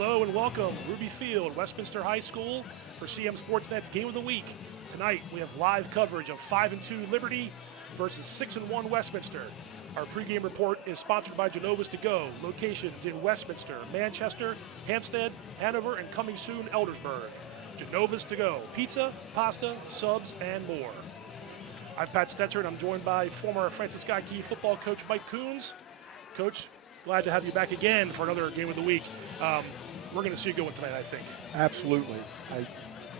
Hello and welcome, Ruby Field, Westminster High School for CM Sportsnet's Game of the Week. Tonight we have live coverage of 5-2 Liberty versus 6-1 Westminster. Our pregame report is sponsored by Genova's To Go, locations in Westminster, Manchester, Hampstead, Hanover, and coming soon, Eldersburg. Genova's To Go, pizza, pasta, subs, and more. I'm Pat Stetzer, and I'm joined by former Francis Scott Key football coach Mike Coons. Coach, glad to have you back again for another Game of the Week. We're going to see you going tonight, I think. Absolutely. I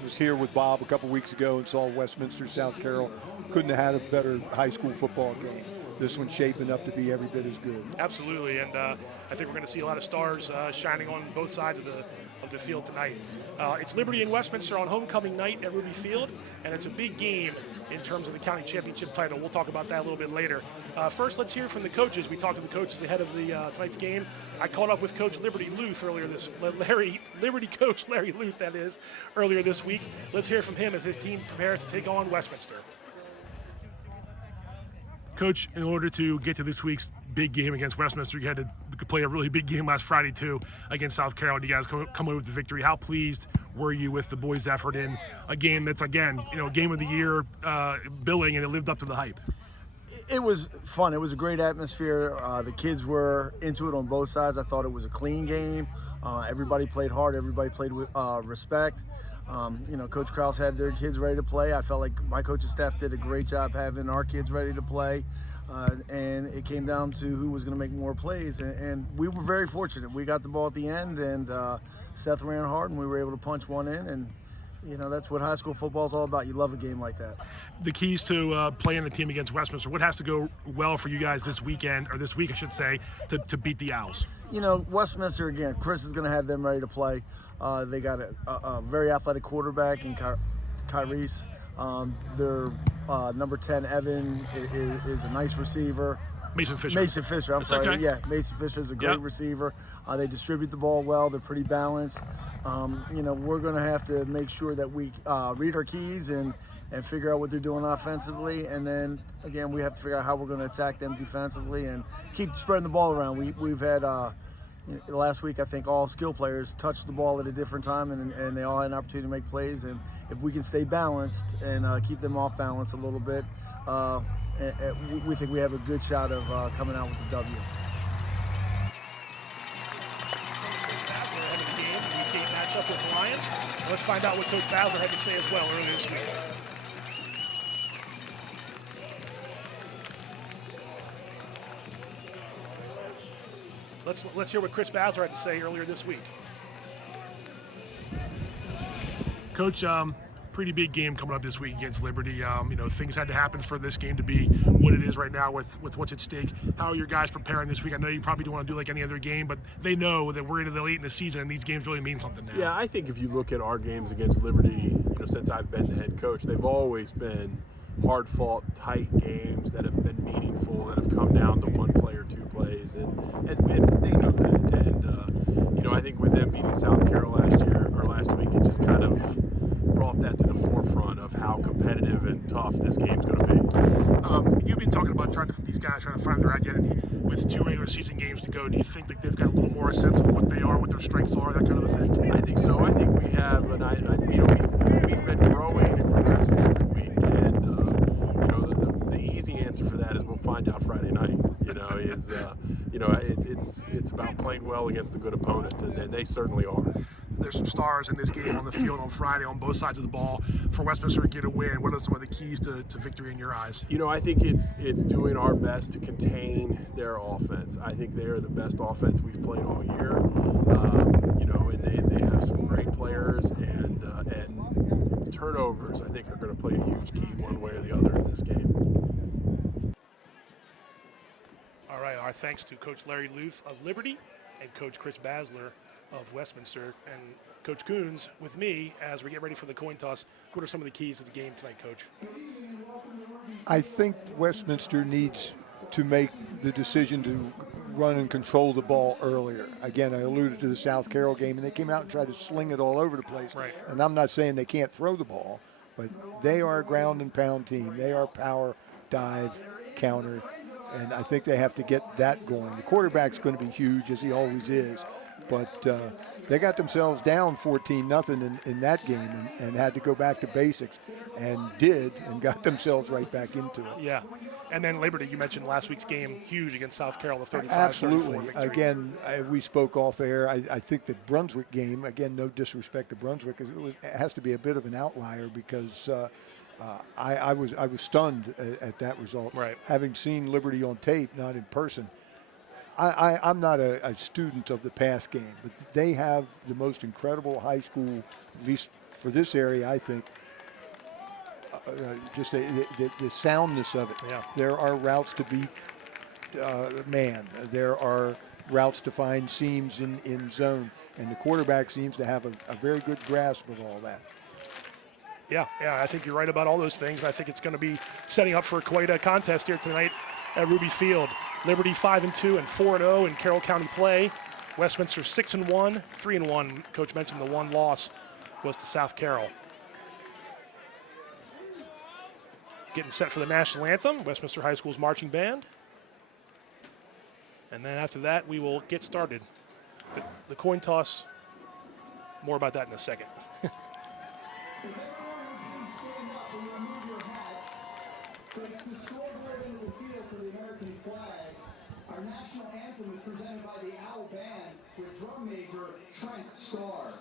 was here with Bob a couple weeks ago and saw Westminster, South Carroll. Couldn't have had a better high school football game. This one's shaping up to be every bit as good. Absolutely, and I think we're going to see a lot of stars shining on both sides of the field tonight. It's Liberty and Westminster on homecoming night at Ruby Field, and it's a big game in terms of the county championship title. We'll talk about that a little bit later. First, let's hear from the coaches. We talked to the coaches ahead of the tonight's game. I caught up with Coach Liberty Luth Liberty coach Larry Luth, that is, earlier this week. Let's hear from him as his team prepares to take on Westminster. Coach, in order to get to this week's big game against Westminster, you had to play a really big game last Friday, too, against South Carroll, and you guys come away with the victory. How pleased were you with the boys' effort in a game that's, again, game of the year billing, and it lived up to the hype? It was fun. It was a great atmosphere. The kids were into it on both sides. I thought it was a clean game. Everybody played hard. Everybody played with respect. Coach Krause had their kids ready to play. I felt like my coaching staff did a great job having our kids ready to play. And it came down to who was going to make more plays. And we were very fortunate. We got the ball at the end, and Seth ran hard, and we were able to punch one in. And that's what high school football is all about. You love a game like that. The keys to playing a team against Westminster, what has to go well for you guys this weekend, or this week, I should say, to beat the Owls? Westminster, again, Chris is going to have them ready to play. They got a very athletic quarterback in Kyrese. Their number 10, Evan, is a nice receiver. Mason Fisher, I'm sorry. Okay. Yeah, Mason Fisher is a great receiver. They distribute the ball well. They're pretty balanced. We're going to have to make sure that we read our keys and figure out what they're doing offensively. And then, again, we have to figure out how we're going to attack them defensively and keep spreading the ball around. We've had last week, I think all skill players touched the ball at a different time, and they all had an opportunity to make plays. And if we can stay balanced and keep them off balance a little bit, we think we have a good shot of coming out with the W. Ahead of the game, the game matchup with the Lions. Let's find out what Coach Bowser had to say as well earlier this week. Let's hear what Chris Bowser had to say earlier this week. Coach, pretty big game coming up this week against Liberty. Things had to happen for this game to be what it is right now with what's at stake. How are your guys preparing this week? I know you probably don't want to do like any other game, but they know that we're into the late in the season and these games really mean something now. Yeah, I think if you look at our games against Liberty, since I've been the head coach, they've always been hard-fought, tight games that have been meaningful, that have come down to one play or two plays, and they know that. And I think with them beating South Carroll last week, it just kind of brought that to the forefront of how competitive and tough this game's going to be. You've been talking about these guys trying to find their identity with 2 regular season games to go. Do you think that they've got a little more a sense of what they are, what their strengths are, that kind of a thing? I think so. I think we have, and we've been growing and progressing every week, and the easy answer for that is we'll find out Friday night. It's about playing well against the good opponents, and they certainly are. There's some stars in this game on the field on Friday on both sides of the ball. For Westminster to get a win, what are some of the keys to victory in your eyes? I think it's doing our best to contain their offense. I think they are the best offense we've played all year. And they have some great players, and turnovers I think are going to play a huge key one way or the other in this game. All right, our thanks to Coach Larry Luth of Liberty and Coach Chris Basler of Westminster, and Coach Coons with me as we get ready for the coin toss. What are some of the keys to the game tonight, Coach? I think Westminster needs to make the decision to run and control the ball earlier. Again, I alluded to the South Carroll game, and they came out and tried to sling it all over the place. Right. And I'm not saying they can't throw the ball, but they are a ground and pound team. They are power, dive, counter, and I think they have to get that going. The quarterback's going to be huge, as he always is, but they got themselves down 14-0 in that game and had to go back to basics, and got themselves right back into it. Yeah. And then Liberty, you mentioned last week's game, huge against South Carroll, the 35-34 Absolutely. victory. Again, we spoke off air. I think the Brunswick game, again, no disrespect to Brunswick, it has to be a bit of an outlier because I was stunned at that result. Right. Having seen Liberty on tape, not in person. I'm not a student of the past game, but they have the most incredible high school, at least for this area, I think, just the soundness of it. Yeah. There are routes to beat man. There are routes to find seams in zone, and the quarterback seems to have a very good grasp of all that. Yeah, I think you're right about all those things. I think it's going to be setting up for quite a contest here tonight at Ruby Field. Liberty 5-2 and 4-0 in Carroll County play. Westminster 6-1, 3-1. Coach mentioned the one loss was to South Carroll. Getting set for the national anthem, Westminster High School's marching band. And then after that, we will get started. But the coin toss, more about that in a second. Face the scoreboard into the field for the American flag. Our national anthem is presented by the Owl Band with drum major Trent Starr.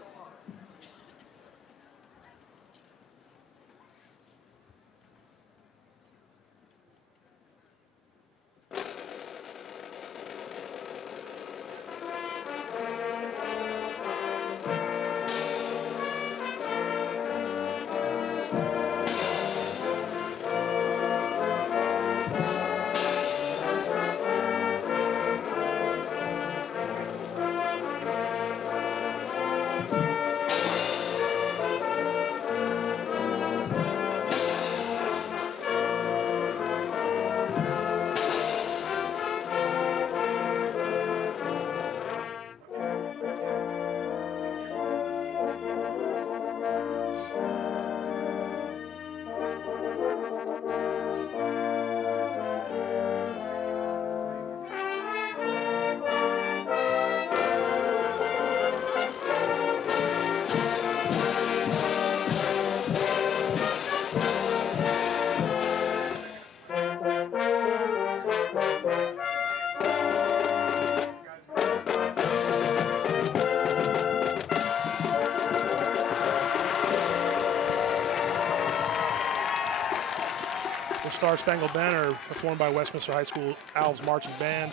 Star Spangled Banner performed by Westminster High School Owls Marching Band.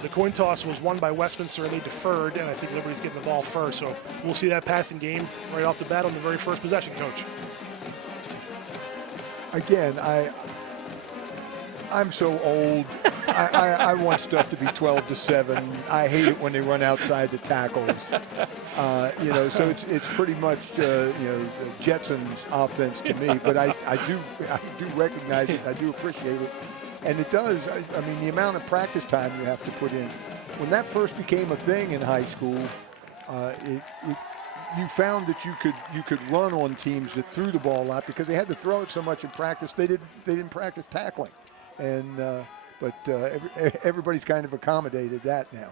The coin toss was won by Westminster and they deferred, and I think Liberty's getting the ball first. So we'll see that passing game right off the bat on the very first possession, Coach. Again, I'm so old. I want stuff to be 12-7. I hate it when they run outside the tackles. So it's pretty much the Jetsons offense to me. But I do recognize it. I do appreciate it, and it does. I mean, the amount of practice time you have to put in. When that first became a thing in high school, you found that you could run on teams that threw the ball a lot because they had to throw it so much in practice. They didn't practice tackling, and but everybody's kind of accommodated that now.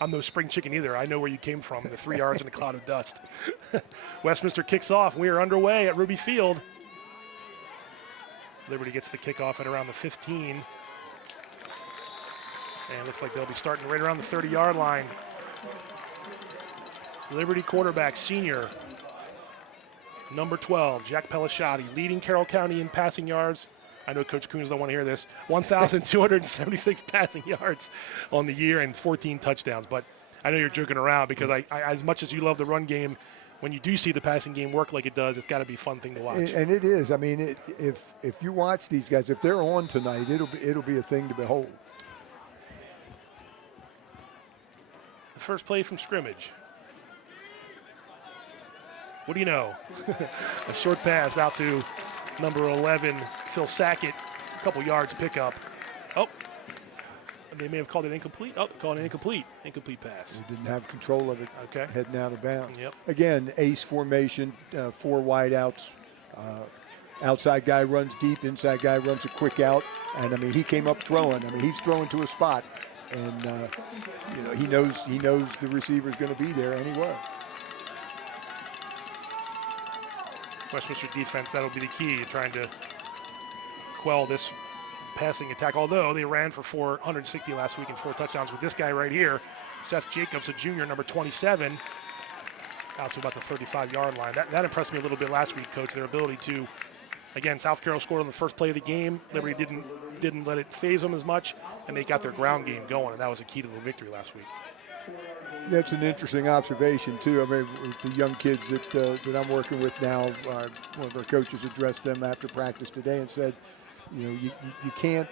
I'm no spring chicken either. I know where you came from, the 3 yards in a cloud of dust. Westminster kicks off. We are underway at Ruby Field. Liberty gets the kickoff at around the 15. And it looks like they'll be starting right around the 30-yard line. Liberty quarterback, senior, number 12, Jack Pelishotti, leading Carroll County in passing yards. I know Coach Coons don't want to hear this. 1,276 passing yards on the year and 14 touchdowns. But I know you're joking around because I as much as you love the run game, when you do see the passing game work like it does, it's got to be a fun thing to watch. And it is. I mean, if you watch these guys, if they're on tonight, it'll be a thing to behold. The first play from scrimmage. What do you know? A short pass out to number 11, Phil Sackett, a couple yards pickup. Oh, they may have called it incomplete. Oh, called it incomplete. Incomplete pass. They didn't have control of it. Okay. Heading out of bounds. Yep. Again, ace formation, 4 wideouts. Outside guy runs deep, inside guy runs a quick out. And, I mean, he came up throwing. I mean, he's throwing to a spot. and he knows the receiver's going to be there anyway. Westminster defense, that'll be the key, trying to quell this passing attack, although they ran for 460 last week and 4 touchdowns with this guy right here, Seth Jacobs, a junior, number 27, out to about the 35-yard line. That impressed me a little bit last week, Coach, their ability to, again, South Carroll scored on the first play of the game. Liberty didn't let it phase them as much, and they got their ground game going, and that was a key to the victory last week. That's an interesting observation, too. I mean, with the young kids that I'm working with now, one of our coaches addressed them after practice today and said, you can't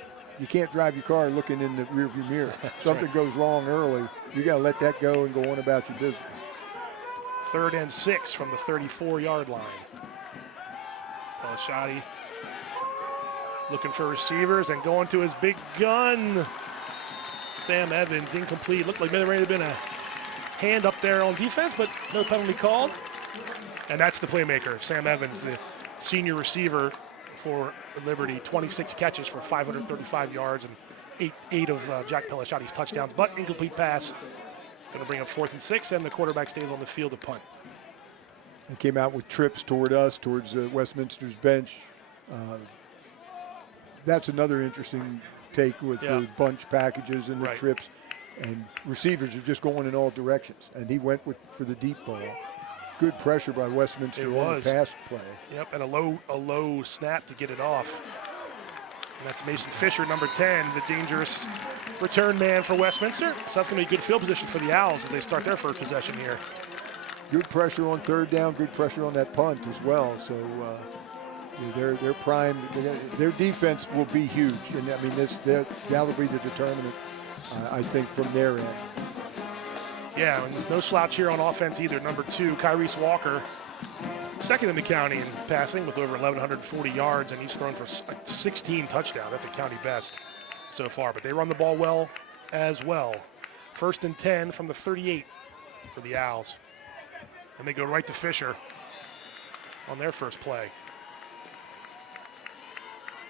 drive your car looking in the rearview mirror. Something goes wrong early, you got to let that go and go on about your business. 3rd and 6 from the 34-yard line. Pelishati looking for receivers and going to his big gun. Sam Evans, incomplete. Looked like there may have been a hand up there on defense, but no penalty called. And that's the playmaker, Sam Evans, the senior receiver for Liberty. 26 catches for 535 yards and eight of Jack Pelishati's touchdowns, but incomplete pass. Going to bring up 4th and 6, and the quarterback stays on the field to punt. He came out with trips towards Westminster's bench. That's another interesting take with the bunch packages and the trips. And receivers are just going in all directions. And he went for the deep ball. Good pressure by Westminster on the pass play. Yep, and a low snap to get it off. And that's Mason Fisher, number 10, the dangerous return man for Westminster. So that's going to be a good field position for the Owls as they start their first possession here. Good pressure on 3rd down, good pressure on that punt as well. So they're primed. Their defense will be huge. And I mean, that'll be the determinant, I think, from their end. Yeah, and there's no slouch here on offense either. Number 2, Kyrese Walker, second in the county in passing with over 1,140 yards, and he's thrown for 16 touchdowns. That's a county best so far, but they run the ball well as well. 1st and 10 from the 38 for the Owls. And they go right to Fisher on their first play.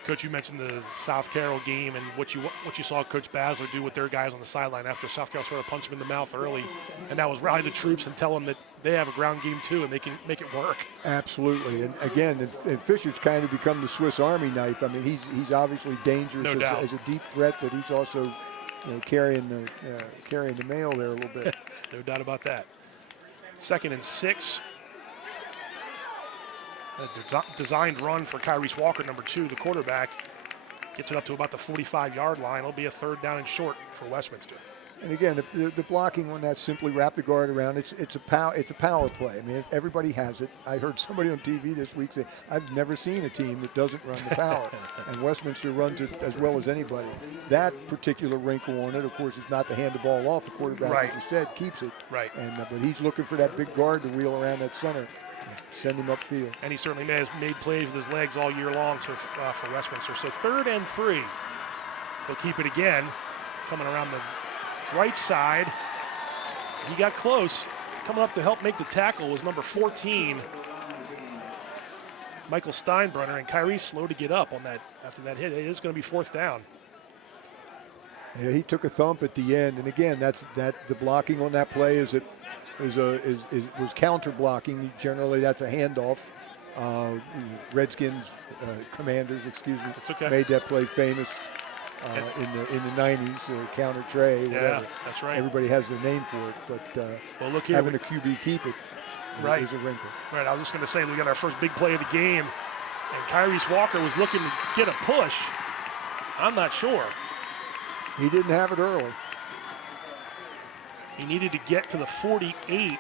Coach, you mentioned the South Carroll game and what you saw Coach Basler do with their guys on the sideline after South Carroll sort of punched them in the mouth early, and that was rally the troops and tell them that they have a ground game too and they can make it work. Absolutely, and again, and Fisher's kind of become the Swiss Army knife. I mean, he's obviously dangerous as a deep threat, but he's also carrying the mail there a little bit. No doubt about that. 2nd and 6. A designed run for Kyrese Walker, number 2, the quarterback. Gets it up to about the 45-yard line. It'll be a 3rd down and short for Westminster. And again, the blocking on that, simply wrap the guard around. It's a power play. I mean, everybody has it. I heard somebody on TV this week say, "I've never seen a team that doesn't run the power," and Westminster runs it as well as anybody. That particular wrinkle on it, of course, is not to hand the ball off. The quarterback, as you said, keeps it. Right. And but he's looking for that big guard to wheel around that center, send him upfield. And he certainly has made plays with his legs all year long for Westminster. So 3rd and 3. They'll keep it again, coming around the right side. He got close. Coming up to help make the tackle was number 14, Michael Steinbrunner, and Kyrie slow to get up on that after that hit. It is going to be 4th down. Yeah, he took a thump at the end, and again, the blocking on that play was counter blocking. Generally, that's a handoff. Redskins Commanders, That's okay. made that play famous. In the 90s, counter tray, whatever. Yeah, that's right. Everybody has their name for it, but well, look here, having a QB keep it is a wrinkle. Right, I was just going to say, we got our first big play of the game, and Kyrese Walker was looking to get a push. I'm not sure. He didn't have it early. He needed to get to the 48, and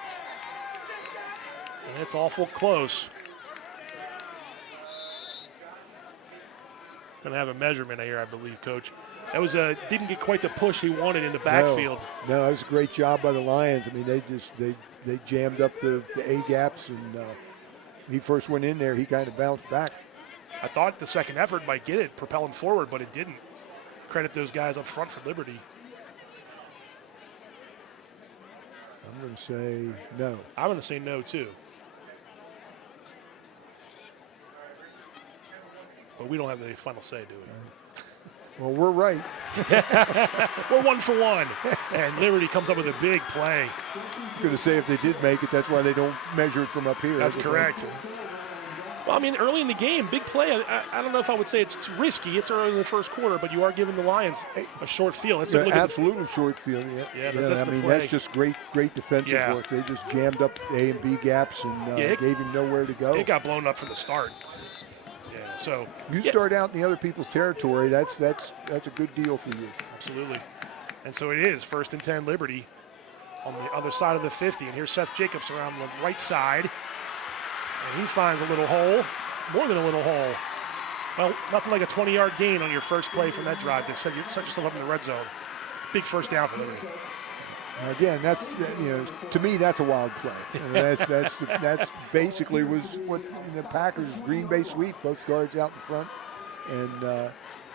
it's awful close. Going to have a measurement here, I believe, Coach. That was didn't get quite the push he wanted in the backfield. No, that was a great job by the Lions. I mean, they jammed up the A gaps, and he first went in there. He kind of bounced back. I thought the second effort might get it, propel him forward, but it didn't. Credit those guys up front for Liberty. I'm going to say no. I'm going to say no, too. But we don't have the final say, do we? Well, we're right. We're 1 for 1. And Liberty comes up with a big play. I was going to say if they did make it, that's why they don't measure it from up here. That's correct. Well, I mean, early in the game, big play. I don't know if I would say it's too risky. It's early in the first quarter, but you are giving the Lions a short field. Let's look absolutely short field. Yeah, that's just great defensive work. They just jammed up A and B gaps and gave him nowhere to go. It got blown up from the start. Yeah, so you start out in the other people's territory. That's a good deal for you. Absolutely. And so it is 1st and 10 Liberty on the other side of the 50. And here's Seth Jacobs around the right side. And he finds a little hole, more than a little hole. Well, nothing like a 20-yard gain on your first play from that drive to set yourself up in the red zone. Big first down for Liberty. Again, that's to me that's a wild play. That's basically was what the Packers Green Bay sweep, both guards out in front, and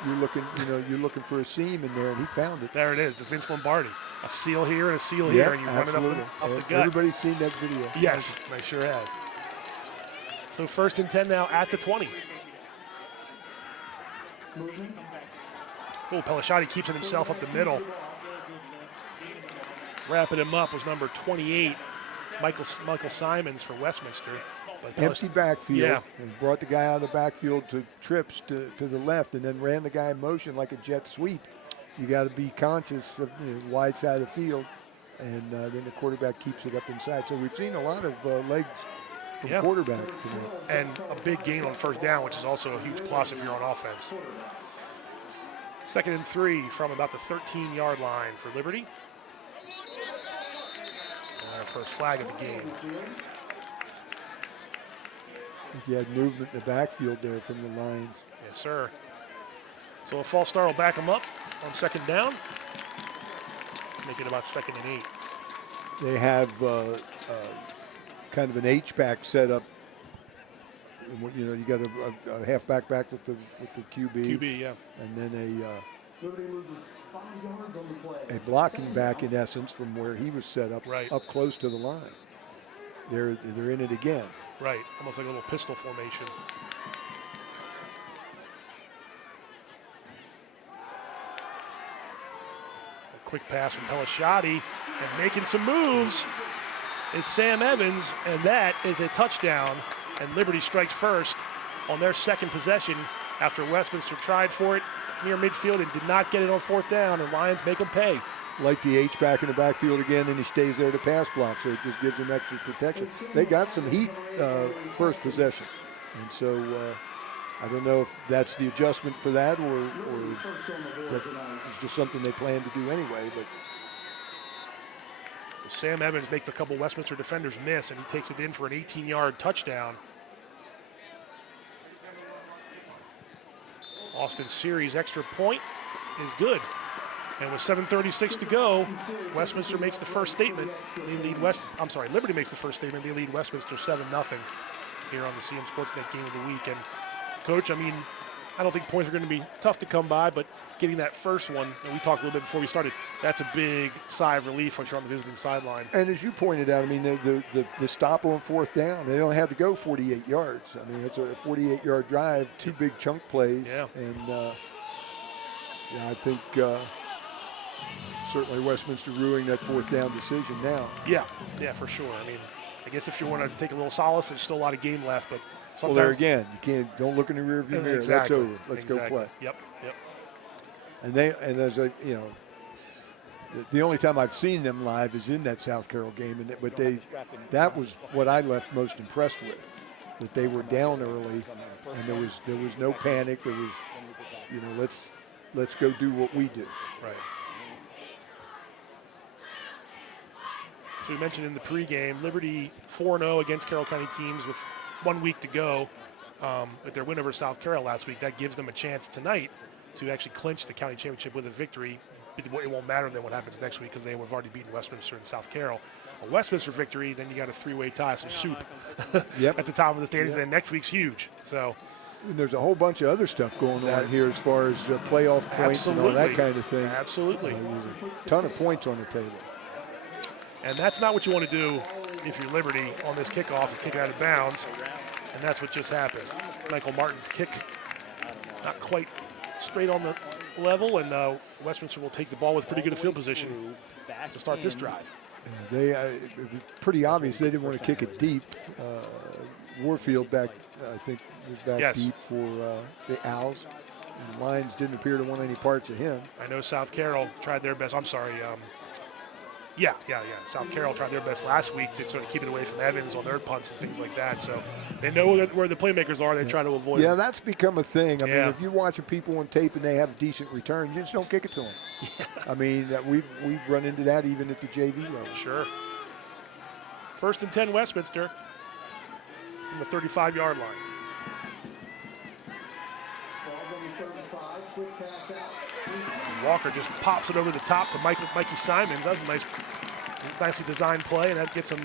you're looking for a seam in there, and he found it. There it is, the Vince Lombardi, a seal here and a seal here, and you run it up the gut. Everybody's seen that video. Yes, they sure have. So 1st and 10 now at the 20. Oh, Pelishati keeps it himself up the middle. Wrapping him up was number 28, Michael Simons for Westminster. Empty backfield. Yeah. And brought the guy out of the backfield to trips to the left and then ran the guy in motion like a jet sweep. You got to be conscious of the wide side of the field, and then the quarterback keeps it up inside. So we've seen a lot of legs from quarterbacks today. And a big gain on first down, which is also a huge plus if you're on offense. 2nd and 3 from about the 13-yard line for Liberty. And our first flag of the game. I think you had movement in the backfield there from the Lions. Yes, sir. So a false start will back them up on 2nd down. Make it about 2nd and 8. They have kind of an H-back setup. You got a halfback back with the QB. QB, yeah. And then a blocking back in essence from where he was set up, up close to the line. They're in it again. Right, almost like a little pistol formation. A quick pass from Pelishati, and making some moves is Sam Evans, and that is a touchdown. And Liberty strikes first on their 2nd possession after Westminster tried for it near midfield and did not get it on 4th down, and Lions make them pay. Like the H-back in the backfield again, and he stays there to pass block, so it just gives them extra protection. They got some heat first possession, and so I don't know if that's the adjustment for that or that it's just something they plan to do anyway. But Sam Evans makes a couple Westminster defenders miss, and he takes it in for an 18-yard touchdown. Austin Series' extra point is good. And with 7:36 to go, Westminster makes the first statement. They lead Liberty makes the first statement. They lead Westminster 7-0 here on the CM Sportsnet Game of the Week. And Coach, I mean, I don't think points are going to be tough to come by, but getting that first one, and we talked a little bit before we started, that's a big sigh of relief once you're on the visiting sideline. And as you pointed out, I mean, the stop on 4th down, they only have to go 48 yards. I mean, it's a 48-yard drive, 2 big chunk plays. Yeah. And, I think certainly Westminster ruining that 4th down decision now. Yeah, for sure. I mean, I guess if you want to take a little solace, there's still a lot of game left, but sometimes. Well, there again, don't look in the rearview mirror. Exactly. That's over. Let's go play. Yep. And there's the only time I've seen them live is in that South Carroll game, but that was what I left most impressed with, that they were down early, and there was no panic. There was, let's go do what we do. Right. So we mentioned in the pregame, Liberty 4-0 against Carroll County teams with 1 week to go. With their win over South Carroll last week, that gives them a chance tonight to actually clinch the county championship with a victory. It won't matter then what happens next week because they have already beaten Westminster and South Carroll. A Westminster victory, then you got a 3-way tie, some soup at the top of the standings, and next week's huge. So and there's a whole bunch of other stuff going on here as far as playoff points and all that kind of thing. Absolutely. There's a ton of points on the table. And that's not what you want to do if you're Liberty on this kickoff, is kick it out of bounds. And that's what just happened. Michael Martin's kick, not quite straight on the level, and Westminster will take the ball with pretty good field position to start this drive. It was pretty obvious they didn't want to kick it deep. Warfield back, I think, was back deep for the Owls. And the Lions didn't appear to want any parts of him. I know South Carroll tried their best. I'm sorry. South Carroll tried their best last week to sort of keep it away from Evans on their punts and things like that. So they know where the playmakers are. They try to avoid them. That's become a thing. I mean, if you're watching people on tape and they have a decent return, you just don't kick it to them. Yeah. I mean, we've run into that even at the JV level. Sure. 1st and 10 Westminster from the 35-yard line. And Walker just pops it over the top to Mikey Simons. That was a nicely designed play, and that gets him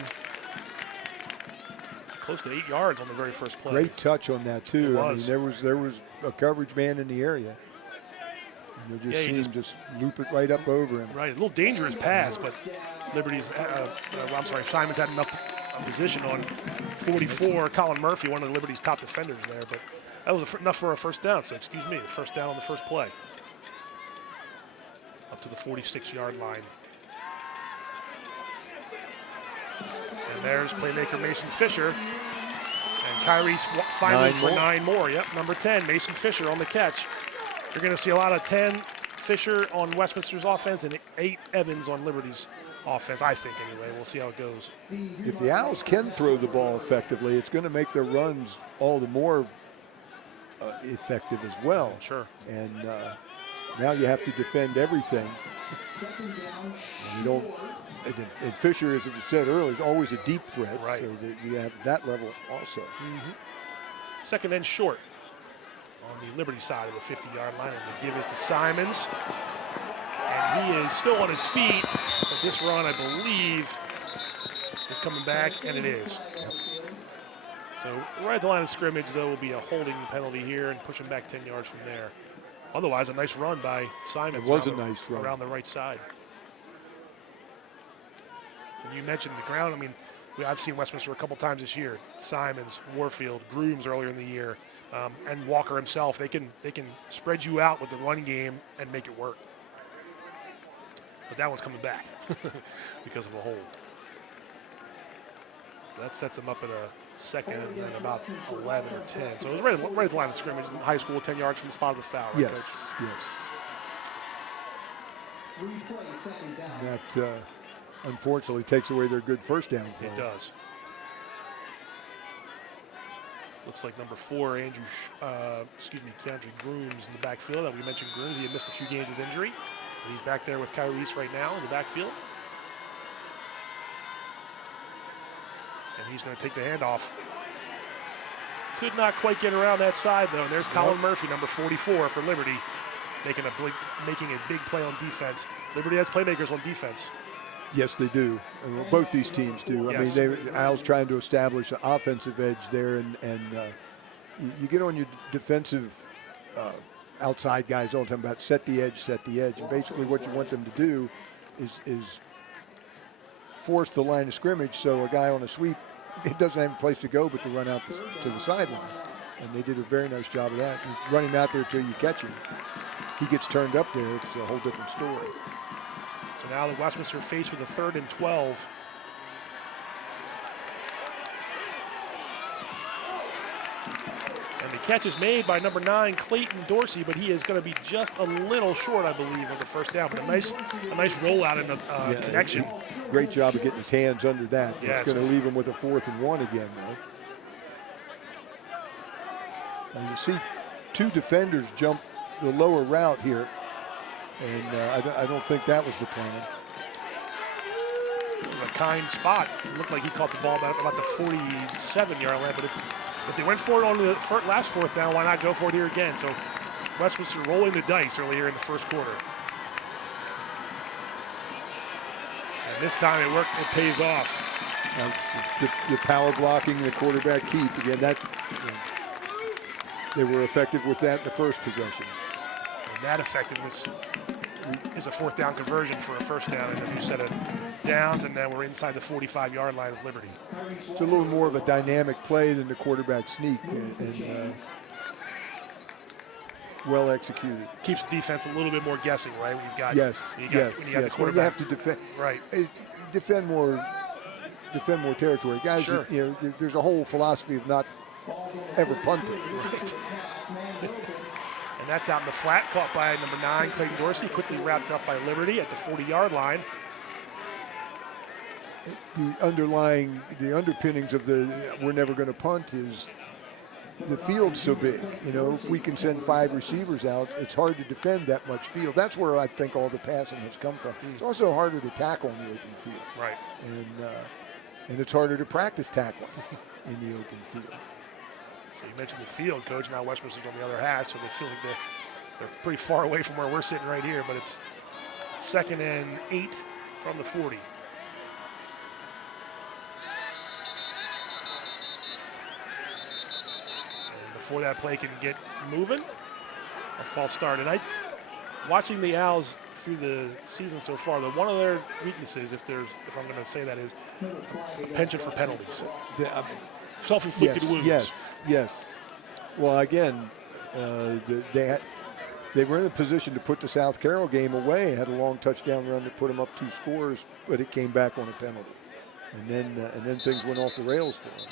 close to 8 yards on the very first play. Great touch on that too. I mean, there was a coverage man in the area. And you just loop it right up over him. Right, a little dangerous pass, but Simons had enough position on 44. Colin Murphy, one of the Liberty's top defenders there, but that was enough for a first down. So excuse me, the first down on the first play. Up to the 46-yard line. And there's playmaker Mason Fisher. And Kyrie's finally for 9 more. Yep, number 10, Mason Fisher on the catch. You're going to see a lot of 10 Fisher on Westminster's offense and 8 Evans on Liberty's offense, I think, anyway. We'll see how it goes. If the Owls can throw the ball effectively, it's going to make their runs all the more effective as well. Sure. And now you have to defend everything. And Fisher, as it was said earlier, is always a deep threat. Right. So that you have that level also. Second and short on the Liberty side of the 50-yard line, and the give is to Simons. And he is still on his feet, but this run, I believe, is coming back, and it is. So right at the line of scrimmage, though, will be a holding penalty here and push him back 10 yards from there. Otherwise, a nice run by Simons. It was a nice run. Around the right side. And you mentioned the ground. I mean, I've seen Westminster a couple times this year. Simons, Warfield, Grooms earlier in the year, and Walker himself. They can spread you out with the run game and make it work. But that one's coming back because of a hold. So that sets him up at a second and about 11 or 10. So it was right at the line of scrimmage in high school, 10 yards from the spot of the foul. Right, yes, Coach? yes. That unfortunately takes away their good first down play. It does. Looks like number 4, Keandre Grooms in the backfield. That we mentioned Grooms. He had missed a few games with injury. But he's back there with Kyrie's right now in the backfield. And he's going to take the handoff. Could not quite get around that side, though. And there's Colin Murphy, number 44 for Liberty, making a big play on defense. Liberty has playmakers on defense. Yes, they do. Both these teams do. Yes. I mean, the Owls trying to establish an offensive edge there, and you get on your defensive outside guys all the time about set the edge. And basically what you want them to do is force the line of scrimmage so a guy on a sweep, it doesn't have a place to go but to run out to the sideline. And they did a very nice job of that. You run him out there until you catch him. He gets turned up there, it's a whole different story. So now the Westminster faced with a 3rd and 12. And the catch is made by number 9, Clayton Dorsey, but he is going to be just a little short, I believe, of the first down. But a nice rollout and a connection. Great job of getting his hands under that. Yes. It's going to leave him with a 4th and 1 again, though. And you see 2 defenders jump the lower route here, and I don't think that was the plan. It was a kind spot. It looked like he caught the ball about the 47-yard line, but if they went for it on the last 4th down, why not go for it here again? So Westminster rolling the dice earlier in the first quarter. And this time it worked, it pays off. The power blocking, the quarterback keep, again, they were effective with that in the first possession. And that effectiveness is a 4th down conversion for a first down and a new set of downs, and then we're inside the 45-yard line of Liberty. It's a little more of a dynamic play than the quarterback sneak. And well executed. Keeps the defense a little bit more guessing, right? When you've got Yes, when you yes, got the yes. quarterback. When you have to defend, Right. defend more territory, guys. Sure. You know, there's a whole philosophy of not ever punting. Right. And that's out in the flat, caught by number 9, Clayton Dorsey, quickly wrapped up by Liberty at the 40-yard line. The underpinnings of the we're never going to punt is the field's so big. You know, if we can send 5 receivers out, it's hard to defend that much field. That's where I think all the passing has come from. It's also harder to tackle in the open field. Right. And it's harder to practice tackling in the open field. So you mentioned the field, Coach. Now Westminster's on the other half, so it feels like they're pretty far away from where we're sitting right here, but it's 2nd and 8 from the 40. Before that play can get moving, a false start. And watching the Owls through the season so far, one of their weaknesses, if I'm going to say that, is a penchant for penalties. Self-inflicted wounds. Yes. Well, again, they were in a position to put the South Carroll game away. Had a long touchdown run to put them up 2 scores, but it came back on a penalty, and then things went off the rails for them.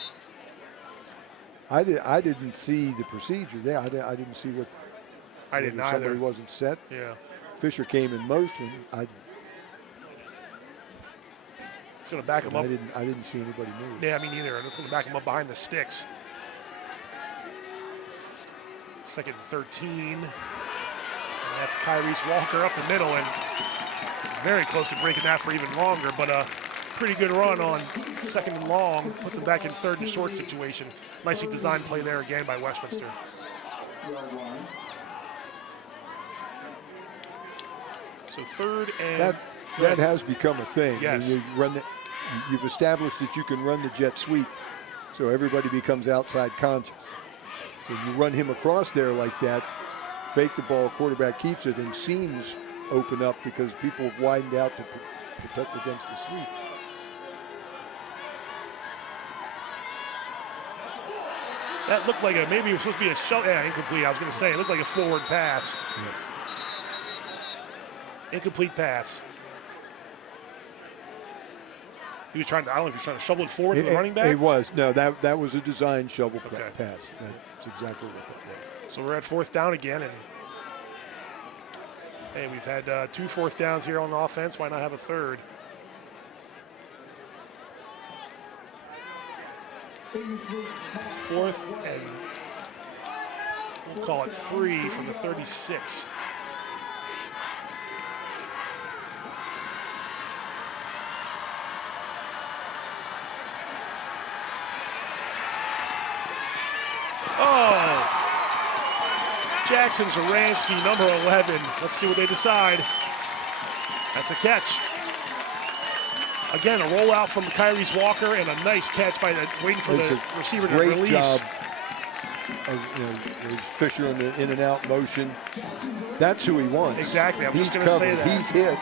I didn't see the procedure there. I didn't see what. I didn't either. Somebody wasn't set. Yeah. Fisher came in motion. It's going to back him up. I didn't see anybody move. Yeah, me neither. And it's going to back him up behind the sticks. 2nd and 13. And that's Kyrese Walker up the middle and very close to breaking that for even longer, but a pretty good run on 2nd and long. Puts him back in 3rd and short situation. Nicely designed play there again by Westminster. So 3rd and that has become a thing. Yes. You've established that you can run the jet sweep, so everybody becomes outside conscious. So you run him across there like that, fake the ball, quarterback keeps it, and seams open up because people have widened out to protect against the sweep. That looked like maybe it was supposed to be a shot. Yeah, incomplete. I was going to say it looked like a forward pass. Yeah. Incomplete pass. He was trying to. I don't know if he was trying to shovel it forward to the running back. It was. No, that was a design shovel Okay. pass. That's exactly what that was. So we're at 4th down again, and hey, we've had 2 4th downs here on offense. Why not have a 3rd? Fourth and we'll call it 3 from the 36. Oh! Jackson Zaransky, number 11. Let's see what they decide. That's a catch. Again, a rollout from Kyrese Walker and a nice catch by waiting for the receiver to release. Great job. There's Fisher in the in and out motion. That's who he wants. Exactly. I'm just going to say that. He's hit.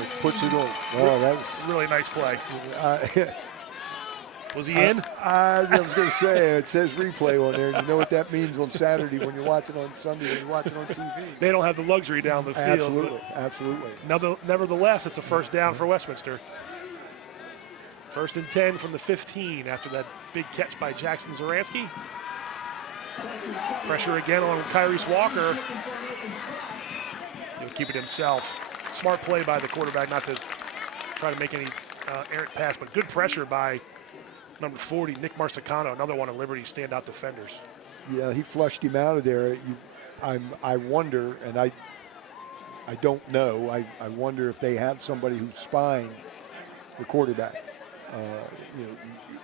It puts it on. Oh, that was really nice play. Was he in? I was going to say, it says replay on there. And you know what that means on Saturday when you're watching on Sunday when you're watching on TV. They don't have the luxury down the field. Absolutely. Nevertheless, it's a 1st down for Westminster. 1st and 10 from the 15 after that big catch by Jackson Zaransky. Pressure again on Kyrese Walker. He'll keep it himself. Smart play by the quarterback not to try to make any errant pass, but good pressure by number 40, Nick Marsicano, another one of Liberty's standout defenders. Yeah, he flushed him out of there. I wonder, and I don't know, I wonder if they have somebody who's spying the quarterback.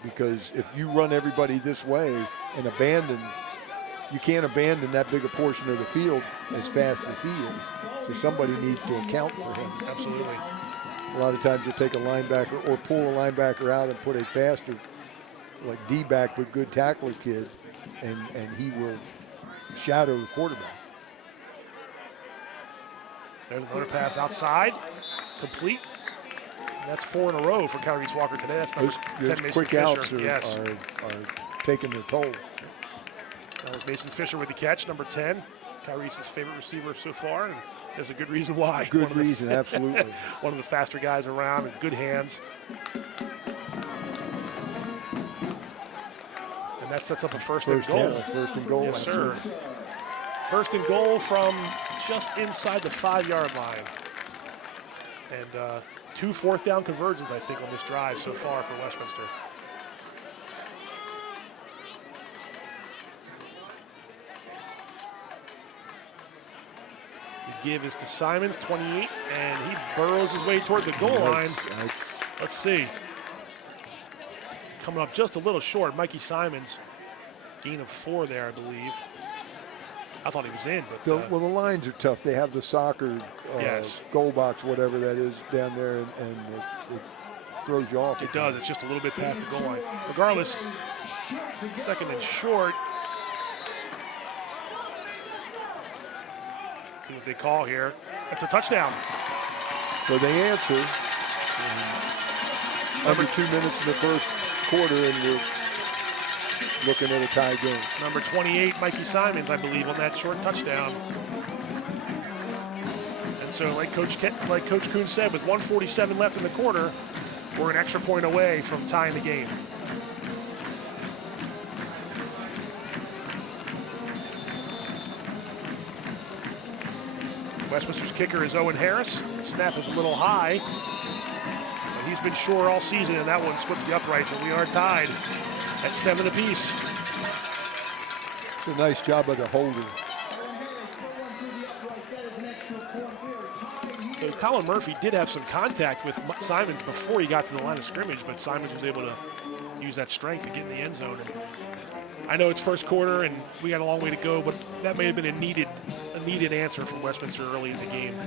Because if you run everybody this way and you can't abandon that big a portion of the field as fast as he is. So somebody needs to account for him. Absolutely. A lot of times you take a linebacker or pull a linebacker out and put a faster, like D-back but good tackler kid, and he will shadow the quarterback. There's another pass outside, complete. And that's 4 in a row for Kyrese Walker today. That's number 10, Those Mason quick Fisher. outs Yes. are taking their toll. That was Mason Fisher with the catch, number 10. Kyrese's favorite receiver so far, and there's a good reason why. Good reason, absolutely. One of the faster guys around and good hands. And that sets up a first and goal. Yeah, first and goal. Yes, sir. First and goal from just inside the 5-yard line. And 2 fourth down conversions, I think, on this drive so far for Westminster. The give is to Simons, 28, and he burrows his way toward the goal line. Let's see. Coming up just a little short. Mikey Simons, gain of 4 there, I believe. I thought he was in, but well, the lines are tough. They have the soccer yes. goal box, whatever that is, down there, and it throws you off. It does. It's just a little bit past the goal line. Regardless, second and short. See what they call here. That's a touchdown. So they answer. Under 2 minutes in the first quarter, and we're looking at a tie game. Number 28, Mikey Simons, I believe, on that short touchdown. And so, like Coach Kuhn said, with 1:47 left in the quarter, we're an extra point away from tying the game. Westminster's kicker is Owen Harris. The snap is a little high. But he's been sure all season, and that one splits the uprights, and we are tied at 7 apiece. It's a nice job by the holder. So Colin Murphy did have some contact with Simons before he got to the line of scrimmage, but Simons was able to use that strength to get in the end zone. And I know it's first quarter, and we got a long way to go, but that may have been a needed answer from Westminster early in the game.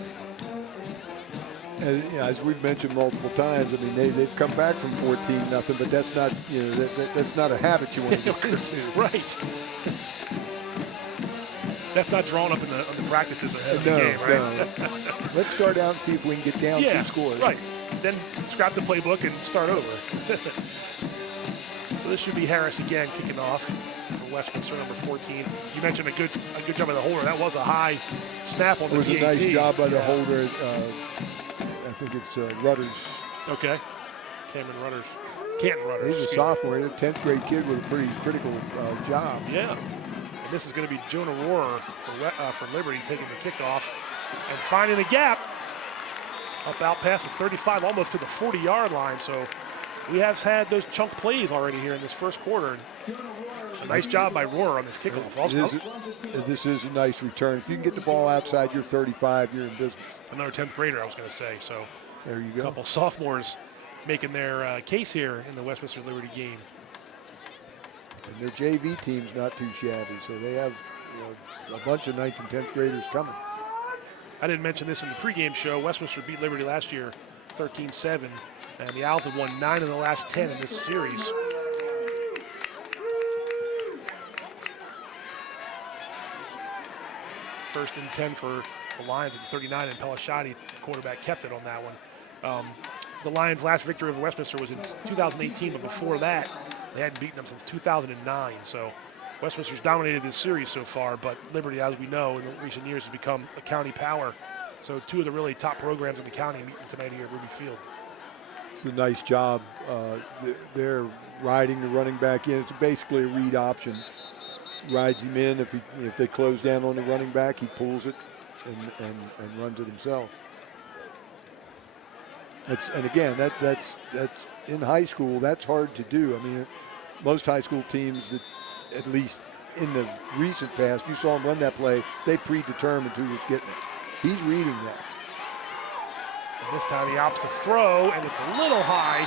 And, you know, as we've mentioned multiple times, I mean, they've come back from 14-0, but that's not, you know, that's not a habit you want to get into. Right. That's not drawn up in the practices ahead of the game, right? No. Let's start out and see if we can get down 2 scores. Right. Then scrap the playbook and start over. So this should be Harris again kicking off for Westminster, number 14. You mentioned a good job by the holder. That was a high snap on the PAT. It was a nice job by the holder. I think it's Rudders. Okay. Canton Rudders. He's a sophomore. He's a 10th grade kid with a pretty critical job. Yeah. And this is going to be Jonah Rohrer for Liberty taking the kickoff and finding a gap up out past the 35, almost to the 40-yard line. So we have had those chunk plays already here in this first quarter. A nice job by Rohrer on this kickoff. This is a nice return. If you can get the ball outside your 35, you're in business. Another 10th grader, I was going to say. So there you go. A couple sophomores making their case here in the Westminster Liberty game. And their JV team's not too shabby, so they have, you know, a bunch of 9th and 10th graders coming. I didn't mention this in the pregame show. Westminster beat Liberty last year 13-7, and the Owls have won 9 of the last 10 in this series. First and 10 for the Lions at the 39, and Pelashati, the quarterback, kept it on that one. The Lions' last victory over Westminster was in 2018, but before that, they hadn't beaten them since 2009. So Westminster's dominated this series so far, but Liberty, as we know, in the recent years has become a county power. So 2 of the really top programs in the county meeting tonight here at Ruby Field. It's a nice job. They're riding the running back in. It's basically a read option. Rides him in. If they close down on the running back, he pulls it and runs it himself. And again, that's in high school, that's hard to do. I mean, most high school teams, at least in the recent past, you saw them run that play, they predetermined who was getting it. He's reading that. And this time the opposite throw, and it's a little high.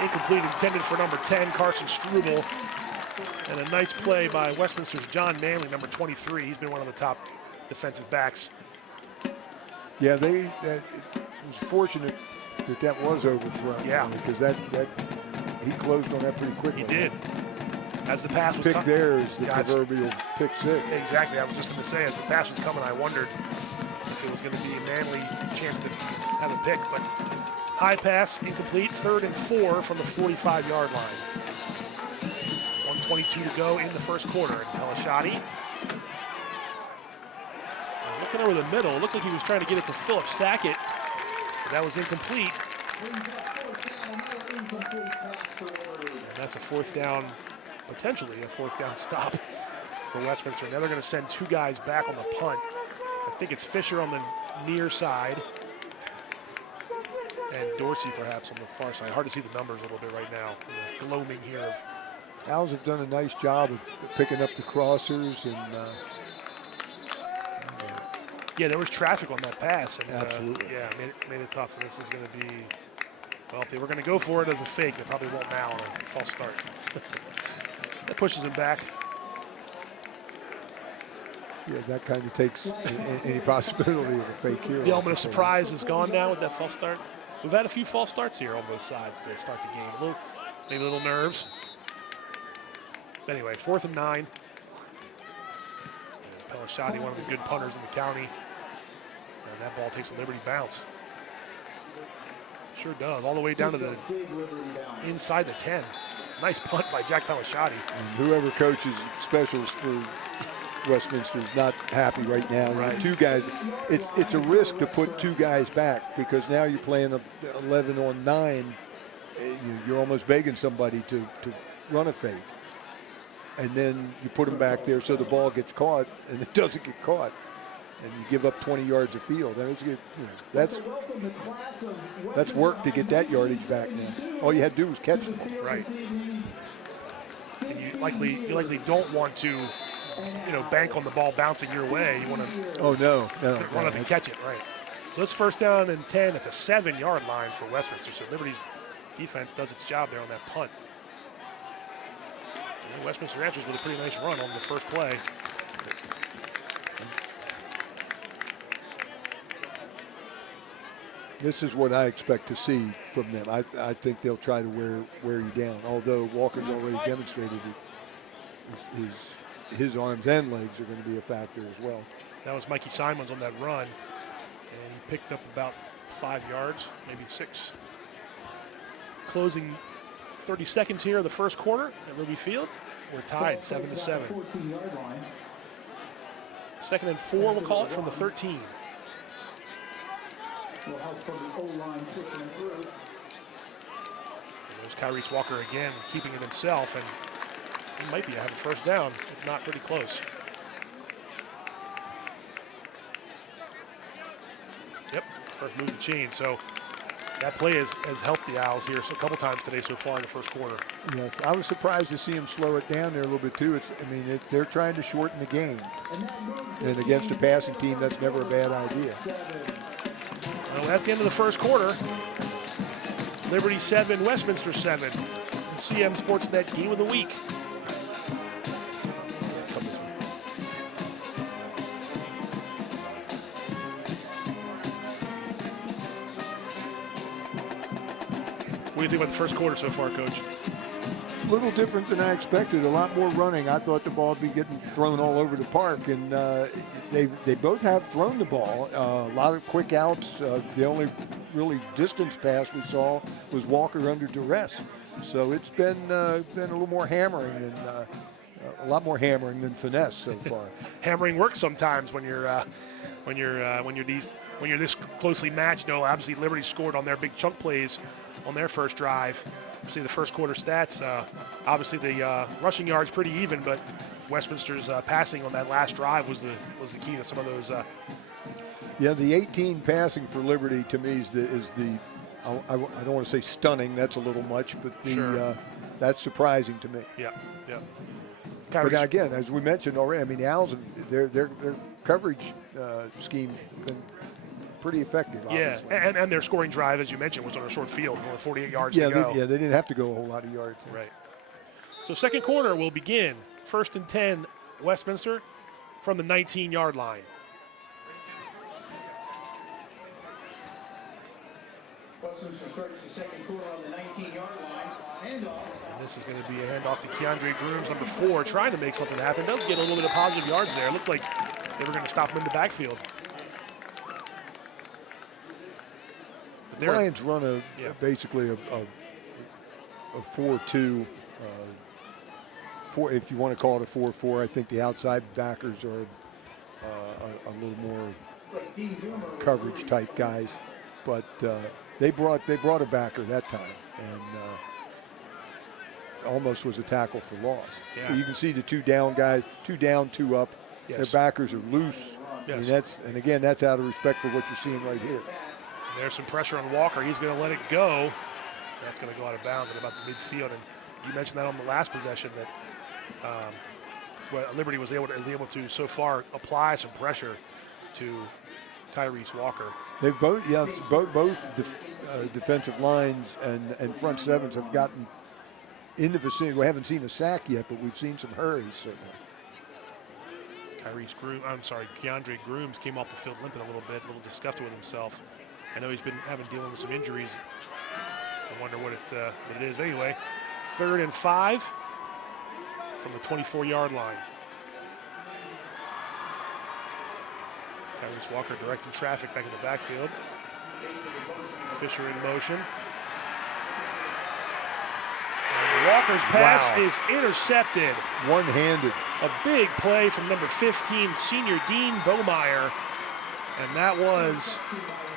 Incomplete, intended for number 10, Carson Struble. And a nice play by Westminster's John Manley, number 23. He's been one of the top defensive backs. Yeah, it was fortunate that was overthrown. Yeah. Because he closed on that pretty quickly. He did. As the pass was coming. Pick there is the proverbial pick 6. Exactly. I was just going to say, as the pass was coming, I wondered if it was going to be Manley's chance to have a pick. But high pass, incomplete, 3rd and 4 from the 45-yard line. 1:22 to go in the first quarter. And Pelishati. Looking over the middle, it looked like he was trying to get it to Philip Sackett. But that was incomplete. And that's a fourth down, potentially a fourth down stop for Westminster. Now they're going to send two guys back on the punt. I think it's Fisher on the near side and Dorsey perhaps on the far side. Hard to see the numbers a little bit right now. The gloaming here of Owls have done a nice job of picking up the crossers and yeah, there was traffic on that pass. And, absolutely. Yeah, made it tough. This is going to be, well, if they were going to go for it as a fake, they probably won't now on a false start. That pushes him back. Yeah, that kind of takes any possibility of a fake here. The element of surprise is gone now with that false start. We've had a few false starts here on both sides to start the game. Maybe a little nerves. But anyway, 4th and 9. Pelishati, one of the good punters in the county. And that ball takes a Liberty bounce. Sure does, all the way down to the inside the 10. Nice punt by Jack Pelishati. And whoever coaches specials for Westminster is not happy right now. Right. Two guys, it's a risk to put two guys back because now you're playing 11 on 9. You're almost begging somebody to run a fake. And then you put them back there so the ball gets caught, and it doesn't get caught. And you give up 20 yards of field. That's work to get that yardage back now. All you had to do was catch the ball. Right. And you likely don't want to, bank on the ball bouncing your way. You want to. Oh no, run up and catch it, right? So it's 1st down and 10 at the 7-yard line for Westminster. So Liberty's defense does its job there on that punt. And Westminster answers with a pretty nice run on the first play. This is what I expect to see from them. I think they'll try to wear you down. Although Walker's already demonstrated his arms and legs are going to be a factor as well. That was Mikey Simons on that run, and he picked up about 5 yards, maybe 6. Closing 30 seconds here of the first quarter at Ruby Field. We're tied 7-7. 2nd and 4, we'll call it, from the 13. Will help from the O-line pushing through. And there's Kyrese Walker again, keeping it himself, and he might be having 1st down, if not pretty close. Yep, first move the chain. So that play has helped the Owls here a couple times today so far in the first quarter. Yes, I was surprised to see him slow it down there a little bit too. They're trying to shorten the game, and against a passing team, that's never a bad idea. Well, that's the end of the first quarter. Liberty 7, Westminster 7. CM Sportsnet Game of the Week. What do you think about the first quarter so far, Coach? A little different than I expected. A lot more running. I thought the ball would be getting thrown all over the park, and they both have thrown the ball. A lot of quick outs. The only really distance pass we saw was Walker under duress. So it's been a little more hammering and a lot more hammering than finesse so far. Hammering works sometimes when you're this closely matched. Obviously Liberty scored on their big chunk plays on their first drive. See the first quarter stats. Obviously the rushing yards pretty even, but Westminster's passing on that last drive was the key to some of those. Yeah, the 18 passing for Liberty to me is the I don't want to say stunning. That's a little much, but Sure. That's surprising to me. Yeah. But again, as we mentioned already, the Owls, their coverage scheme been pretty effective. Yeah, obviously. and their scoring drive, as you mentioned, was on a short field, only 48 yards to go. They didn't have to go a whole lot of yards. Right. So second quarter will begin. 1st and 10, Westminster from the 19-yard line. Westminster starts the second quarter on the 19-yard line. Handoff. And this is going to be a handoff to Keandre Grooms, number 4, trying to make something happen. Does get a little bit of positive yards there. It looked like they were going to stop him in the backfield. Lions run basically a 4-2 if you want to call it a 4-4, I think the outside backers are a little more coverage type guys, but they brought a backer that time, and almost was a tackle for loss. Yeah. So you can see the 2 down guys, 2 down, 2 up. Yes. Their backers are loose. Yes. I mean, again, that's out of respect for what you're seeing right here. There's some pressure on Walker. He's going to let it go. That's going to go out of bounds at about the midfield. And you mentioned that on the last possession that Liberty was able to so far apply some pressure to Tyrese Walker. They've both, defensive lines and front sevens have gotten in the vicinity. We haven't seen a sack yet, but we've seen some hurries certainly. Keandre Grooms came off the field limping a little bit, a little disgusted with himself. I know he's been dealing with some injuries. I wonder what it is. But anyway, 3rd and 5 from the 24-yard line. Tyrese Walker directing traffic back in the backfield. Fisher in motion. And Walker's pass is intercepted. One-handed. A big play from number 15, senior Dean Bohmeyer. And that was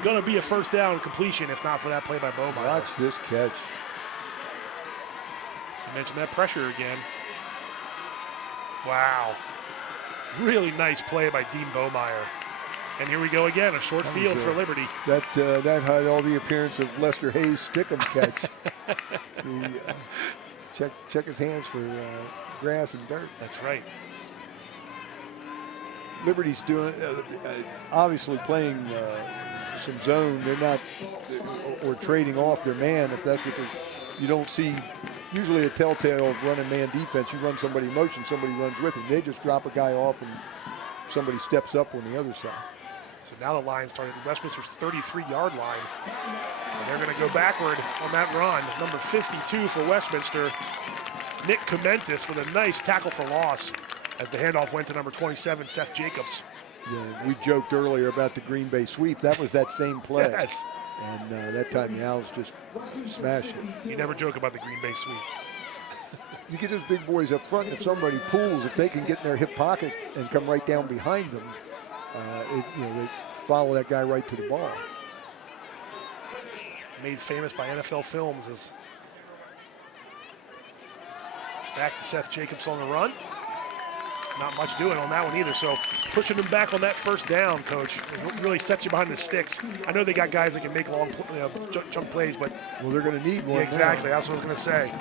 going to be a first down completion if not for that play by Bohmeyer. Watch this catch. You mentioned that pressure again. Wow. Really nice play by Dean Bohmeyer. And here we go again, a short field for Liberty. That had all the appearance of Lester Hayes' stickum catch. Check his hands for grass and dirt. That's right. Liberty's doing obviously playing some zone. They're not or trading off their man if that's what you don't see. Usually a telltale of running man defense. You run somebody in motion, somebody runs with him. They just drop a guy off and somebody steps up on the other side. So now the line started at Westminster's 33-yard line. And they're going to go backward on that run. Number 52 for Westminster, Nick Comentis, with a nice tackle for loss as the handoff went to number 27, Seth Jacobs. Yeah, we joked earlier about the Green Bay sweep. That was that same play. Yes. And that time the Owls just smashed it. You never joke about the Green Bay sweep. You get those big boys up front. If somebody pulls, if they can get in their hip pocket and come right down behind them, they follow that guy right to the ball. Made famous by NFL Films as back to Seth Jacobs on the run. Not much doing on that one either, so pushing them back on that first down, Coach, it really sets you behind the sticks. I know they got guys that can make long jump plays, but... Well, they're going to need one. Yeah, exactly, that's what I was going to say.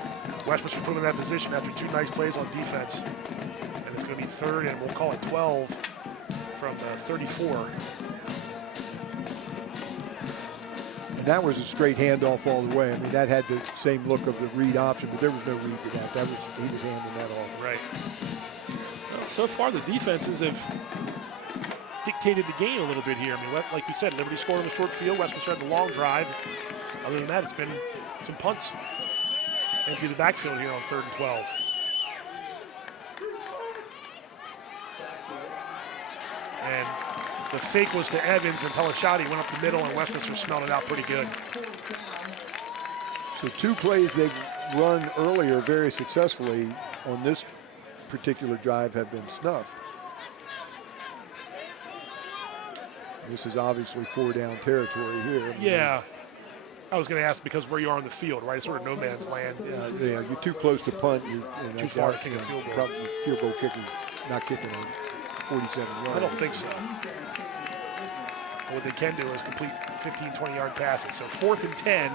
Westminster put in that position after 2 nice plays on defense. And it's going to be 3rd and we'll call it 12 from 34. And that was a straight handoff all the way. I mean, that had the same look of the read option, but there was no read to that. He was handing that off. Right. Well, so far the defenses have dictated the game a little bit here. I mean, like we said, Liberty scored on the short field. Westminster had the long drive. Other than that, it's been some punts into the backfield here on 3rd and 12. And the fake was to Evans, and Pelishati went up the middle, and Westminster smelled it out pretty good. So 2 plays they've run earlier very successfully on this particular drive have been snuffed. This is obviously 4-down territory here. Yeah. I was going to ask because where you are on the field, right? It's sort of no man's land. Yeah, you're too close to punt. Too far to kick a field goal. Probably field goal kicker, not kicking on 47 yards. I don't think so. What they can do is complete 15, 20-yard passes. So 4th and 10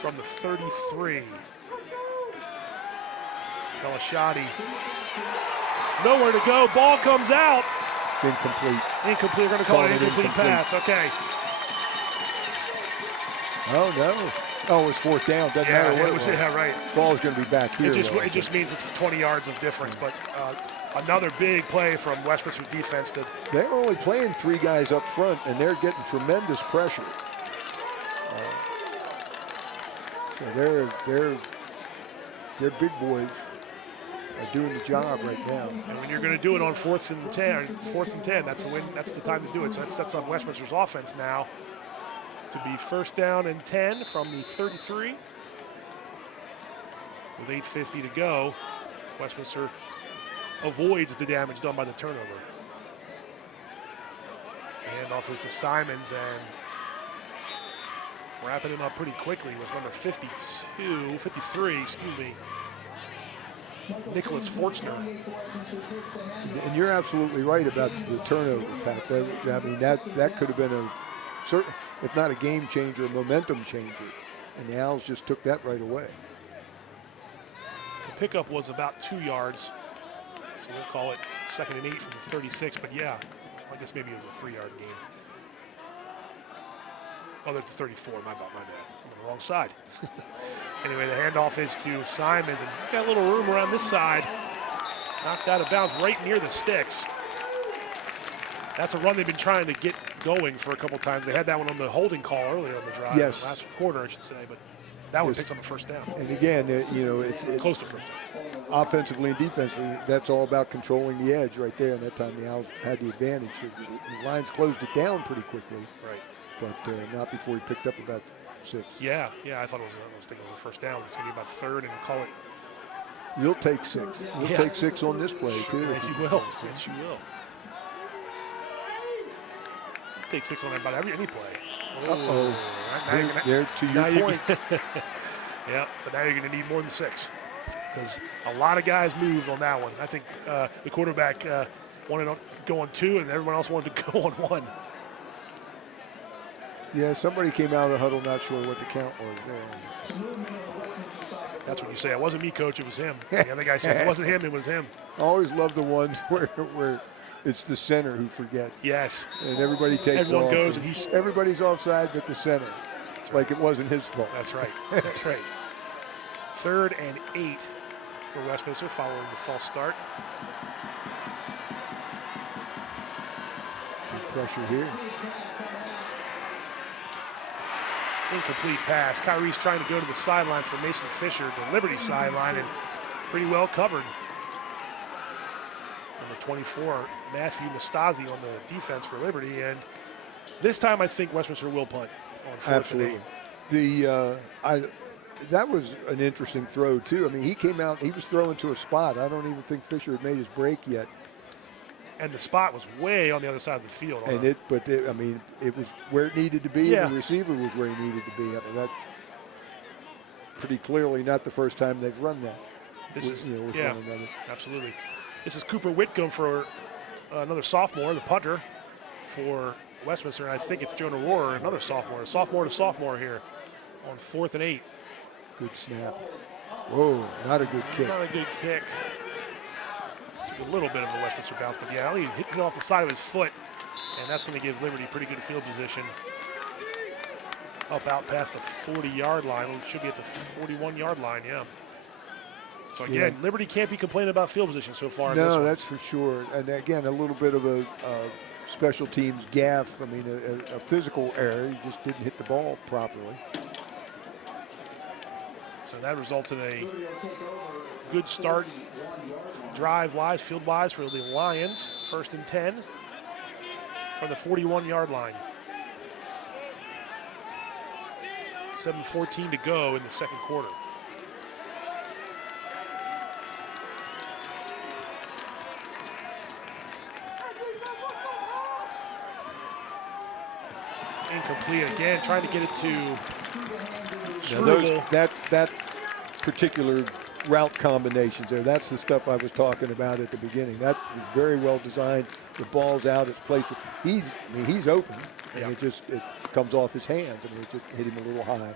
from the 33. Pelishati. Nowhere to go. Ball comes out. Incomplete. Incomplete. We're going to call it an incomplete pass. Okay. Oh, no. Oh, it's 4th down. Doesn't matter what it was. Yeah, right. Ball's going to be back here. It just means it's 20 yards of difference. But another big play from Westminster's defense. They're only playing 3 guys up front, and they're getting tremendous pressure. So they're big boys are doing the job right now. And when you're going to do it on 4th and 10, that's the win. That's the time to do it. So that sets up Westminster's offense now to be 1st down and 10 from the 33 with 8:50 to go. Westminster avoids the damage done by the turnover. Handoff is to Simons, and wrapping him up pretty quickly was number 53, excuse me, Nicholas Fortner. And you're absolutely right about the turnover, Pat. That could have been a certain, if not a game changer, a momentum changer. And the Owls just took that right away. The pickup was about 2 yards, so we'll call it 2nd and 8 from the 36. But yeah, I guess maybe it was a 3-yard game. Oh, that's 34. My bad. I'm on the wrong side. Anyway, the handoff is to Simons, and he's got a little room around this side. Knocked out of bounds right near the sticks. That's a run they've been trying to get going for a couple times. They had that one on the holding call earlier on the drive. Yes. Last quarter, I should say, but that one picks up a first down. And again, it's Close to first down. Offensively and defensively, that's all about controlling the edge right there. And that time the Owls had the advantage. The Lions closed it down pretty quickly. Right. But not before he picked up about 6. Yeah, I thought I was thinking it was a first down. It's going to be about 3rd, and call it. You'll take 6. You'll take 6 on this play, too. Yes, you will. Yes, you will. Take 6 on about any play. Uh-oh. There, to your point. Yeah, but now you're going to need more than 6 because a lot of guys moved on that one. I think the quarterback wanted to go on 2, and everyone else wanted to go on 1. Yeah, somebody came out of the huddle not sure what the count was there. That's what you say. It wasn't me, Coach. It was him. The other guy says it wasn't him. It was him. I always love the ones where it's the center who forgets. Yes. And everybody takes Everyone off. goes, and he's everybody's offside but the center. It's like it wasn't his fault. That's right. That's right. 3rd and 8 for Westminster following the false start. Good pressure here. Incomplete pass. Kyrie's trying to go to the sideline for Mason Fisher, the Liberty sideline, and pretty well covered. Number 24, Matthew Nastasi on the defense for Liberty, and this time I think Westminster will punt on 4th and 8. That was an interesting throw too. I mean, he came out, he was throwing to a spot. I don't even think Fisher had made his break yet. And the spot was way on the other side of the field. And it was where it needed to be. Yeah. And the receiver was where he needed to be. I mean, that's pretty clearly not the first time they've run that. This with yeah, one another. Absolutely. This is Cooper Whitcomb for another sophomore, the punter for Westminster, and I think it's Jonah Rohrer, another sophomore. Sophomore to sophomore here on 4th and 8. Good snap. Whoa, not a good kick. Not a good kick. Took a little bit of a Westminster bounce, but yeah, only hit it off the side of his foot, and that's going to give Liberty pretty good field position. Up out past the 40-yard line. It should be at the 41-yard line, yeah. So again, Liberty can't be complaining about field position so far. In this No, one. that's for sure. And again, a little bit of a special teams gaffe. I mean, a physical error. He just didn't hit the ball properly. So that results in a good start, drive-wise, field-wise for the Lions. 1st and 10 from the 41-yard line. 7:14 to go in the 2nd quarter. Incomplete again, trying to get it to Struble. That particular route combinations there, that's the stuff I was talking about at the beginning. That was very well designed. The ball's out, it's placed. He's open, and it comes off his hands. I mean, it just hit him a little high.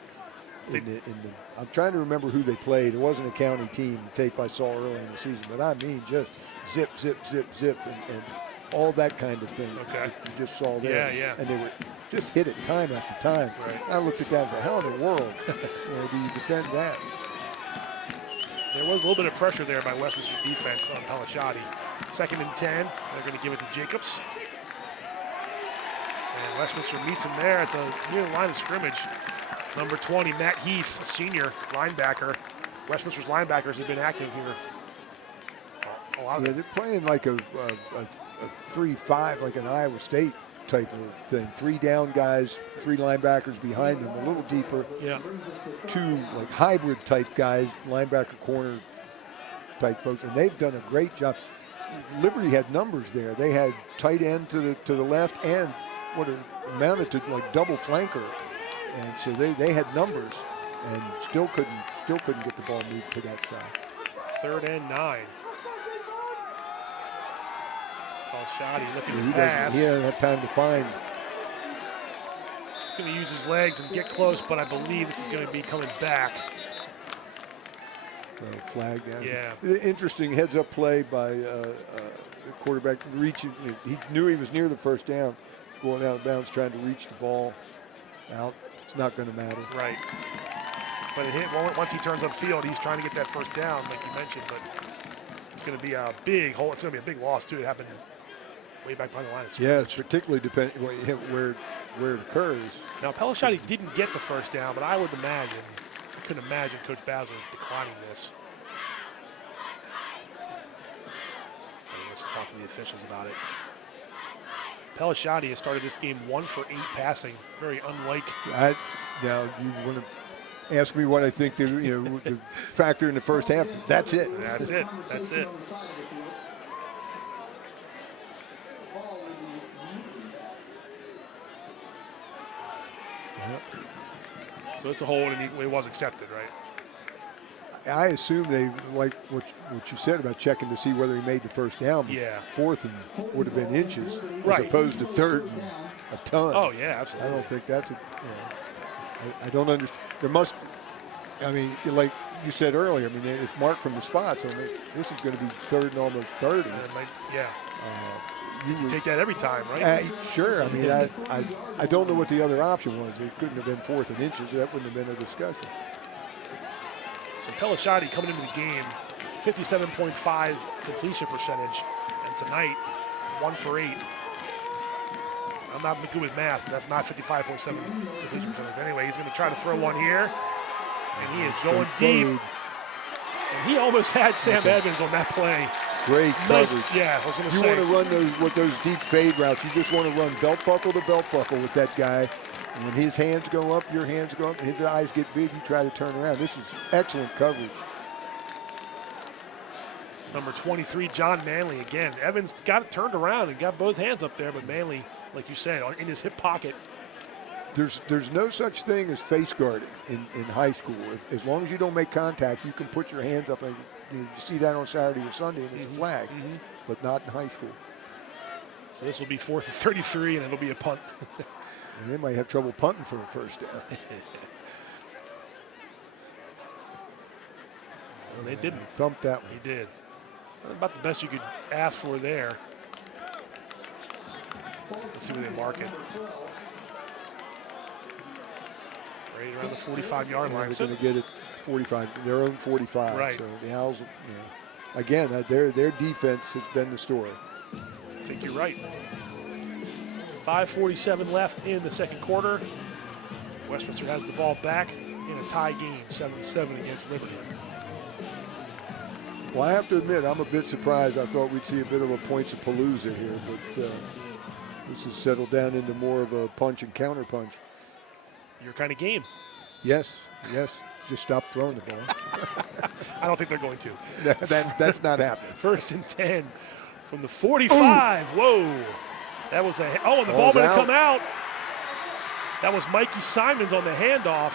I'm trying to remember who they played. It wasn't a county team, tape I saw early in the season, but I mean just zip, zip, zip, zip, and all that kind of thing. Okay. That you just saw there. Yeah. And they were just hit it time after time. Right. I looked at that and said, how in the world do you defend that? There was a little bit of pressure there by Westminster's defense on Pellicciati. 2nd and 10. They're going to give it to Jacobs. And Westminster meets him there at the near the line of scrimmage. Number 20, Matt Heath, a senior linebacker. Westminster's linebackers have been active here. A lot of They're playing like a 3-5, like an Iowa State type of thing. 3 down guys, 3 linebackers behind them, a little deeper. Yeah. 2 like hybrid type guys, linebacker, corner, type folks, and they've done a great job. Liberty had numbers there. They had tight end to the left and what amounted to like double flanker, and so they had numbers, and still couldn't get the ball moved to that side. 3rd and 9. Paul Shoddy looking to He pass. doesn't have time to find. He's going to use his legs and get close, but I believe this is going to be coming back. Flag down. Yeah. Interesting heads-up play by the quarterback reaching. He knew he was near the first down, going out of bounds, trying to reach the ball out. It's not going to matter. Right. But it hit once he turns upfield. He's trying to get that first down, like you mentioned. But it's going to be a big hole. It's going to be a big loss too. It happened way back behind the line of scrimmage. Yeah, it's particularly depending where it occurs. Now Pelishati didn't get the first down, but I couldn't imagine Coach Bowser declining this. Let's talk to the officials about it. Pelishati has started this game 1 for 8 passing, very unlike. Now you want to ask me what I think the factor in the first half. That's it. That's it. That's it. So it's a hold, and it was accepted, right? I assume they like what you said about checking to see whether he made the first down. Yeah. 4th and would have been inches, right, as opposed to 3rd and a ton. Oh yeah, absolutely. I don't think that's I don't understand. There must. I mean, like you said earlier. I mean, it's marked from the spot, so this is going to be 3rd and almost 30. Yeah. You take that every time, right? Sure. I mean, I don't know what the other option was. It couldn't have been 4th and inches. That wouldn't have been a discussion. So Pelishati coming into the game, 57.5 completion percentage, and tonight 1 for 8. I'm not good with math, but that's not 55.7 completion percentage. But anyway, he's going to try to throw one here, and he is going deep. And he almost had Sam Evans on that play. Great nice, coverage. yeah, I was going to say. You want to run those deep fade routes. You just want to run belt buckle to belt buckle with that guy. And when his hands go up, your hands go up, and his eyes get big, you try to turn around. This is excellent coverage. Number 23, John Manley again. Evans got it turned around and got both hands up there, but Manley, like you said, in his hip pocket. There's no such thing as face guarding in high school. As long as you don't make contact, you can put your hands up. And you see that on Saturday or Sunday, and it's a flag, but not in high school. So this will be 4th and 33, and it'll be a punt. And they might have trouble punting for a first down. Well, they didn't. Thumped that one. He did. About the best you could ask for there. Let's see where they mark it. Right around the 45-yard line. They're going to get it 45, their own 45. Right. So the Owls, again, their defense has been the story. I think you're right. 5:47 left in the second quarter. Westminster has the ball back in a tie game, 7-7 against Liberty. Well, I have to admit, I'm a bit surprised. I thought we'd see a bit of a points of palooza here, but this has settled down into more of a punch and counter punch. Your kind of game. Yes. Just stop throwing the ball. I don't think they're going to. That's not happening. 1st and 10 from the 45. Ooh. Whoa. That was and the ball may come out. That was Mikey Simons on the handoff.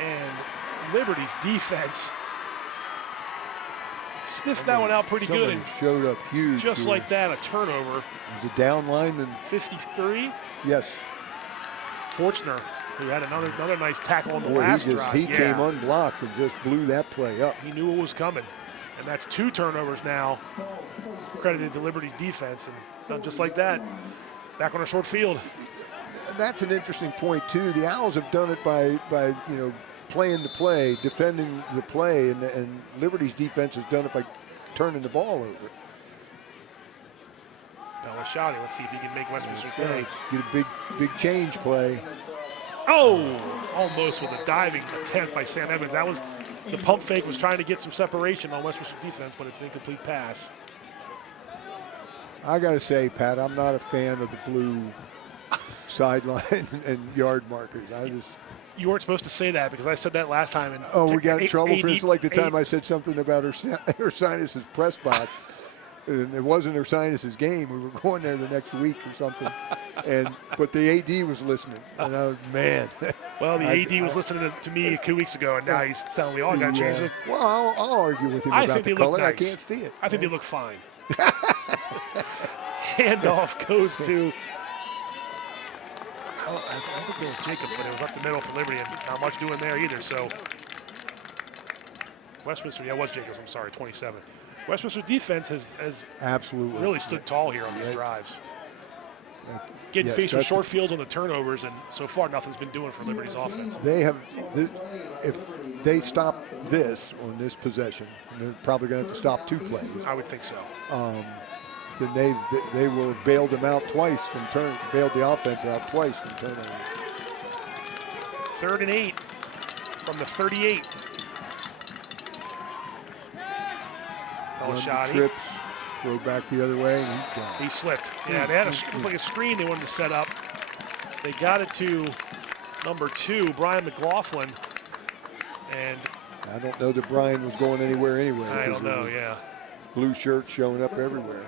And Liberty's defense sniffed that one out pretty good. And showed up huge. Just here. like that, a turnover. It was a down lineman. 53. Yes. Fortner, who had another nice tackle on the last drive. He came unblocked and just blew that play up. He knew it was coming. And that's 2 turnovers now, credited to Liberty's defense. And just like that, back on a short field. That's an interesting point, too. The Owls have done it by playing the play, defending the play, and Liberty's defense has done it by turning the ball over. Pelishati, let's see if he can make Westminster pay. Get a big change play. Oh, almost with a diving attempt by Sam Evans. That was the pump fake, was trying to get some separation on Westminster defense, but it's an incomplete pass. I got to say, Pat, I'm not a fan of the blue sideline and yard markers. You weren't supposed to say that because I said that last time. And Oh, we got in trouble for AD it's like the time I said something about Ursinus's press box. And it wasn't Ursinus's game. We were going there the next week or something. But the AD was listening. And I was, man. Well, the AD was listening to me 2 weeks ago, and now he's telling me, oh, I got to change it. Well, I'll argue with him I about think the they look color. nice. I can't see it. I think they look fine. Handoff goes to, I think it was Jacobs, but it was up the middle for Liberty, and not much doing there either. So Westminster, yeah, it was Jacobs. I'm sorry, 27. Westminster's defense has absolutely really stood tall here on these drives. Getting faced with short fields on the turnovers, and so far nothing's been doing for Liberty's offense. They have, if they stop this on this possession, they're probably going to have to stop 2 plays. I would think so. Then they will have bailed them out twice bailed the offense out twice from turnovers. 3rd and 8 from the 38. Trips, throw back the other way, and he's down. He slipped. Yeah, they had a screen they wanted to set up. They got it to number 2, Brian McLaughlin, and I don't know that Brian was going anywhere anyway. I don't know. Yeah, blue shirts showing up everywhere.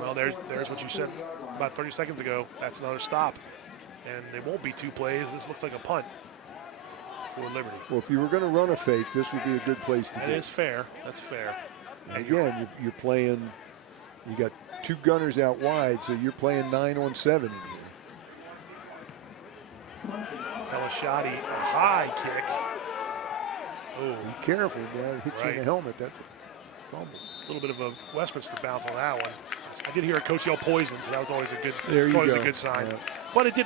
Well, there's what you said about 30 seconds ago. That's another stop, and it won't be 2 plays. This looks like a punt for Liberty. Well, if you were going to run a fake, this would be a good place to That is fair. That's fair. And again, you're playing. You got 2 gunners out wide, so you're playing 9 on 7 in here. Pelishati, a high kick. Oh, be careful, man! It hits you in the helmet. That's a fumble. A little bit of a Westminster bounce on that one. I did hear a coach yell poison, so that was always a good. A good sign. Yeah. But it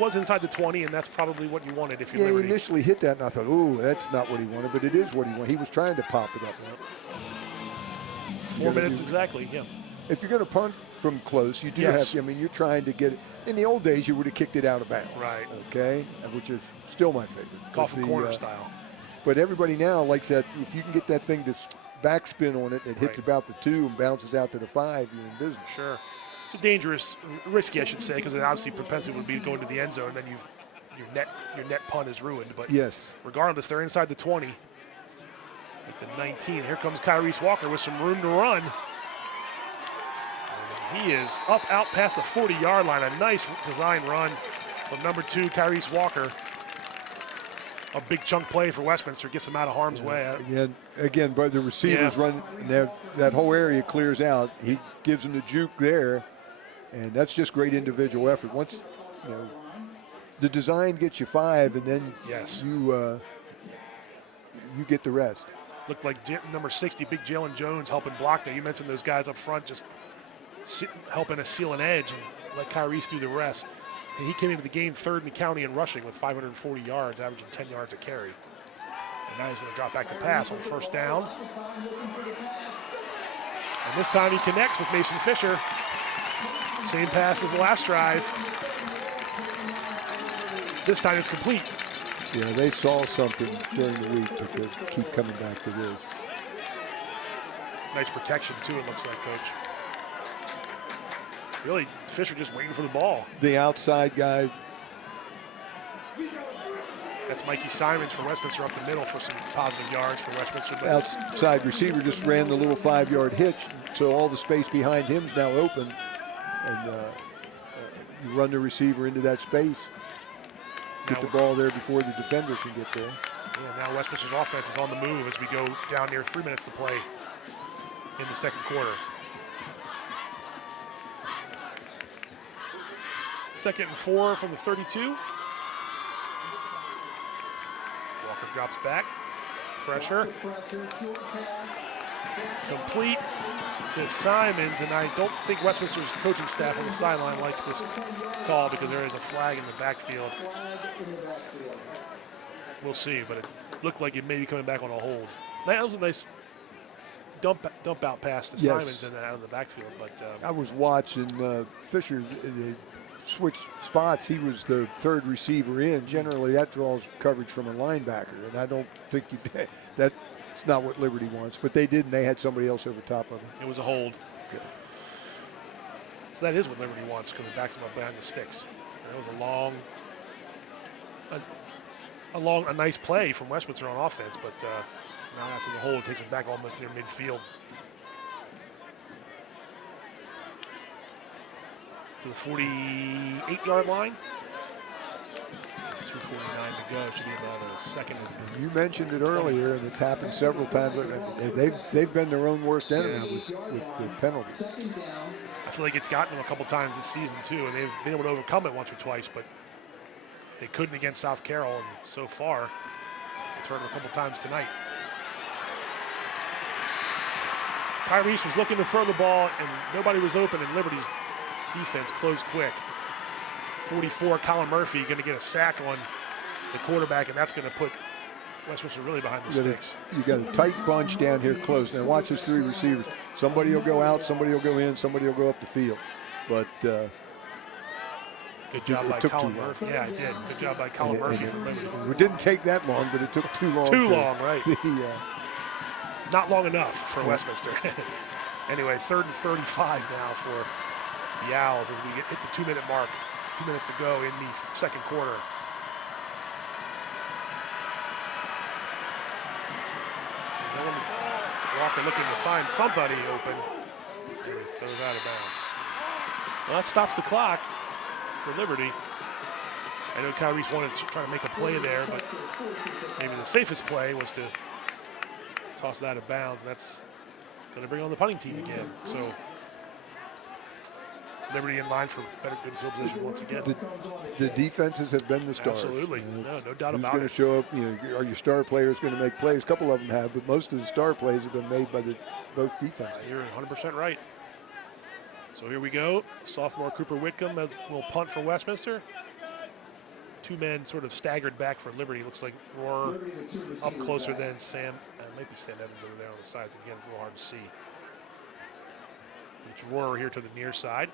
was inside the 20, and that's probably what you wanted if you're Liberty. He initially hit that, and I thought, ooh, that's not what he wanted, but it is what he wanted. He was trying to pop it up. 4 minutes exactly. Yeah. If you're going to punt from close, you do have to. I mean, you're trying to get it. In the old days, you would have kicked it out of bounds. Right. Okay, which is still my favorite. Coffin corner style. But everybody now likes that. If you can get that thing to backspin on it, and it hits about the 2 and bounces out to the 5, you're in business. Sure. It's a dangerous, risky, I should say, because obviously propensity would be going to the end zone, and then your net punt is ruined. But regardless, they're inside the 20. At the 19, here comes Kyrese Walker with some room to run. And he is out past the 40-yard line. A nice design run from number 2, Kyrese Walker. A big chunk play for Westminster, gets them out of harm's way. Again, but the receivers run, that whole area clears out. He gives them the juke there, and that's just great individual effort. Once the design gets you 5, and then you get the rest. Looked like number 60, big Jalen Jones, helping block there. You mentioned those guys up front just helping us seal an edge and let Kyrese do the rest. And he came into the game 3rd in the county in rushing with 540 yards, averaging 10 yards a carry. And now he's going to drop back to pass on 1st down. And this time he connects with Mason Fisher. Same pass as the last drive. This time it's complete. Yeah, they saw something during the week, but they keep coming back to this. Nice protection, too, it looks like, Coach. Really, Fisher just waiting for the ball. The outside guy. That's Mikey Simons for Westminster up the middle for some positive yards for Westminster. Outside receiver just ran the little 5-yard hitch, so all the space behind him is now open. And you run the receiver into that space. Get the ball there before the defender can get there. Yeah, now Westminster's offense is on the move as we go down near 3 minutes to play in the 2nd quarter. 2nd and 4 from the 32. Walker drops back. Pressure. Complete to Simons, and I don't think Westminster's coaching staff on the sideline likes this call because there is a flag in the backfield. We'll see, but it looked like it may be coming back on a hold. That was a nice dump out pass to Simons and out of the backfield. But I was watching Fisher. They switched spots. He was the 3rd receiver in. Generally, that draws coverage from a linebacker, and I don't think that's not what Liberty wants. But they did, and they had somebody else over top of him. It was a hold. Okay. So that is what Liberty wants, because it backs them up behind the sticks. That was a long, a nice play from Westminster on offense, but now after the hole, it takes them back almost near midfield. To the 48-yard line. 2:49 to go. Should be about a second. And you mentioned it earlier, and it's happened several times. They've been their own worst enemy with the penalties. I feel like it's gotten them a couple times this season too, and they've been able to overcome it once or twice, but they couldn't against South Carroll, and so far it's hurt them a couple times tonight. Tyrese was looking to throw the ball, and nobody was open, and Liberty's defense closed quick. 44, Colin Murphy going to get a sack on the quarterback, and that's going to put Westminster really behind the sticks. You got a tight bunch down here close. Now watch those three receivers. Somebody will go out, somebody will go in, somebody will go up the field. But good job by Colin Murphy. Yeah, it did. Good job by Colin Murphy from Liberty. It didn't take that long, but it took too long. Too long, right. Not long enough for Westminster. Anyway, 3rd and 35 now for the Owls as we hit the 2-minute mark. 2 minutes to go in the second quarter. Walker looking to find somebody open. And he throws out of bounds. Well, that stops the clock for Liberty. I know Tyrese wanted to try to make a play there, but maybe the safest play was to toss it out of bounds, and that's going to bring on the punting team again. So Liberty in line for better good field position once again. The defenses have been the stars. Absolutely, no doubt about it. Who's going to show up? Are your star players going to make plays? A couple of them have, but most of the star plays have been made by both defenses. You're 100% right. So here we go. Sophomore Cooper Whitcomb will punt for Westminster. 2 men sort of staggered back for Liberty. Looks like Rohr up closer than Sam. Maybe Sam Evans over there on the side. Again, it's a little hard to see. It's Rohr here to the near side.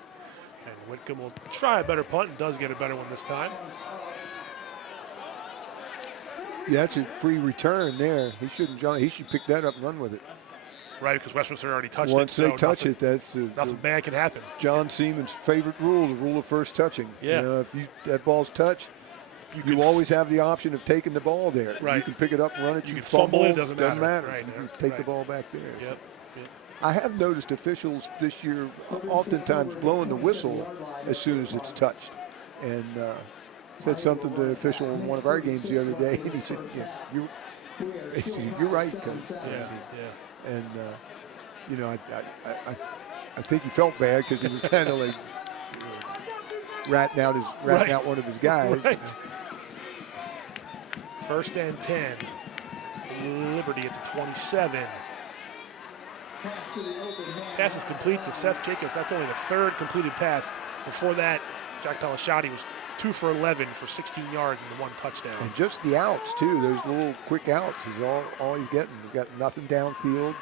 And Whitcomb will try a better punt and does get a better one this time. Yeah, that's a free return there. He shouldn't jump. He should pick that up and run with it. Right, because Westminster already touched Once it. Once they touch it, that's nothing bad can happen. John Seaman's favorite rule, the rule of first touching. Yeah. If that ball's touched, you always have the option of taking the ball there. Right. You can pick it up and run it. You can fumble it, doesn't matter. Right. You can take the ball back there. Yep. I have noticed officials this year oftentimes blowing the whistle as soon as it's touched. And said something to an official in one of our games the other day, and he said, you're right, Coach. And, I think he felt bad because he was kind of like ratting out one of his guys. Right. 1st and 10. Liberty at the 27. Pass is complete to Seth Jacobs. That's only the 3rd completed pass. Before that, Jack Palasciati was 2 for 11 for 16 yards and the 1 touchdown. And just the outs, too. Those little quick outs is all he's getting. He's got nothing downfield.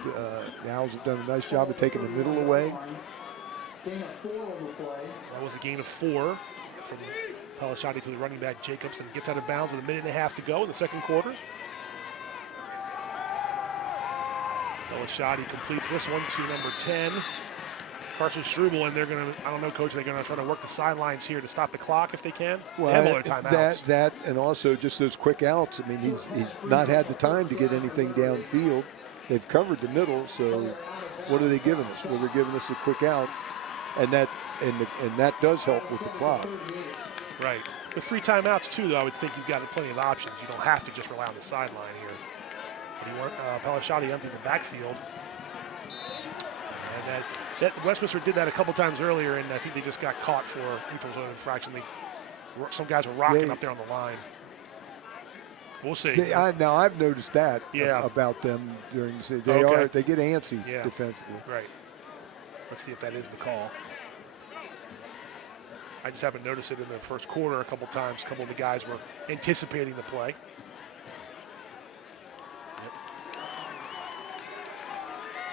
The Owls have done a nice job of taking the middle away. That was a gain of 4 from Palasciati to the running back Jacobs, and gets out of bounds with 1.5 minutes to go in the second quarter. Palasciati completes this one to number 10. Carson Struble, and they're going to, I don't know, Coach, they're going to try to work the sidelines here to stop the clock if they can. Well, they have all their timeouts. That and also just those quick outs. I mean, he's not had the time to get anything downfield. They've covered the middle, so what are they giving us? Well, they're giving us the quick outs, and that does help with the clock. Right. With 3 timeouts, too, though, I would think you've got plenty of options. You don't have to just rely on the sideline here. But Palasciati emptied the backfield. And that Westminster did that a couple times earlier, and I think they just got caught for neutral zone infraction. Some guys were rocking up there on the line. We'll see. Now I've noticed that about them during the season. They get antsy defensively. Right. Let's see if that is the call. I just happened to notice it in the first quarter a couple times. A couple of the guys were anticipating the play. Yep.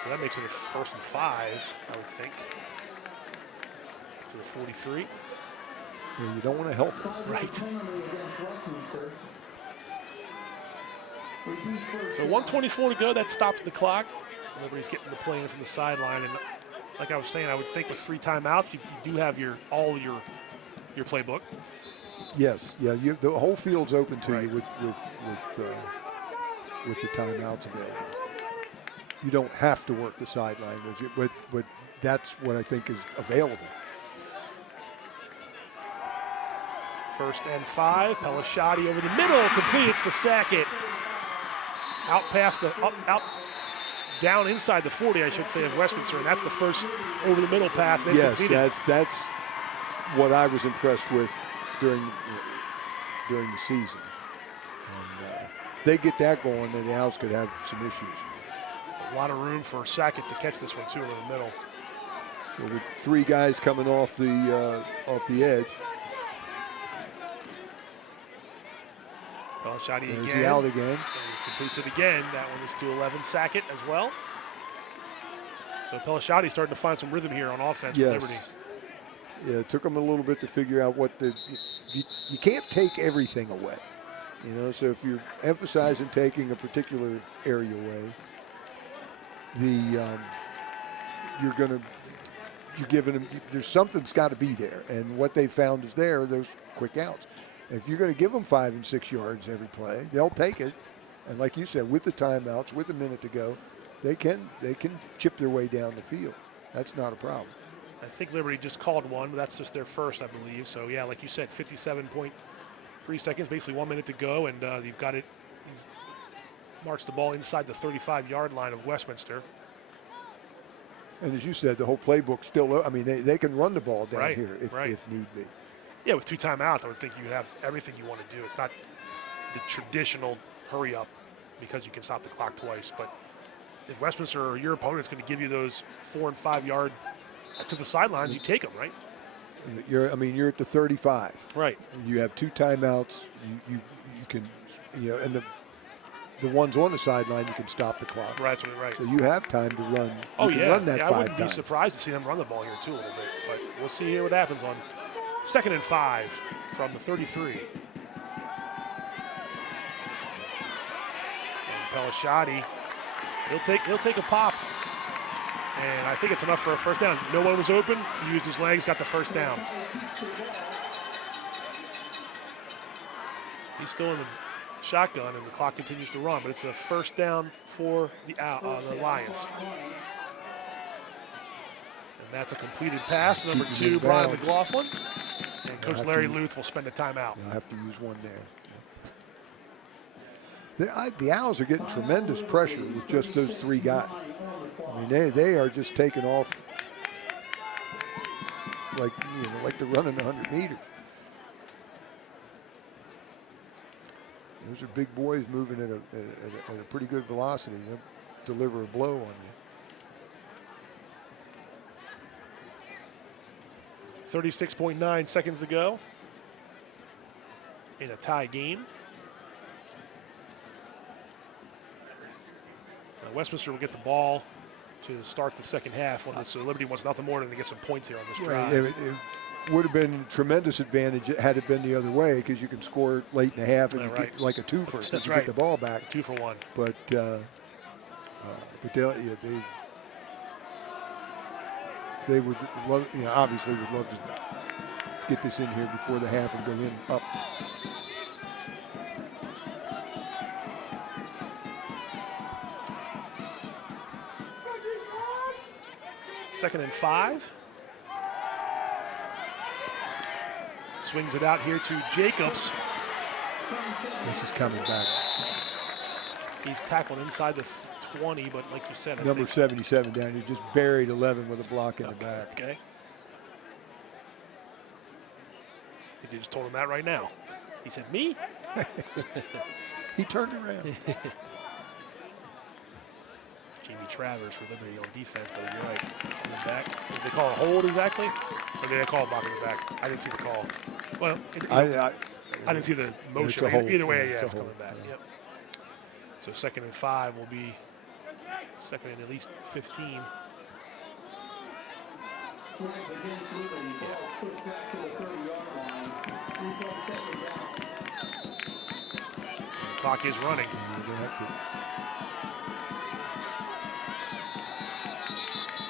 So that makes it a 1st and 5, I would think. To the 43. Yeah, you don't want to help them. Right. So 1:24 to go. That stops the clock. Liberty's getting the play in from the sideline, and like I was saying, I would think with 3 timeouts, you do have all your playbook. Yes, yeah. The whole field's open to Right. you with the timeouts available. You don't have to work the sideline, but that's what I think is available. 1st and 5. Pelishati over the middle, completes the Sackett. Out past the down inside the 40, I should say, of Westminster, and that's the first over the middle pass they've Yes, completed. that's what I was impressed with during the season. And if they get that going, then the Owls could have some issues. A lot of room for Sackett to catch this one too in the middle. So with 3 guys coming off the edge. Pelishati There's again. the out again. And he completes it again. That one is to 11 Sackett as well. So Pelishati starting to find some rhythm here on offense for Liberty. Yeah, it took them a little bit to figure out you can't take everything away. So if you're emphasizing taking a particular area away, you're giving them, there's something's got to be there. And what they found is those quick outs. If you're going to give them 5 and 6 yards every play, they'll take it. And like you said, with the timeouts, with a minute to go, they can chip their way down the field. That's not a problem. I think Liberty just called one. That's just their first, I believe. So, yeah, like you said, 57.3 seconds, basically 1 minute to go, and you've marched the ball inside the 35-yard line of Westminster. And as you said, the whole playbook's still, they can run the ball down Right, here if need be. Yeah, with 2 timeouts, I would think you have everything you want to do. It's not the traditional hurry up because you can stop the clock twice. But if Westminster or your opponent's going to give you those 4 and 5 yard to the sidelines, you take them, right? You're at the 35. Right. You have 2 timeouts. You can, and the ones on the sideline, you can stop the clock. Right. So you have time to run. Oh, you yeah. can run that 5 I wouldn't times. be surprised to see them run the ball here too a little bit. But we'll see here what happens on 2nd and 5 from the 33. And Pelishati, he'll take a pop. And I think it's enough for a first down. No one was open. He used his legs, got the first down. He's still in the shotgun, and the clock continues to run. But it's a first down for the Lions. And that's a completed pass. Number 2, Brian McLaughlin. And Coach Larry Luth will spend a timeout. You'll have to use one there. The Owls are getting tremendous pressure with just those 3 guys. They are just taking off like they're running 100 meters. Those are big boys moving at a pretty good velocity. They'll deliver a blow on you. 36.9 seconds to go in a tie game. Westminster will get the ball to start the second half. So Liberty wants nothing more than to get some points here on this drive. It would have been a tremendous advantage had it been the other way, because you can score late in the half and get like a 2-for. That's you right. Get the ball back. 2 for 1. But they would love, obviously would love to get this in here before the half and go in up. Second and 5. Swings it out here to Jacobs. This is coming back. He's tackled inside the 20, but like you said, Number 77 down here, just buried 11 with a block in the back. Okay. He just told him that right now. He said, me? He turned around. Jamie Travers for Liberty on defense, but you're right. Coming back. Did they call a hold exactly? Or did they call a block in the back? I didn't see the call. Well, I didn't see the motion. Either way, yeah, it's coming back. Yep. So 2nd and 5 will be 2nd and at least 15. Flags against Liberty. Ball's pushed back to the 30-yard line. We call second down. The clock is running.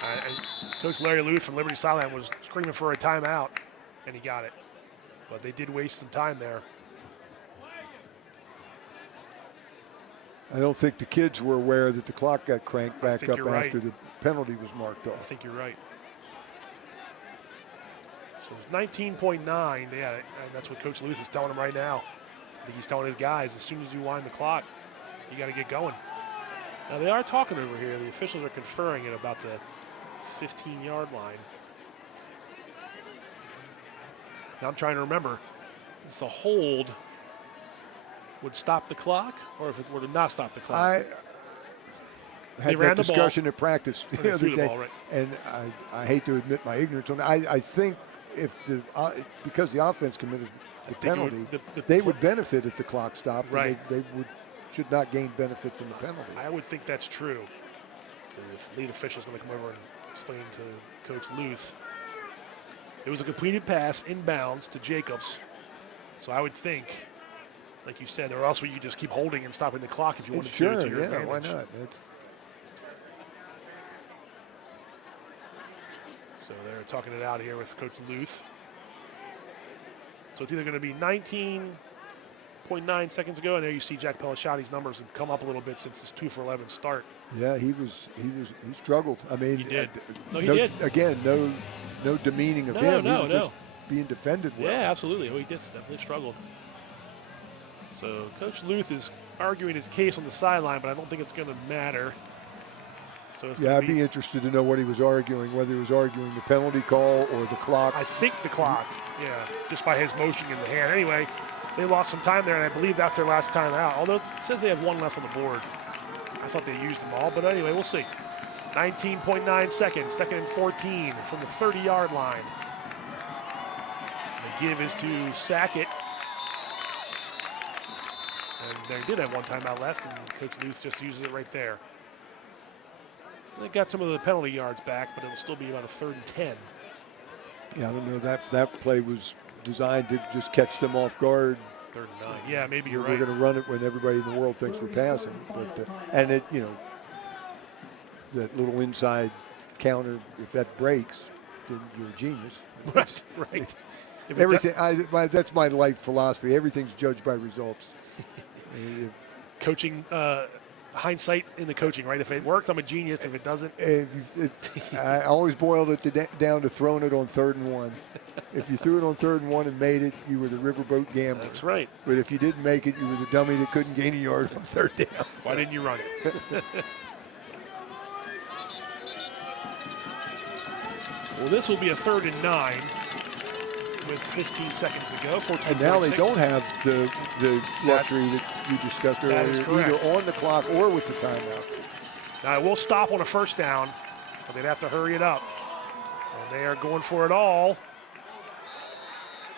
And Coach Larry Luth from Liberty Sideline was screaming for a timeout, and he got it. But they did waste some time there. I don't think the kids were aware that the clock got cranked back up after the penalty was marked I off. think you're right. So it's 19.9. Yeah, and that's what Coach Luth is telling him right now. I think he's telling his guys, as soon as you wind the clock, you got to get going. Now, they are talking over here. The officials are conferring at about the 15-yard line. Now, I'm trying to remember. It's a hold would stop the clock, or if it were to not stop the clock. I had that discussion at practice the other day, ball, right. and I hate to admit my ignorance on that. I think if because the offense committed the penalty, they would benefit if the clock stopped. Right. And they should not gain benefit from the penalty. I would think that's true. So the lead official is going to come over and explain to Coach Luth. It was a completed pass inbounds to Jacobs. So I would think, like you said, or else you just keep holding and stopping the clock if you want to do it to your advantage. Why not? So they're talking it out here with Coach Luth. So it's either going to be 19.9 seconds ago, and there you see Jack Pelishotti's numbers have come up a little bit since his 2-for-11 start. Yeah, he struggled. I mean, he did. He did. Again, no demeaning of him. He was just being defended well. Yeah, absolutely. Oh, he did. Definitely struggled. So Coach Luth is arguing his case on the sideline, but I don't think it's going to matter. So it's I'd be interested to know what he was arguing, whether he was arguing the penalty call or the clock. I think the clock, just by his motion in the hand. Anyway, they lost some time there, and I believe that's their last time out, although it says they have one left on the board. I thought they used them all, but anyway, we'll see. 19.9 seconds, 2nd and 14 from the 30-yard line. The give is to Sackett. And they did have one timeout left, and Coach Luth just uses it right there. They got some of the penalty yards back, but it'll still be about a 3rd and 10. Yeah, I don't know. That play was designed to just catch them off guard. 3rd and 9. Yeah, maybe you're right. We're going to run it when everybody in the world thinks we're passing. But and it, that little inside counter, if that breaks, then you're a genius. Right. Everything. That's my life philosophy. Everything's judged by results. Coaching. Hindsight in the coaching, right? If it worked, I'm a genius. If it doesn't, I always boiled it down to throwing it on 3rd and 1. If you threw it on 3rd and 1 and made it, you were the riverboat gambler. That's right. But if you didn't make it, you were the dummy that couldn't gain a yard on 3rd down. Why didn't you run it? Well, this will be a 3rd and 9 with 15 seconds to go. 14. And now they don't have the luxury that you discussed earlier, either on the clock or with the timeout. Now, it will stop on a 1st down, but they'd have to hurry it up. And they are going for it all.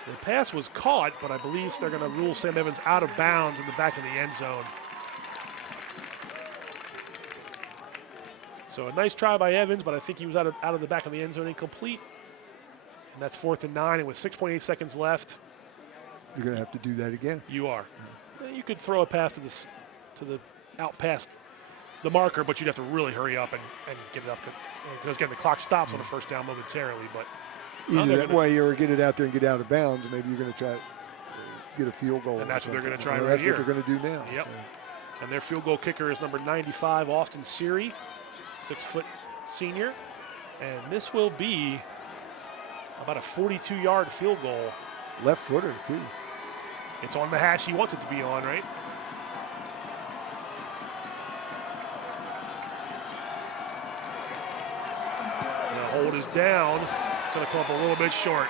The pass was caught, but I believe they're going to rule Sam Evans out of bounds in the back of the end zone. So a nice try by Evans, but I think he was out of the back of the end zone incomplete. And that's 4th and 9, and with 6.8 seconds left. You're going to have to do that again. You are. You could throw a pass to the out past the marker, but you'd have to really hurry up and get it up. Because, again, the clock stops on a 1st down momentarily. But either that way or get it out there and get out of bounds. Maybe you're going to try to get a field goal. And that's what they're going to try right here. That's what they're going to do now. Yep. So. And their field goal kicker is number 95, Austin Seary, 6-foot senior. And this will be about a 42-yard field goal. Left footer, too. It's on the hash he wants it to be on, right? And the hold is down. It's going to come up a little bit short.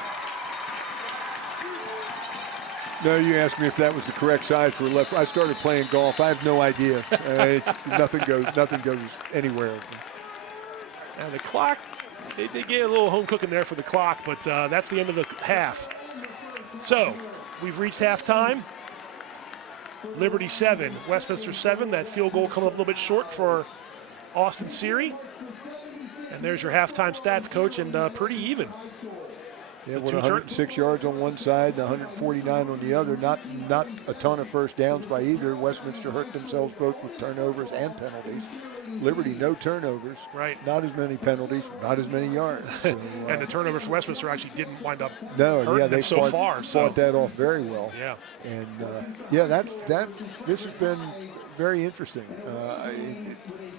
No, you asked me if that was the correct side for left. I started playing golf. I have no idea. Nothing goes anywhere. And the clock, they get a little home cooking there for the clock, but that's the end of the half. So we've reached halftime. Liberty 7, Westminster 7. That field goal coming up a little bit short for Austin Seary. And there's your halftime stats, Coach, and pretty even. Yeah, 106 yards on one side and 149 on the other. Not a ton of first downs by either. Westminster hurt themselves both with turnovers and penalties. Liberty, no turnovers. Right. Not as many penalties, not as many yards. So, and the turnovers for Westminster actually didn't wind up they so fought that off very well. Yeah. And, this has been very interesting.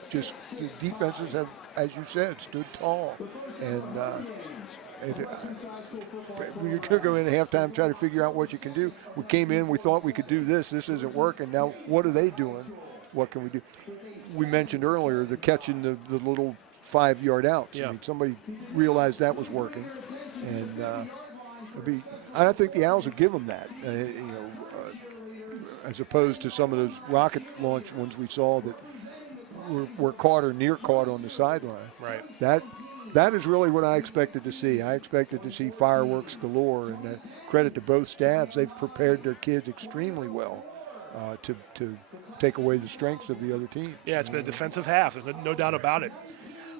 Just the defenses have, as you said, stood tall. And you could go in at halftime try to figure out what you can do. We came in, we thought we could do this. This isn't working. Now, what are they doing? What can we do? We mentioned earlier the catching the little 5-yard outs. Yeah. I mean, somebody realized that was working. And I think the Owls would give them that, as opposed to some of those rocket launch ones we saw that were caught or near caught on the sideline. Right. That is really what I expected to see. I expected to see fireworks galore, and credit to both staffs. They've prepared their kids extremely well to take away the strengths of the other team. Yeah, it's been a defensive half. There's no doubt about it.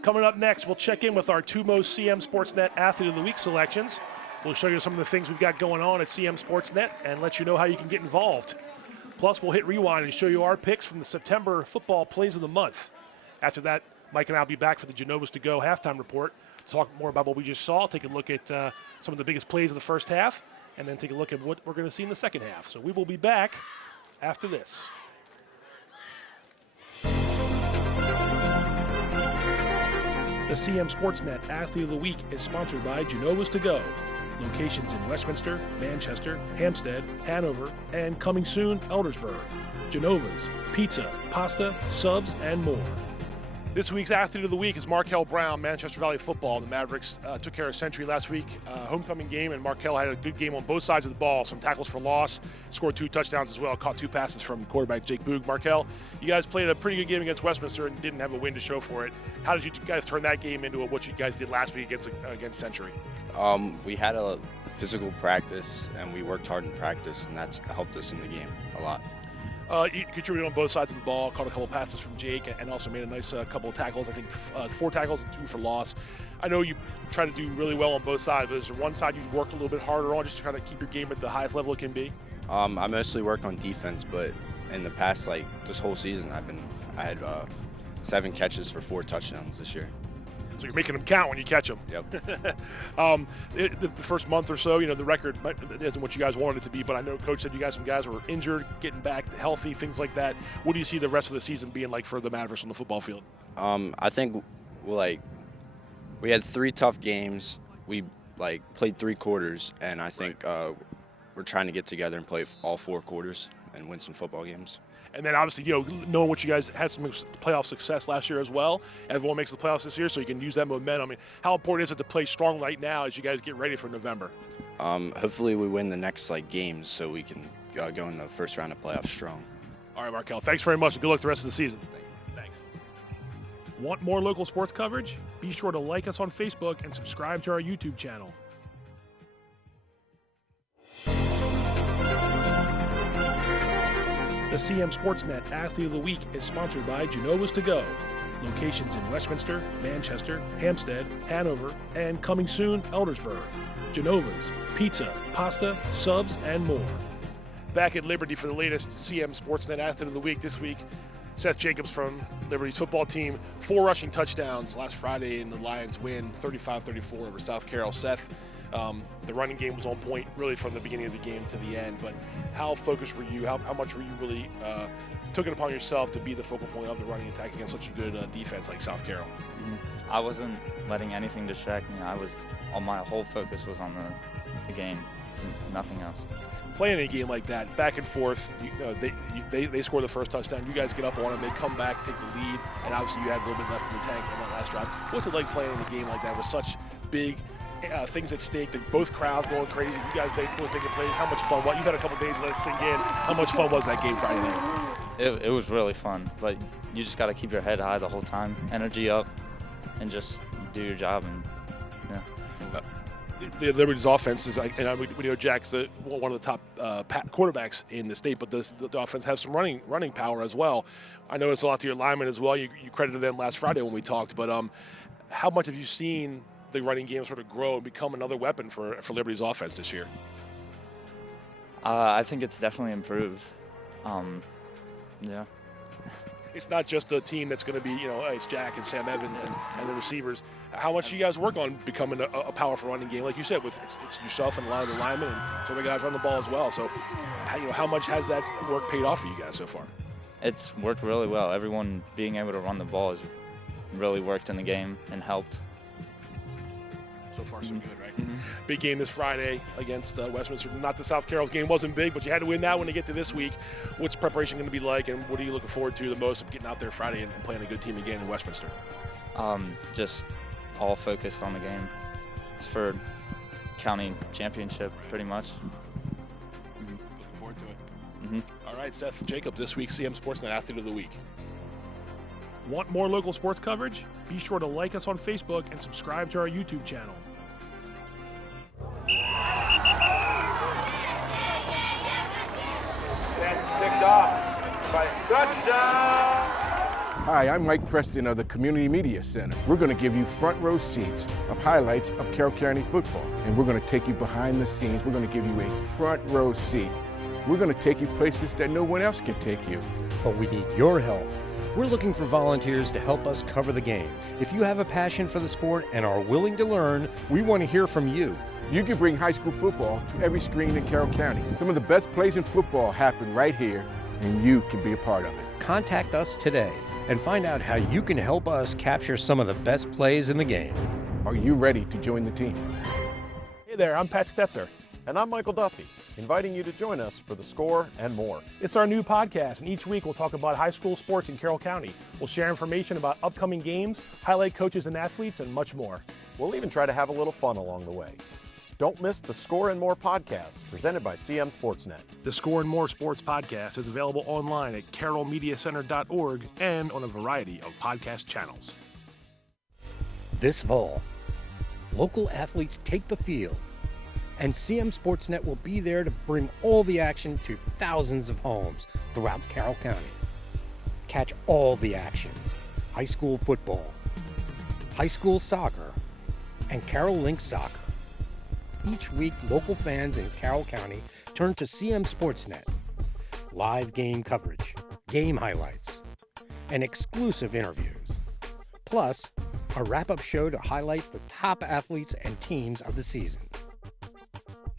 Coming up next, we'll check in with our two most CM Sportsnet Athlete of the Week selections. We'll show you some of the things we've got going on at CM Sportsnet and let you know how you can get involved. Plus, we'll hit rewind and show you our picks from the September football plays of the month. After that, Mike and I will be back for the Genovas to Go halftime report to talk more about what we just saw, take a look at some of the biggest plays of the first half, and then take a look at what we're going to see in the second half. So we will be back after this. The CM Sportsnet Athlete of the Week is sponsored by Genovas to Go. Locations in Westminster, Manchester, Hampstead, Hanover, and coming soon, Eldersburg. Genovas, pizza, pasta, subs, and more. This week's Athlete of the Week is Markel Brown, Manchester Valley football. The Mavericks took care of Century last week, homecoming game, and Markel had a good game on both sides of the ball. Some tackles for loss, scored 2 touchdowns as well, caught 2 passes from quarterback Jake Boog. Markel, you guys played a pretty good game against Westminster and didn't have a win to show for it. How did you guys turn that game into what you guys did last week against Century? We had a physical practice, and we worked hard in practice, and that's helped us in the game a lot. You contributed on both sides of the ball, caught a couple passes from Jake, and also made a nice couple of tackles. I think 4 tackles and 2 for loss. I know you try to do really well on both sides, but is there one side you work a little bit harder on just to try to keep your game at the highest level it can be? I mostly work on defense, but in the past, this whole season, I had 7 catches for 4 touchdowns this year. So you're making them count when you catch them. Yep. The first month or so, the record isn't what you guys wanted it to be, but I know Coach said some guys were injured, getting back healthy, things like that. What do you see the rest of the season being like for the Mavericks on the football field? I think we had 3 tough games. We played 3 quarters, and I think we're trying to get together and play all 4 quarters and win some football games. And then obviously, knowing what you guys had some playoff success last year as well. Everyone makes the playoffs this year, so you can use that momentum. I mean, how important is it to play strong right now as you guys get ready for November? Hopefully we win the next games so we can go in the first round of playoffs strong. All right, Markel. Thanks very much, and good luck the rest of the season. Thanks. Want more local sports coverage? Be sure to like us on Facebook and subscribe to our YouTube channel. The CM Sportsnet Athlete of the Week is sponsored by Genovas to Go. Locations in Westminster, Manchester, Hampstead, Hanover, and coming soon, Eldersburg. Genovas, pizza, pasta, subs, and more. Back at Liberty for the latest CM Sportsnet Athlete of the Week this week, Seth Jacobs from Liberty's football team, 4 rushing touchdowns last Friday in the Lions win, 35-34 over South Carroll. Seth, the running game was on point really from the beginning of the game to the end, but how focused were you? How much were you really took it upon yourself to be the focal point of the running attack against such a good defense like South Carroll? I wasn't letting anything distract me. My whole focus was on the game, nothing else. Playing a game like that, back and forth, they score the first touchdown. You guys get up on them, they come back, take the lead, and obviously you had a little bit left in the tank on that last drive. What's it like playing in a game like that with such big things at stake, both crowds going crazy, you guys both making plays? How much fun? You've had a couple days to let it sink in. How much fun was that game Friday night? It was really fun, but you just got to keep your head high the whole time, energy up, and just do your job. And the Liberty's offense is, and we know Jack's one of the top quarterbacks in the state, but the offense has some running power as well. I know it's a lot to your linemen as well. You credited them last Friday when we talked, but how much have you seen the running game sort of grow and become another weapon for Liberty's offense this year? I think it's definitely improved. Yeah. It's not just a team that's going to be, it's Jack and Sam Evans and the receivers. How much do you guys work on becoming a powerful running game? Like you said, with it's yourself and a lot of the linemen and some of the guys run the ball as well. So, how much has that work paid off for you guys so far? It's worked really well. Everyone being able to run the ball has really worked in the game and helped. So far, so good, right? Big game this Friday against Westminster. Not the South Carroll's game wasn't big, but you had to win that one to get to this week. What's preparation going to be like, and what are you looking forward to the most of getting out there Friday and playing a good team again in Westminster? Just all focused on the game. It's for county championship, pretty much. Looking forward to it. All right, Seth Jacobs, this week's CM Sportsnet Athlete of the Week. Want more local sports coverage? Be sure to like us on Facebook and subscribe to our YouTube channel. That's picked off by touchdown. Hi, I'm Mike Preston of the Community Media Center. We're going to give you front row seats of highlights of Carroll County football. And we're going to take you behind the scenes. We're going to give you a front row seat. We're going to take you places that no one else can take you. But we need your help. We're looking for volunteers to help us cover the game. If you have a passion for the sport and are willing to learn, we want to hear from you. You can bring high school football to every screen in Carroll County. Some of the best plays in football happen right here, and you can be a part of it. Contact us today and find out how you can help us capture some of the best plays in the game. Are you ready to join the team? Hey there, I'm Pat Stetzer. And I'm Michael Duffy, inviting you to join us for The Score and more. It's our new podcast, and each week we'll talk about high school sports in Carroll County. We'll share information about upcoming games, highlight coaches and athletes, and much more. We'll even try to have a little fun along the way. Don't miss the Score and More podcast, presented by CM Sportsnet. The Score and More Sports podcast is available online at carrollmediacenter.org and on a variety of podcast channels. This fall, local athletes take the field, and CM Sportsnet will be there to bring all the action to thousands of homes throughout Carroll County. Catch all the action: high school football, high school soccer, and Carroll Link soccer. Each week, local fans in Carroll County turn to CM Sportsnet. Live game coverage, game highlights, and exclusive interviews. Plus, a wrap-up show to highlight the top athletes and teams of the season.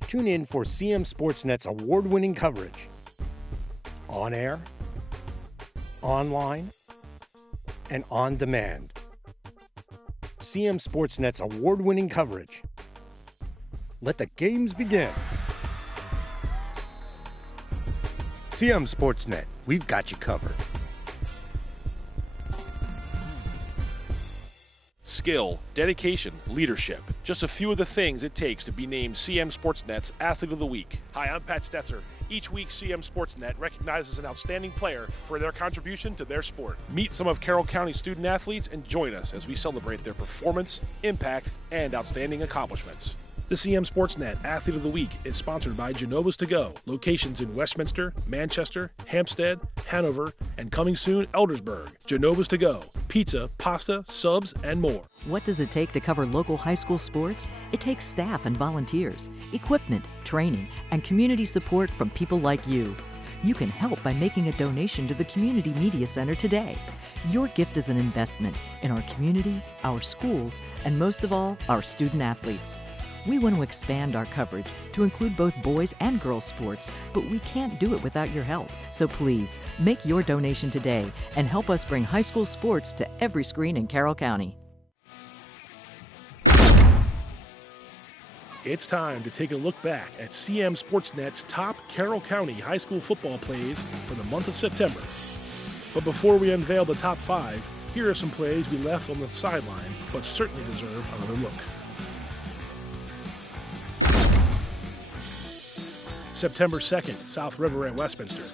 Tune in for CM Sportsnet's award-winning coverage. On air, online, and on demand. CM Sportsnet's award-winning coverage. Let the games begin. CM Sportsnet, we've got you covered. Skill, dedication, leadership. Just a few of the things it takes to be named CM Sportsnet's Athlete of the Week. Hi, I'm Pat Stetzer. Each week, CM Sportsnet recognizes an outstanding player for their contribution to their sport. Meet some of Carroll County student athletes and join us as we celebrate their performance, impact, and outstanding accomplishments. The CM Sportsnet Athlete of the Week is sponsored by Genova's To Go, locations in Westminster, Manchester, Hampstead, Hanover, and coming soon, Eldersburg. Genova's To Go, pizza, pasta, subs, and more. What does it take to cover local high school sports? It takes staff and volunteers, equipment, training, and community support from people like you. You can help by making a donation to the Community Media Center today. Your gift is an investment in our community, our schools, and most of all, our student athletes. We want to expand our coverage to include both boys and girls sports, but we can't do it without your help. So please, make your donation today and help us bring high school sports to every screen in Carroll County. It's time to take a look back at CM Sportsnet's top Carroll County high school football plays for the month of September. But before we unveil the top 5, here are some plays we left on the sideline, but certainly deserve another look. September 2nd, South River at Westminster.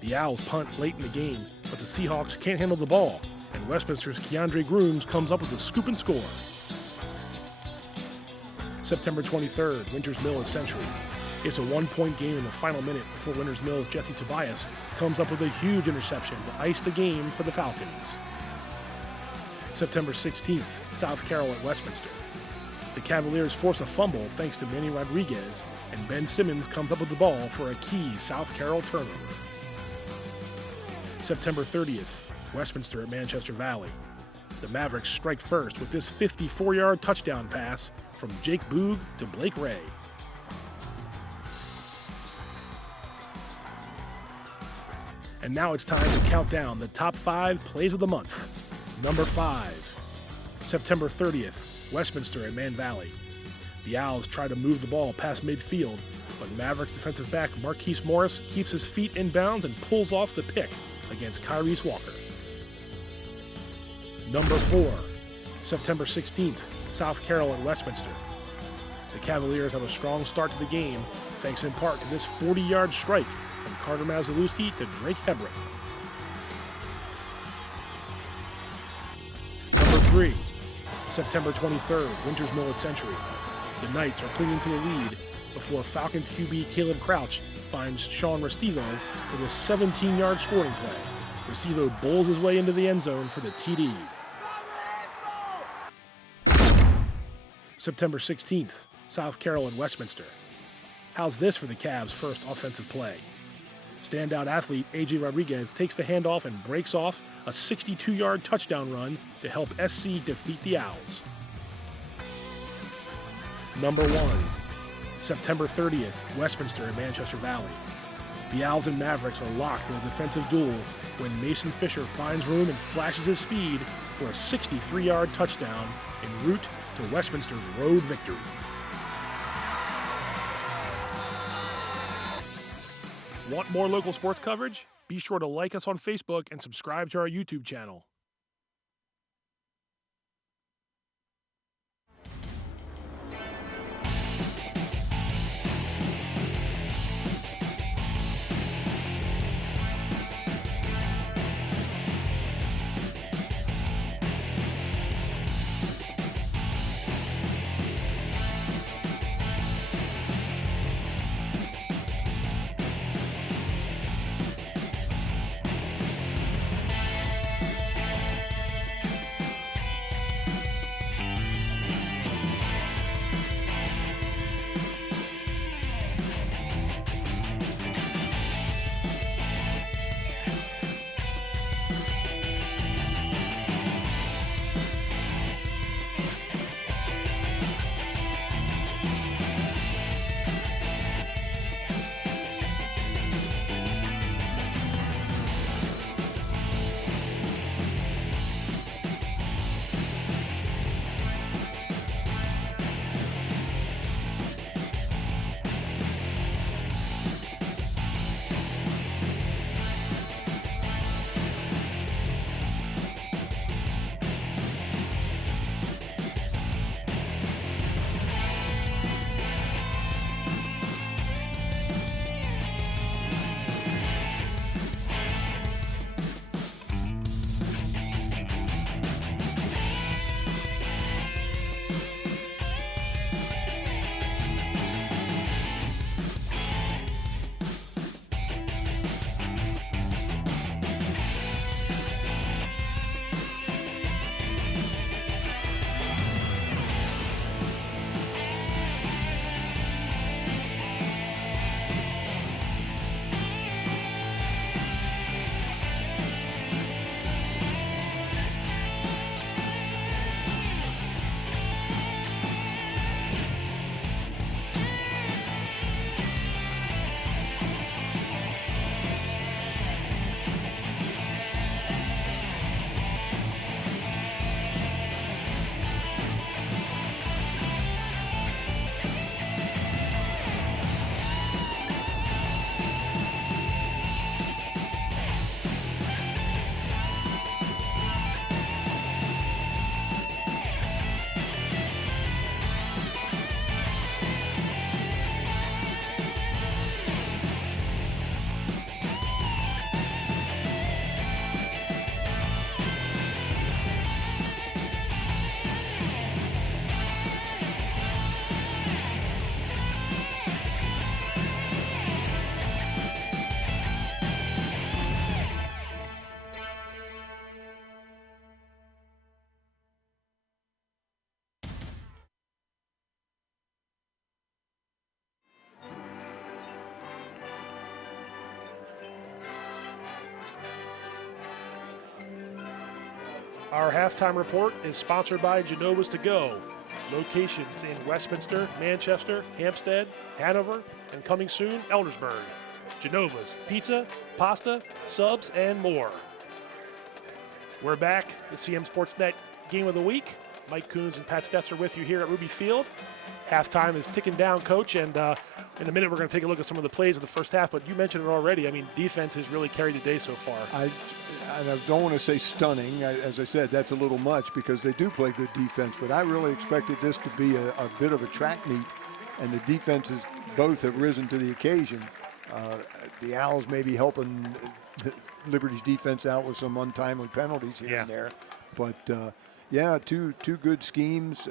The Owls punt late in the game, but the Seahawks can't handle the ball, and Westminster's Keandre Grooms comes up with a scoop and score. September 23rd, Winters Mill and Century. It's a 1-point game in the final minute before Winters Mill's Jesse Tobias comes up with a huge interception to ice the game for the Falcons. September 16th, South Carroll at Westminster. The Cavaliers force a fumble thanks to Manny Rodriguez, and Ben Simmons comes up with the ball for a key South Carroll turnover. September 30th, Westminster at Manchester Valley. The Mavericks strike first with this 54-yard touchdown pass from Jake Boog to Blake Ray. And now it's time to count down the top 5 plays of the month. Number 5, September 30th, Westminster at Man Valley. The Owls try to move the ball past midfield, but Mavericks defensive back Marquise Morris keeps his feet in bounds and pulls off the pick against Kyrese Walker. Number 4, September 16th, South Carroll at Westminster. The Cavaliers have a strong start to the game, thanks in part to this 40-yard strike from Carter Mazalewski to Drake Hebron. Number 3, September 23rd, Winters Mill at Century. The Knights are clinging to the lead before Falcons QB Caleb Crouch finds Sean Restivo for the 17-yard scoring play. Restivo bowls his way into the end zone for the TD. September 16th, South Carroll and Westminster. How's this for the Cavs' first offensive play? Standout athlete A.J. Rodriguez takes the handoff and breaks off a 62-yard touchdown run to help SC defeat the Owls. Number 1, September 30th, Westminster at Manchester Valley. The Owls and Mavericks are locked in a defensive duel when Mason Fisher finds room and flashes his speed for a 63-yard touchdown en route to Westminster's road victory. Want more local sports coverage? Be sure to like us on Facebook and subscribe to our YouTube channel. Our halftime report is sponsored by Genova's To Go. Locations in Westminster, Manchester, Hampstead, Hanover, and coming soon, Eldersburg. Genova's, pizza, pasta, subs, and more. We're back. The CM Sportsnet Game of the Week. Mike Coons and Pat Stetzer with you here at Ruby Field. Halftime is ticking down, Coach, and in a minute we're going to take a look at some of the plays of the first half, but you mentioned it already. I mean, defense has really carried the day so far. I don't want to say stunning. As I said, that's a little much because they do play good defense, but I really expected this to be a bit of a track meet, and the defenses both have risen to the occasion. The Owls may be helping Liberty's defense out with some untimely penalties here and there, but yeah, two good schemes,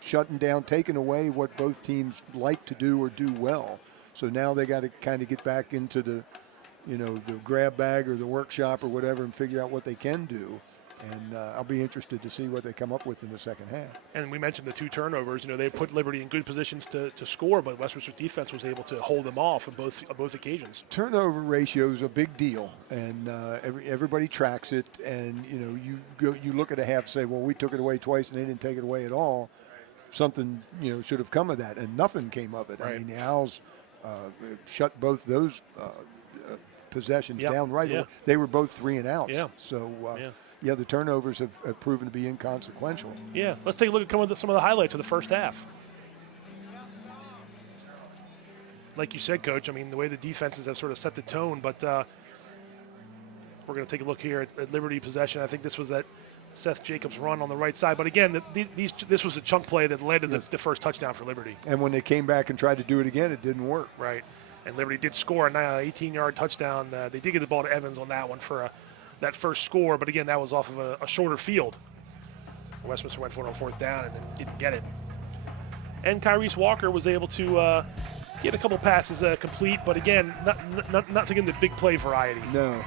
shutting down, taking away what both teams like to do or do well. So now they got to kind of get back into the grab bag or the workshop or whatever and figure out what they can do. And I'll be interested to see what they come up with in the second half. And we mentioned the 2 turnovers. They put Liberty in good positions to score, but Westminster's defense was able to hold them off on both occasions. Turnover ratio is a big deal, and everybody tracks it. And you look at a half and say, well, we took it away twice and they didn't take it away at all. Something should have come of that, and nothing came of it. Right. I mean, the Owls shut both those possessions down right away. They were both 3 and outs. Yeah. So. Yeah, the turnovers have proven to be inconsequential. Yeah, let's take a look at some of the highlights of the first half. Like you said, Coach, I mean, the way the defenses have sort of set the tone, but we're going to take a look here at Liberty possession. I think this was that Seth Jacobs run on the right side. But again, this was a chunk play that led to the first touchdown for Liberty. And when they came back and tried to do it again, it didn't work. Right, and Liberty did score an 18-yard touchdown. They did get the ball to Evans on that one for that first score, but again, that was off of a shorter field. Westminster went for it on 4th down and then didn't get it. And Kyrese Walker was able to get a couple passes complete, but again, nothing in the big play variety. No,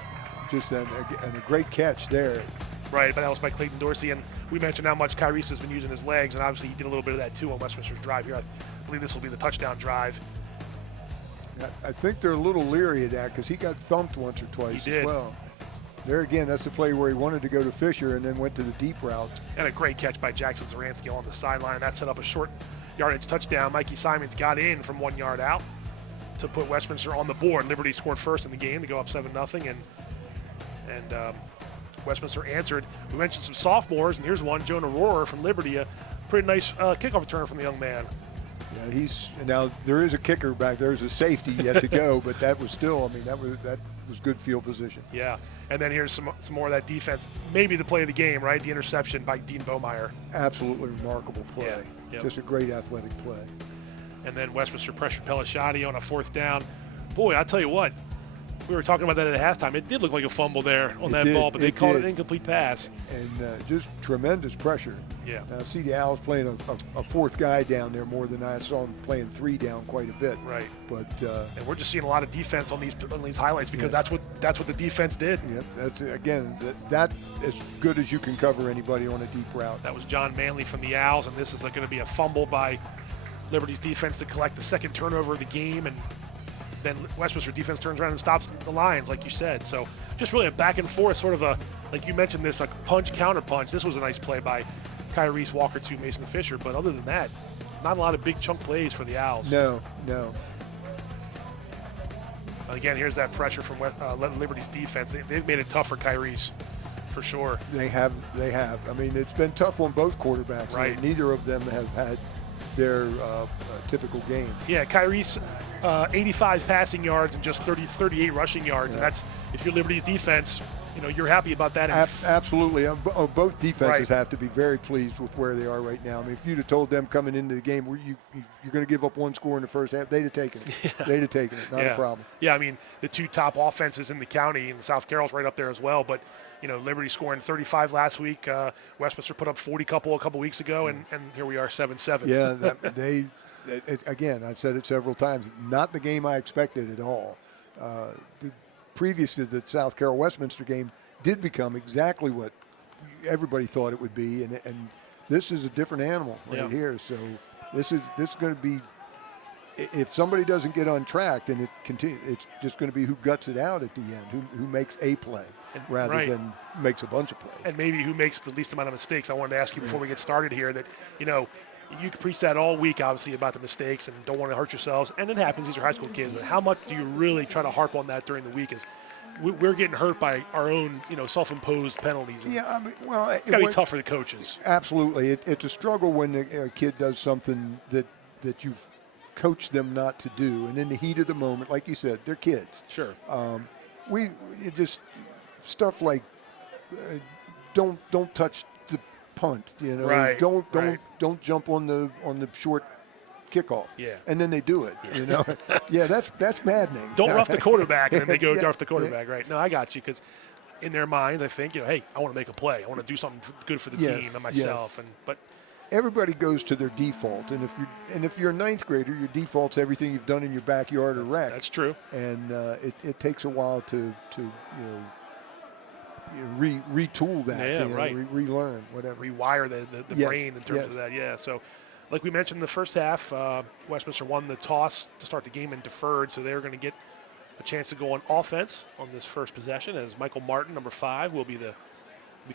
just a great catch there. Right, but that was by Clayton Dorsey, and we mentioned how much Kyrese has been using his legs, and obviously he did a little bit of that too on Westminster's drive here. I believe this will be the touchdown drive. I think they're a little leery of that because he got thumped once or twice as well. There again, that's the play where he wanted to go to Fisher and then went to the deep route. And a great catch by Jackson Zaransky on the sideline. That set up a short yardage touchdown. Mikey Simons got in from 1 yard out to put Westminster on the board. Liberty scored first in the game to go up 7-0, and Westminster answered. We mentioned some sophomores, and here's one, Jonah Rohrer from Liberty. A pretty nice kickoff return from the young man. Yeah, now there is a kicker back. There's a safety yet to go, but that was still, that was good field position. Yeah. And then here's some more of that defense. Maybe the play of the game, right? The interception by Dean Bohmeyer. Absolutely remarkable play. Yeah. Yep. Just a great athletic play. And then Westminster pressured Pelishati on a 4th down. Boy, I'll tell you what. We were talking about that at halftime. It did look like a fumble there on that ball, but they called it an incomplete pass. And just tremendous pressure. Yeah. Now, I see the Owls playing a 4th guy down there more than I saw them playing 3 down quite a bit. Right. But and we're just seeing a lot of defense on these highlights because that's what the defense did. Yeah. That's that as good as you can cover anybody on a deep route. That was John Manley from the Owls, and this is going to be a fumble by Liberty's defense to collect the second turnover of the game, and then Westminster defense turns around and stops the Lions, like you said. So just really a back and forth, sort of like you mentioned, this like punch counter punch. This was a nice play by Kyrese Walker to Mason Fisher, but other than that, not a lot of big chunk plays for the Owls. No. Again, here's that pressure from Liberty's defense. They've made it tough for Kyrese, for sure. They have. I mean, it's been tough on both quarterbacks. Right. Neither of them have had their typical game. Yeah, Kyrese, 85 passing yards and just 38 rushing yards, and that's, if you're Liberty's defense, you're happy about that. Absolutely. Both defenses have to be very pleased with where they are right now. I mean, if you'd have told them coming into the game, you're going to give up 1 score in the first half, they'd have taken it. Yeah. They'd have taken it. Not a problem. Yeah, I mean, the 2 top offenses in the county, and South Carroll's right up there as well, but Liberty scoring 35 last week. Westminster put up 40 a couple weeks ago, and here we are 7-7. Yeah, again, I've said it several times, not the game I expected at all. Previous to the South Carroll Westminster game did become exactly what everybody thought it would be, and this is a different animal here. So this is going to be if somebody doesn't get on track, then it's just going to be who guts it out at the end, who makes a play rather than makes a bunch of plays. And maybe who makes the least amount of mistakes. I wanted to ask you before we get started here that, you know, you can preach that all week, obviously, about the mistakes and don't want to hurt yourselves. And it happens. These are high school kids. But how much do you really try to harp on that during the week? Is we're getting hurt by our own, you know, self-imposed penalties. Yeah, I mean, well, it's got to be tough for the coaches. Absolutely. It's a struggle when a kid does something that you've coached them not to do. And in the heat of the moment, like you said, they're kids. Sure. Just stuff like don't touch the punt, you know. Right. Don't jump on the short kickoff. Yeah. And then they do it, you know. Yeah, that's maddening. Don't rough the quarterback, and then they go rough the quarterback, right? No, I got you, because in their minds, I think, you know, hey, I want to make a play. I want to do something good for the team and myself. But everybody goes to their default, and if you're a ninth grader, your default's everything you've done in your backyard or rec. That's true. And it takes a while to retool that, relearn, whatever. Rewire the brain in terms of that, yeah. So, like we mentioned in the first half, Westminster won the toss to start the game and deferred, so they're going to get a chance to go on offense on this first possession, as Michael Martin, number 5, will be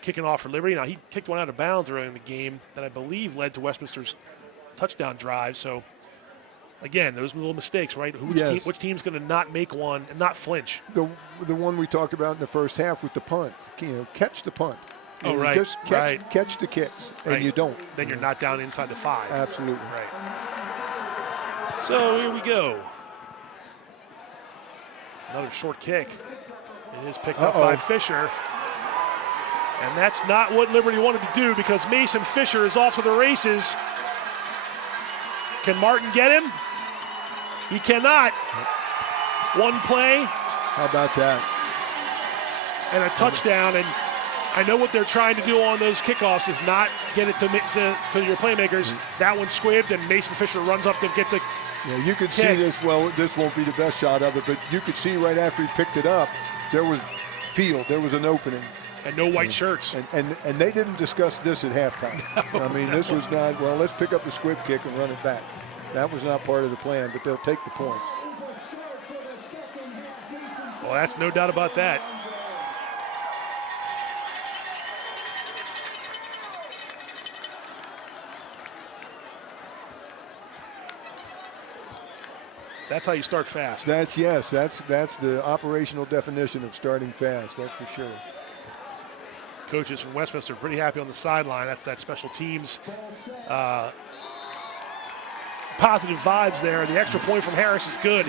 kicking off for Liberty. Now, he kicked one out of bounds early in the game that I believe led to Westminster's touchdown drive. So, again, those little mistakes, right? Which team's going to not make one and not flinch? The one we talked about in the first half with the punt. You know, catch the punt. Just catch the kicks, and you don't. Then you're not down inside the 5. Absolutely. Right. So here we go. Another short kick. It is picked up by Fisher. And that's not what Liberty wanted to do, because Mason Fisher is off to the races. Can Martin get him? He cannot. One play. How about that? And a touchdown. And I know what they're trying to do on those kickoffs is not get it to your playmakers. That one squibbed, and Mason Fisher runs up to get the you could see this. Well, this won't be the best shot of it, but you could see right after he picked it up, there was field. There was an opening. And no white shirts. And they didn't discuss this at halftime. I mean, this was not, well, let's pick up the squib kick and run it back. That was not part of the plan, but they'll take the points. Well, that's no doubt about that. That's how you start fast. That's the operational definition of starting fast, that's for sure. Coaches from Westminster are pretty happy on the sideline. That's that special teams positive vibes there. The extra point from Harris is good.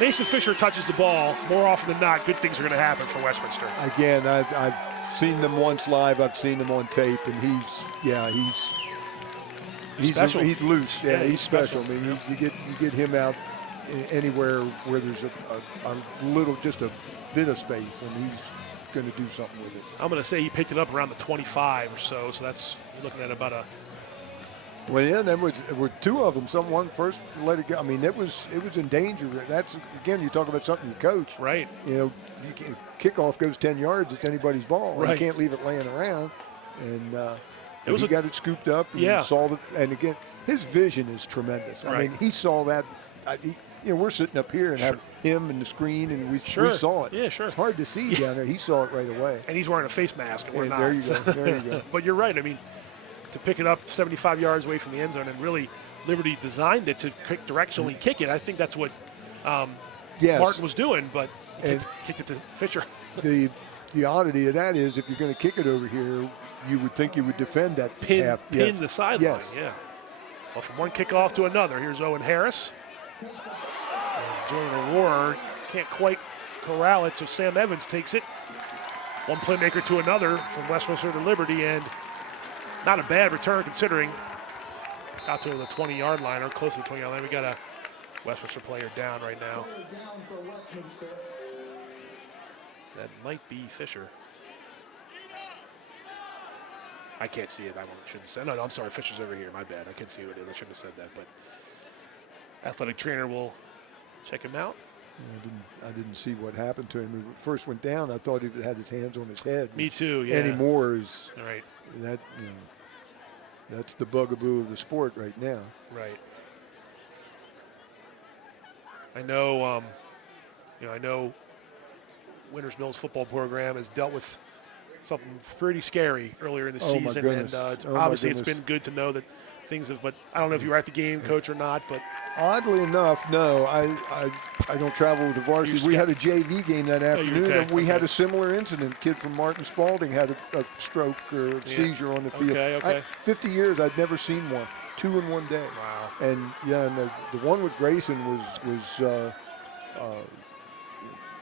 Mason Fisher touches the ball. More often than not, good things are going to happen for Westminster. Again, I've seen them once live. I've seen them on tape, and he's special. He's loose. Yeah, he's special. special. I mean, you get him out anywhere where there's just a bit of space, and he's going to do something with it. I'm going to say he picked it up around the 25 or so. So that's, you're looking at about a. Well, yeah, there were two of them. Someone first let it go. I mean, it was in danger. That's, again, you talk about something you coach. Right. You know, kickoff goes 10 yards. It's anybody's ball. Right. You can't leave it laying around. And he got it scooped up and saw it. And again, his vision is tremendous. I mean, he saw that. We're sitting up here and have him and the screen, and we saw it. Yeah, sure. It's hard to see down there. He saw it right away. And he's wearing a face mask, and we're not. There you go. There you go. But you're right. I mean, to pick it up 75 yards away from the end zone, and really Liberty designed it to directionally kick it. I think that's what Martin was doing, but he kicked it to Fisher. The oddity of that is, if you're going to kick it over here, you would think you would defend that pin half. The sideline. Yes. Yeah. Well, from one kickoff to another, here's Owen Harris. Enjoying the roar, can't quite corral it, so Sam Evans takes it. One playmaker to another from Westminster to Liberty, and not a bad return considering. Out to the 20-yard line, or close to the 20-yard line. We got a Westminster player down right now. That might be Fisher. I can't see it. I shouldn't say. No, I'm sorry. Fisher's over here. My bad. I couldn't see who it is. I shouldn't have said that. But athletic trainer will check him out. I didn't see what happened to him. When he first went down, I thought he had his hands on his head. Me too. Yeah. Anymore is right. That that's the bugaboo of the sport right now. Right. I know, I know Winters Mills football program has dealt with something pretty scary earlier in the season, and obviously it's been good to know that things have. But I don't know if you were at the game, Coach, or not. But oddly enough, no, I don't travel with the varsity. We had a JV game that afternoon, and we had a similar incident. Kid from Martin Spalding had a stroke or seizure on the field. 50 years, I'd never seen one. 2 in one day. Wow. And the one with Grayson was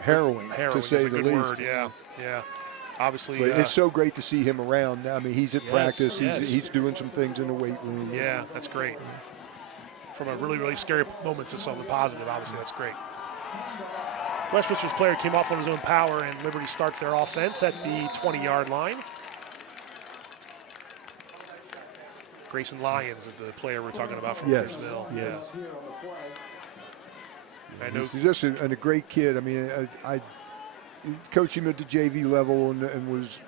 harrowing, to say the least. Word. Yeah. Obviously, but it's so great to see him around. I mean, he's at practice. He's doing some things in the weight room. Yeah, that's great. From a really, really scary moment to something positive, obviously, that's great. Westminster's player came off on his own power, and Liberty starts their offense at the 20-yard line. Grayson Lyons is the player we're talking about from Brazil. Yes. I know. He's just a great kid. I mean, I coached him at the JV level and was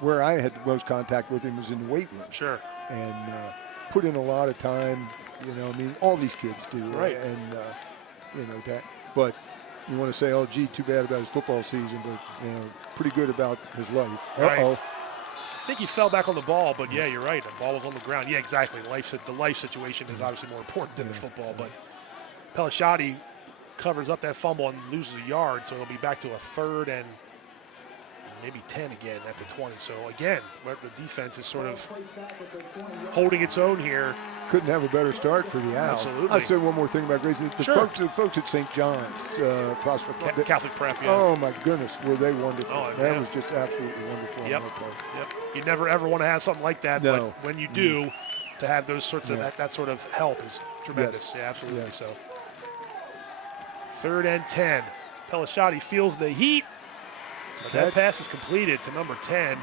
where I had the most contact with him was in the weight room. Sure. And put in a lot of time. I mean, all these kids do. Right. And that. But you want to say, oh, gee, too bad about his football season, but pretty good about his life. Uh-oh. Right. I think he fell back on the ball, but yeah, you're right. The ball was on the ground. Yeah, exactly. The life situation is obviously more important than the football. But Pelishati covers up that fumble and loses a yard, so it'll be back to a 3rd and maybe 10 again at the 20. So again, the defense is sort of holding its own here. Couldn't have a better start for the Owls. Absolutely. I'll say one more thing about Grayson. The folks at St. John's Prospect Catholic Prep. Yeah. Oh my goodness, were they wonderful? That was just absolutely wonderful. Yep. You never ever want to have something like that, but when you do, to have those sorts of that sort of help is tremendous. Yeah, absolutely. Yes. So 3rd and 10. Pelishati feels the heat, but that pass is completed to number 10.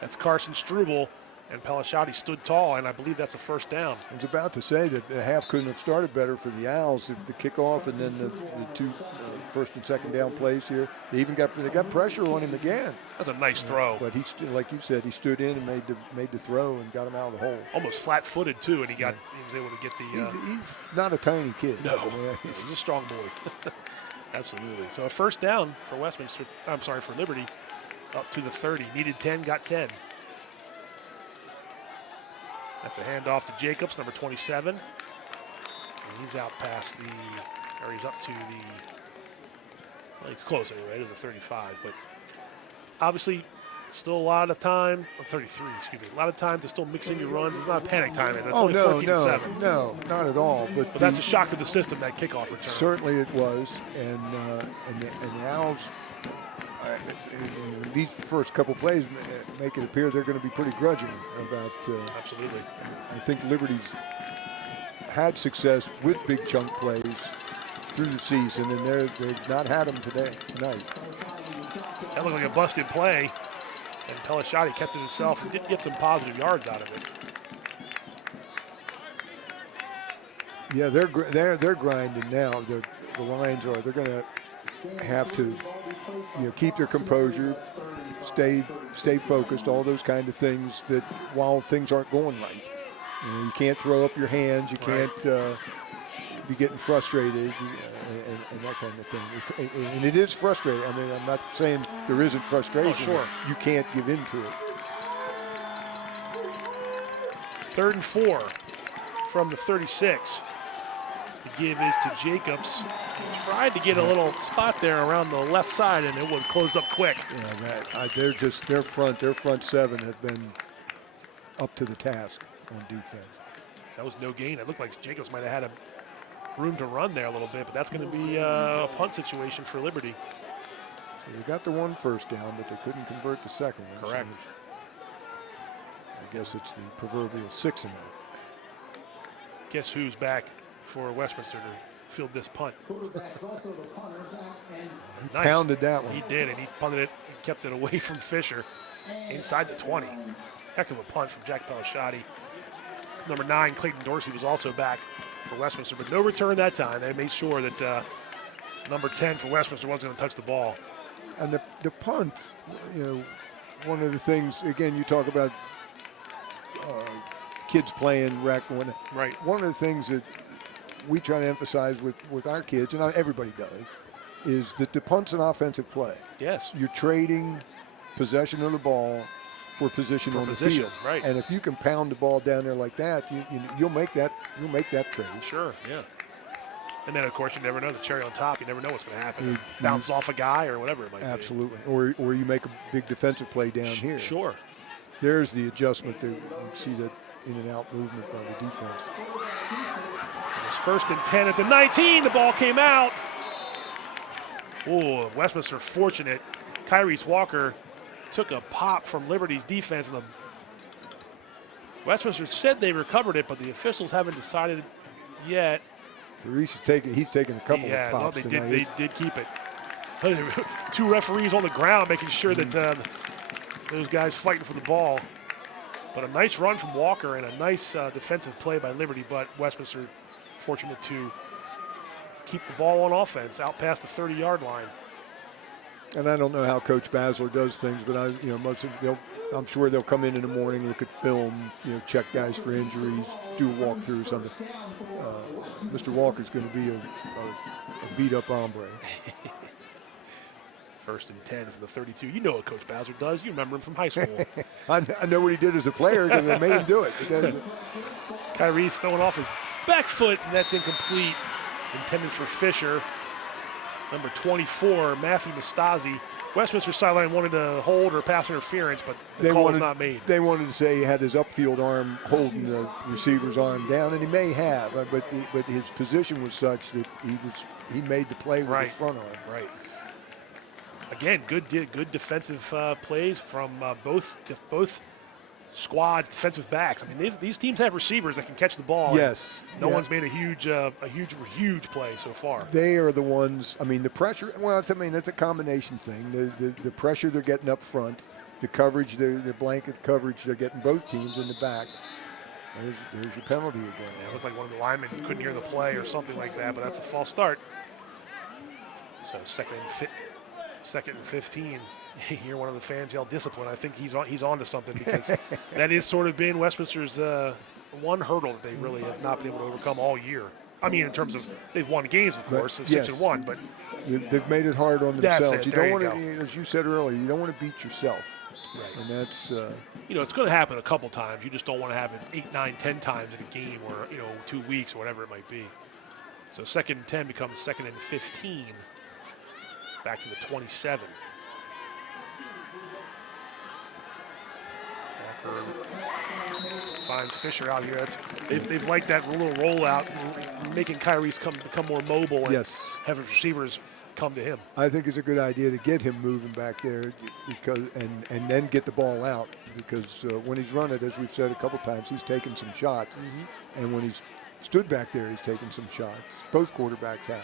That's Carson Struble, and Pelishati stood tall, and I believe that's a 1st down. I was about to say that the half couldn't have started better for the Owls. The kickoff and then the 2 1st and 2nd down plays here. They got pressure on him again. That's a nice throw. But he, like you said, he stood in and made the throw and got him out of the hole. Almost flat-footed too, and he was able to get the. He's not a tiny kid. No, he's a strong boy. Absolutely. So a 1st down for Westminster. I'm sorry, for Liberty. Up to the 30. Needed 10, got 10. That's a handoff to Jacobs, number 27. And he's out past he's up to he's close anyway, to the 35. But obviously, still a lot of time, 33, excuse me, a lot of time to still mix in your runs. It's not a panic time. It's only 14-7. No, not at all. But that's a shock to the system, that kickoff return. Certainly it was. And the Owls, in these first couple plays, make it appear they're going to be pretty grudging about. Absolutely. I think Liberty's had success with big chunk plays through the season, and they've not had them tonight. That looked like a busted play, and Pelishati kept it himself and did get some positive yards out of it. Yeah, they're grinding now. The Lions are. They're going to have to keep their composure, stay focused, all those kind of things that while things aren't going right. You can't throw up your hands, you can't be getting frustrated and that kind of thing. And it is frustrating. I mean, I'm not saying there isn't frustration. Oh, sure. You can't give in to it. 3rd and 4 from the 36. The give is to Jacobs. He tried to get a little spot there around the left side, and it would close up quick. Yeah, their front 7 have been up to the task on defense. That was no gain. It looked like Jacobs might have had room to run there a little bit, but that's going to be a punt situation for Liberty. They got the 1 first down, but they couldn't convert the 2nd. Correct. I guess it's the proverbial 6 and 0. Guess who's back for Westminster to field this punt? He pounded that one. He did, and he punted it and kept it away from Fisher inside the 20. Heck of a punt from Jack Pelishati. Number 9, Clayton Dorsey, was also back for Westminster, but no return that time. They made sure that number 10 for Westminster wasn't going to touch the ball. And the punt, one of the things, again, you talk about kids playing rec. Right. One of the things that we try to emphasize with our kids, and everybody does, is that the punt's an offensive play. Yes. You're trading possession of the ball for position on the field. Right. And if you can pound the ball down there like that, you'll make that trade. Sure, yeah. And then, of course, you never know, the cherry on top, you never know what's going to happen. Bounce off a guy or whatever it might be. Absolutely. Or you make a big defensive play down here. Sure. There's the adjustment there. You see that in and out movement by the defense. It was 1st and 10 at the 19. The ball came out. Oh, Westminster fortunate. Kyrese Walker took a pop from Liberty's defense. And the Westminster said they recovered it, but the officials haven't decided yet. He's taking a couple of pops tonight. They did keep it. 2 referees on the ground making sure that those guys fighting for the ball. But a nice run from Walker and a nice defensive play by Liberty, but Westminster fortunate to keep the ball on offense out past the 30-yard line. And I don't know how Coach Basler does things, but I'm sure they'll come in the morning, look at film, check guys for injuries, do a walkthrough or something. Mr. Walker's going to be a beat-up hombre. 1st and 10 from the 32. You know what Coach Basler does. You remember him from high school. I know what he did as a player because they made him do it. Kyrese throwing off his back foot, and that's incomplete. Intended for Fisher. Number 24, Matthew Mastasi. Westminster sideline wanted to hold or pass interference, but the call was not made. They wanted to say he had his upfield arm holding the receiver's arm down, and he may have, but his position was such that he made the play with his front arm. Right. Again, good defensive plays from both squads, defensive backs. I mean, these teams have receivers that can catch the ball. Yes. No one's made a huge play so far. They are the ones. I mean, the pressure. Well, it's a combination thing. The pressure they're getting up front, the coverage, the blanket coverage they're getting both teams in the back. There's your penalty again. Yeah, it looked like one of the linemen couldn't hear the play or something like that, but that's a false start. So second and 15. You hear one of the fans yell discipline. I think he's on to something, because that is sort of been Westminster's one hurdle that they really have not been able to overcome all year. I mean, in terms of they've won games, of course, 6-1, but they've made it hard on themselves. You don't want to, as you said earlier, you don't want to beat yourself. Right. And that's it's going to happen a couple times. You just don't want to happen 8, 9, 10 times in a game, or 2 weeks or whatever it might be. So 2nd and 10 becomes 2nd and 15. Back to the 27. Walker finds Fisher out here. They've liked that little rollout, making Kyrese become more mobile and have his receivers come to him. I think it's a good idea to get him moving back there, because and then get the ball out, because when he's run it, as we've said a couple times, he's taken some shots. And when he's stood back there, he's taken some shots. Both quarterbacks have.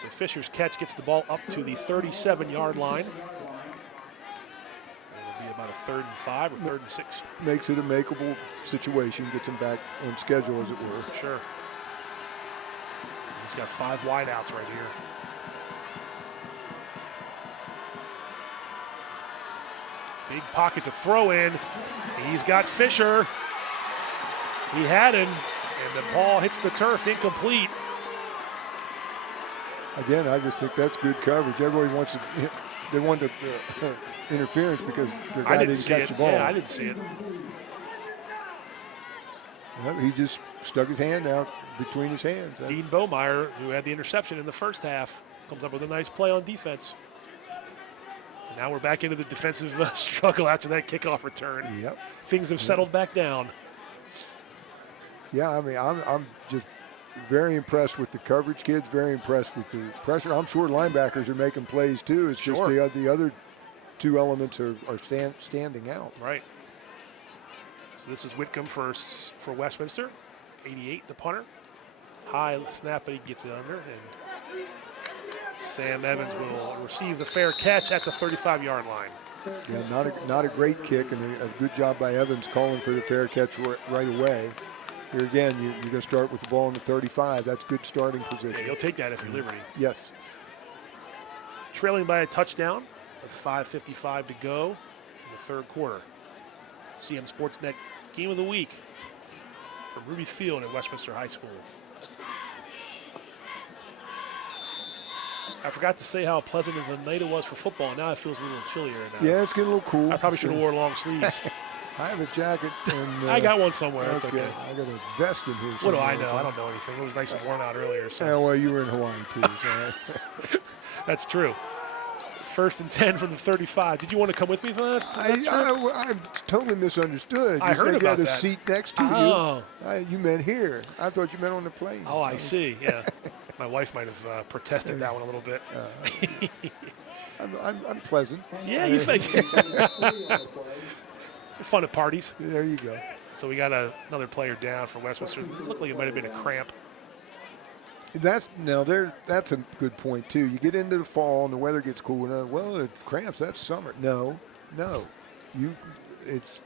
So Fisher's catch gets the ball up to the 37-yard line. It'll be about a 3rd and 5 or 3rd and 6. Makes it a makeable situation, gets him back on schedule, as it were. Sure. He's got 5 wideouts right here. Big pocket to throw in. He's got Fisher. He had him, and the ball hits the turf, incomplete. Again, I just think that's good coverage. Everybody wants to, they want interference because their guy didn't catch the ball. Yeah, I didn't see it. Well, he just stuck his hand out between his hands. Dean Bomeyer, who had the interception in the first half, comes up with a nice play on defense. And now we're back into the defensive struggle after that kickoff return. Yep. Things have settled back down. Yeah, I mean, I'm just very impressed with the coverage kids, very impressed with the pressure. I'm sure linebackers are making plays too. It's just the other 2 elements are standing out. Right. So this is Whitcomb for Westminster. 88, the punter. High snap, but he gets it under. And Sam Evans will receive the fair catch at the 35-yard line. Yeah, not a great kick, and a good job by Evans calling for the fair catch right away. Here again, you're going to start with the ball in the 35. That's good starting position. Yeah, you'll take that if you're Liberty. Yes. Trailing by a touchdown with 5:55 to go in the 3rd quarter. CM Sportsnet Game of the Week. from Ruby Field at Westminster High School. I forgot to say how pleasant of a night it was for football. Now it feels a little chillier now. Yeah, it's getting a little cool. I probably should have wore long sleeves. I have a jacket. And, I got one somewhere. It's okay. I got a vest in here. What do I know? I don't know anything. It was nice and warm out earlier. So. Yeah, well, you were in Hawaii too. So. That's true. 1st and 10 from the 35. Did you want to come with me for that? I totally misunderstood. I heard about that. that. A seat next to you. You meant here. I thought you meant on the plane. Oh, I see. Yeah. My wife might have protested that one a little bit. I'm pleasant. Yeah, you think. Fun at parties. There you go. So we got another player down for Westminster. It looked like it might have been a cramp. That's a good point too. You get into the fall and the weather gets cool. Well, the cramps, that's summer. No,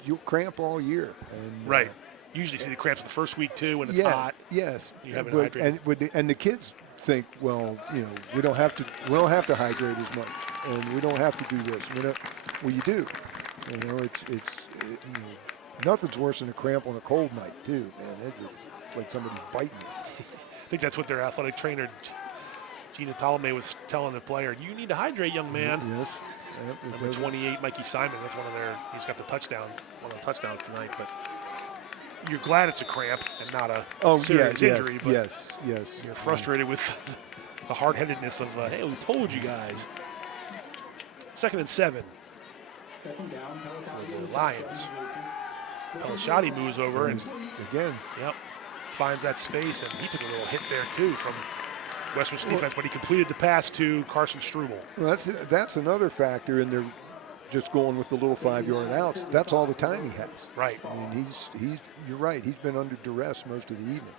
you'll cramp all year. And, right. Usually see the cramps in the first week too when it's hot. Yes. You haven't hydrated. And the kids think, well, we don't have to hydrate as much, and we don't have to do this. Well, you do. Nothing's worse than a cramp on a cold night too, man. It's like somebody biting you. I think that's what their athletic trainer, Gina Tolome, was telling the player. You need to hydrate, young man. Yes. Yep, Number 28, Mikey Simon. That's he's got the touchdown, one of the touchdowns tonight. But you're glad it's a cramp and not a serious injury. But yes. You're frustrated with the hard-headedness of, hey, we told you guys. 2nd and 7 for the Lions. Pelishati moves over and again. Yep. Finds that space, and he took a little hit there too from Westminster defense, but he completed the pass to Carson Struble. Well, that's another factor in there, just going with the little 5-yard outs. That's all the time he has. Right. I mean, you're right. He's been under duress most of the evening.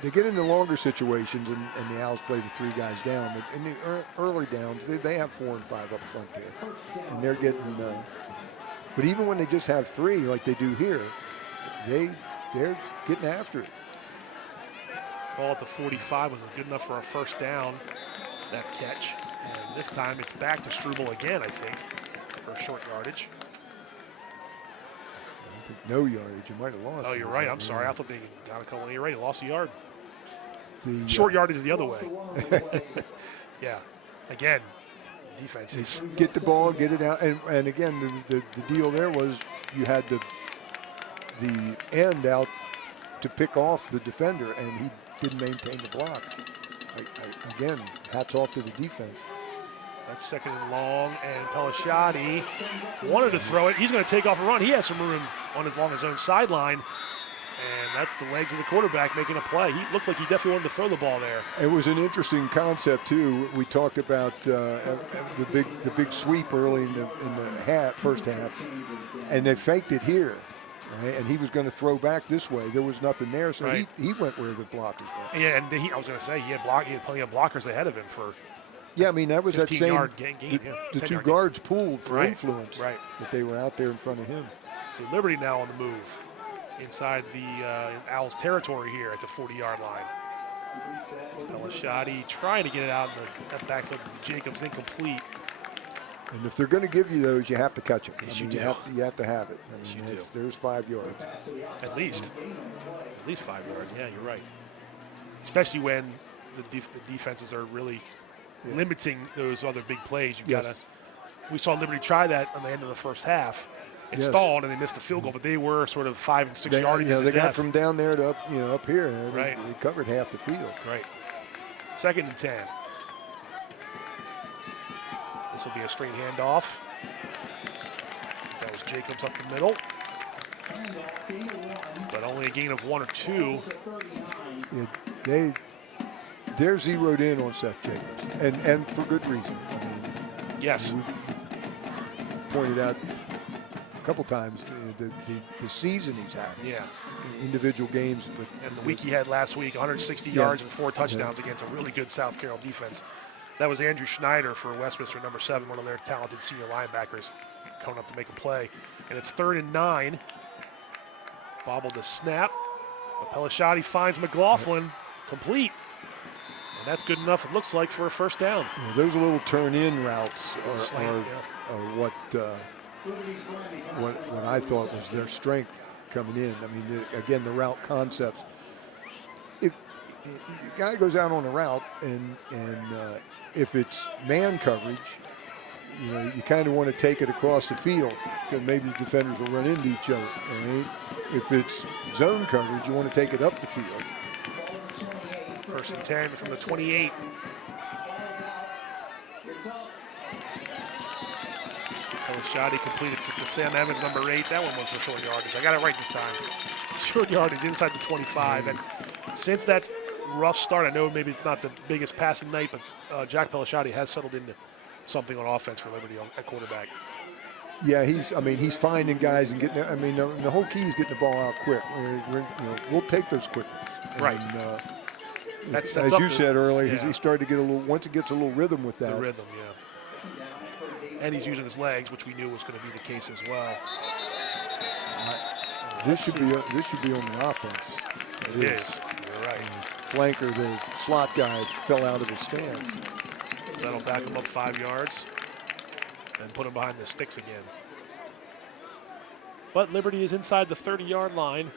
They get into longer situations, and the Owls play the 3 guys down. But in the early downs, they have 4 and 5 up front there, and they're getting. But even when they just have 3, like they do here, they're getting after it. Ball at the 45 was good enough for a first down, that catch. And this time it's back to Struble again, I think, for short yardage. I think no yardage. You might have lost. Oh, you're right. I'm sorry. I thought they got a couple. You're right. He lost a yard. Short yardage is the other way. Yeah. Again, defense is. Get the ball, get it out. And again, the deal there was you had the end out to pick off the defender, and he didn't maintain the block. Again, hats off to the defense. That's 2nd and long, and Pelishati wanted to throw it. He's going to take off a run. He has some room along his own sideline, and that's the legs of the quarterback making a play. He looked like he definitely wanted to throw the ball there. It was an interesting concept too. We talked about the big sweep early in the first half, and they faked it here. Right, and he was going to throw back this way. There was nothing there, so he went where the blockers were. Yeah, and I was going to say he had plenty of blockers ahead of him for. Yeah, I mean that was that same. Gain, the 2 guards pulled for influence. Right. But they were out there in front of him. So Liberty now on the move inside the Owls' territory here at the 40-yard line. Pelishati trying to get it out in the backfield. Jacobs incomplete. And if they're going to give you those, you have to catch them. Yes, you have to have it. I mean, there's 5 yards. At least 5 yards. Yeah, you're right. Especially when the defenses are really limiting those other big plays. You gotta. We saw Liberty try that on the end of the first half. It stalled and they missed the field goal, but they were sort of 5 and 6 yards. They got from down there to up here. Right. They covered half the field. Right. 2nd and 10. This will be a straight handoff. That was Jacobs up the middle. But only a gain of 1 or 2. They're zeroed in on Seth Jacobs, and for good reason. I mean, yes. We pointed out a couple times the season he's had. Yeah. Individual games. And the week he had last week, 160 yards and 4 touchdowns against a really good South Carroll defense. That was Andrew Schneider for Westminster, number 7, one of their talented senior linebackers, coming up to make a play. And it's 3rd and 9. Bobbled the snap. But Pelishati finds McLaughlin complete. And that's good enough, it looks like, for a first down. Yeah, those little turn-in routes are what I thought was their strength coming in. I mean, again, the route concepts. If a guy goes out on a route and if it's man coverage, you kind of want to take it across the field because maybe the defenders will run into each other. Right? If it's zone coverage, you want to take it up the field. 1st and 10 from the 28. Shotty completed to Sam Evans, number 8. That one was for short yardage. I got it right this time. Short yardage inside the 25. And since that rough start, I know maybe it's not the biggest passing night, but Jack Pelishati has settled into something on offense for Liberty at quarterback. Yeah, he's finding guys and getting. The whole key is getting the ball out quick. We'll take those quick. Right. That's as you said earlier, he started to get a little. Once it gets a little rhythm with that. The rhythm, yeah. And he's using his legs, which we knew was going to be the case as well. This should be on the offense. It is. You're right. Flanker, the slot guy, fell out of his stance. So that'll back him up 5 yards and put him behind the sticks again. But Liberty is inside the 30-yard line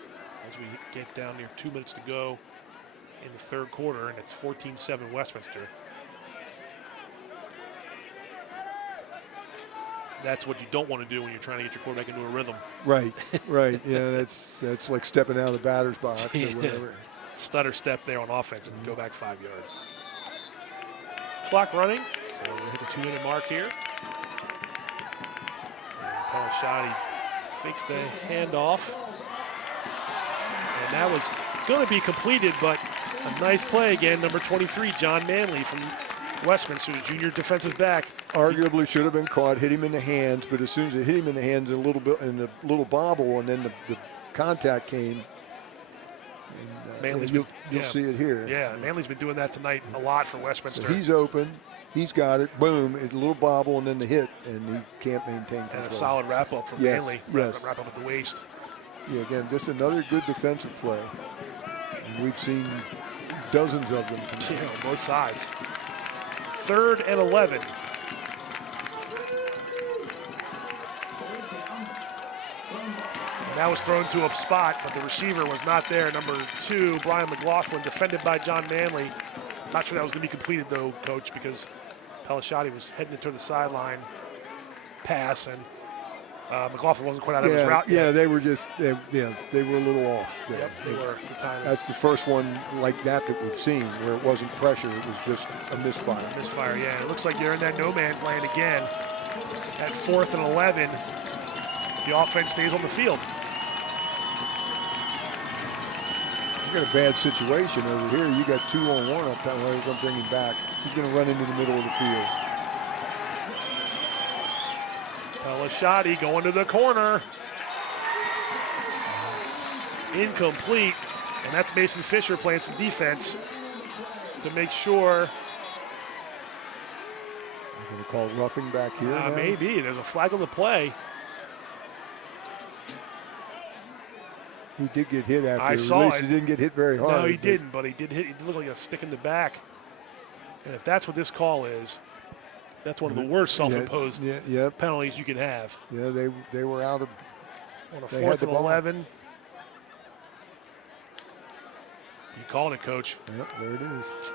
as we get down near 2 minutes to go in the third quarter, and it's 14-7 Westminster. That's what you don't want to do when you're trying to get your quarterback into a rhythm. Right. Yeah, that's like stepping out of the batter's box or whatever. Stutter step there on offense and go back 5 yards. Clock running, so we'll hit the 2-minute mark here. Pelishati fakes the handoff. And that was going to be completed, but a nice play again, number 23, John Manley from Westminster, the junior defensive back. Arguably should have been caught, hit him in the hands, but as soon as it hit him in the hands, a little bit in the little bobble, and then the contact came. And, you'll see it here. Yeah, Manley's been doing that tonight a lot for Westminster. So he's open, he's got it, boom, a little bobble, and then the hit, and he can't maintain control. And a solid wrap up from Manley. Wrap up at the waist. Yeah, again, just another good defensive play. And we've seen dozens of them tonight. Yeah, on both sides. 3rd and 11. And that was thrown to a spot, but the receiver was not there. Number 2, Brian McLaughlin, defended by John Manley. Not sure that was going to be completed, though, Coach, because Pelishati was heading into the sideline pass, and McLaughlin wasn't quite out of his route yet. Yeah, they were just, they were a little off there. Yep, they were at the time. That's the first one like that we've seen, where it wasn't pressure, it was just a misfire. Misfire, yeah. It looks like they're in that no man's land again. At 4th and 11, the offense stays on the field. You got a bad situation over here. You got 2-on-1 up that way. I'm bringing back. He's going to run into the middle of the field. Pelishati going to the corner. Incomplete. And that's Mason Fisher playing some defense to make sure. You're going to call roughing back here? Maybe. There's a flag on the play. He did get hit after. I saw it. He didn't get hit very hard. No, he didn't, but he did hit. He did look like a stick in the back. And if that's what this call is, that's one of the worst self-imposed penalties you can have. Yeah, they were out of. On a 4th and 11. You called it, Coach. Yep, there it is.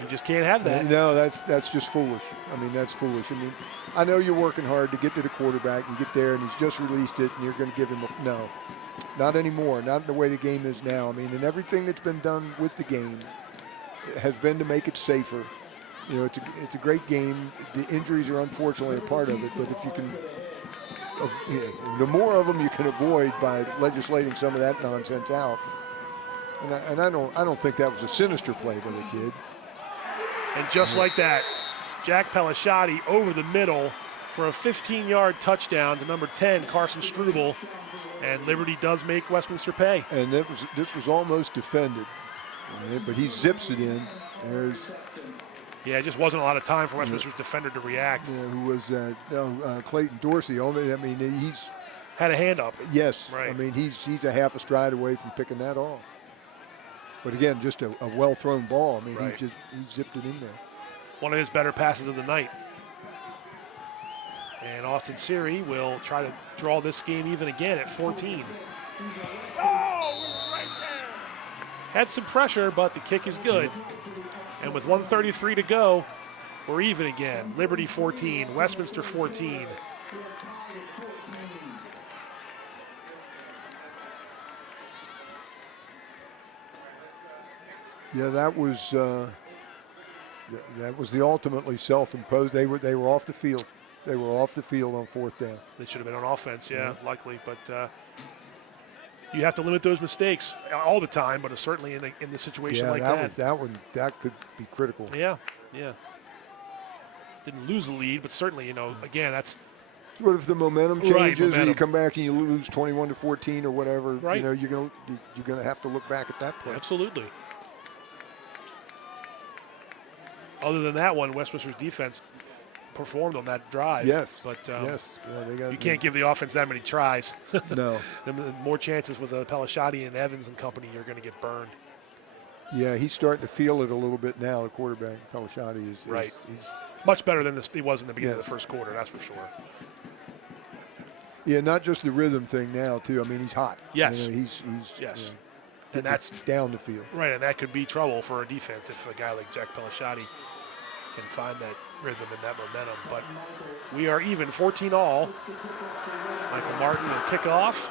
You just can't have that. No, that's just foolish. I mean, that's foolish. I mean, I know you're working hard to get to the quarterback. You get there, and he's just released it, and you're going to give him a no. Not anymore. Not the way the game is now. I mean, and everything that's been done with the game has been to make it safer. You know, it's a great game. The injuries are unfortunately a part of it, but if you can, the more of them you can avoid by legislating some of that nonsense out. And I don't think that was a sinister play by the kid. And just like that, Jack Pelishati over the middle for a 15-yard touchdown to number 10, Carson Struble. And Liberty does make Westminster pay. And this was almost defended, but he zips it in. Yeah, it just wasn't a lot of time for Westminster's defender to react. Yeah, who was Clayton Dorsey? I mean, he's had a hand up. Yes, right. I mean, he's a half a stride away from picking that off. But again, just a well-thrown ball. I mean, he zipped it in there. One of his better passes of the night. And Austin Siri will try to draw this game even again at 14. Had some pressure, but the kick is good. And with 1:33 to go, we're even again. Liberty 14, Westminster 14. Yeah, that was the ultimately self-imposed. They were off the field. They were off the field on 4th down. They should have been on offense, yeah. Likely. But you have to limit those mistakes all the time, but certainly in the situation like that. That could be critical. Yeah. Didn't lose the lead, but certainly, again, that's. What if the momentum changes momentum. and you come back and you lose 21-14 or whatever? Right. You're gonna have to look back at that play. Absolutely. Other than that one, Westminster's defense performed on that drive. Yes. But yes. Yeah, you can't give the offense that many tries. No. The more chances with Pelishati and Evans and company, you're going to get burned. Yeah, he's starting to feel it a little bit now. The quarterback, Pelishati, is right. He's much better than he was in the beginning of the first quarter. That's for sure. Yeah, not just the rhythm thing now too. I mean, he's hot. Yes. He's yes. And that's down the field. Right, and that could be trouble for a defense if a guy like Jack Pelishati can find that rhythm and that momentum. But we are even 14-all. Michael Martin will kick off.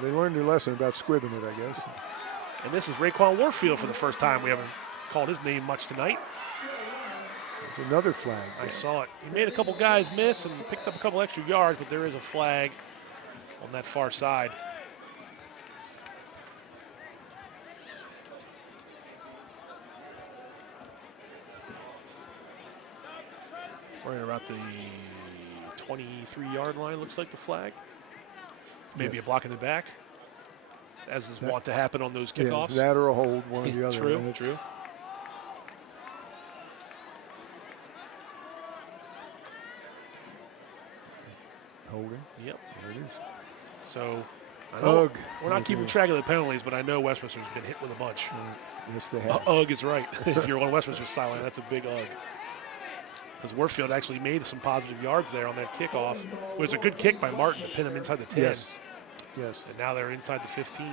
They learned their lesson about squibbing it, I guess. And this is Raekwon Warfield for the first time. We haven't called his name much tonight. There's another flag. I saw it. He made a couple guys miss and picked up a couple extra yards, but there is a flag on that far side. Right about the 23-yard line, looks like the flag. Maybe a block in the back, as is wont to happen on those kickoffs. Yeah, that or a hold, one or the other. True. Holding. Yep. There it is. So, I know we're not Right keeping there. track of the penalties, but I know Westminster's been hit with a bunch. Yes, they have. Ugh is right. If you're on Westminster's sideline, that's a big ugh. Because Warfield actually made some positive yards there on that kickoff. It was a good kick by Martin to pin him inside the 10. Yes. Yes. And now they're inside the 15.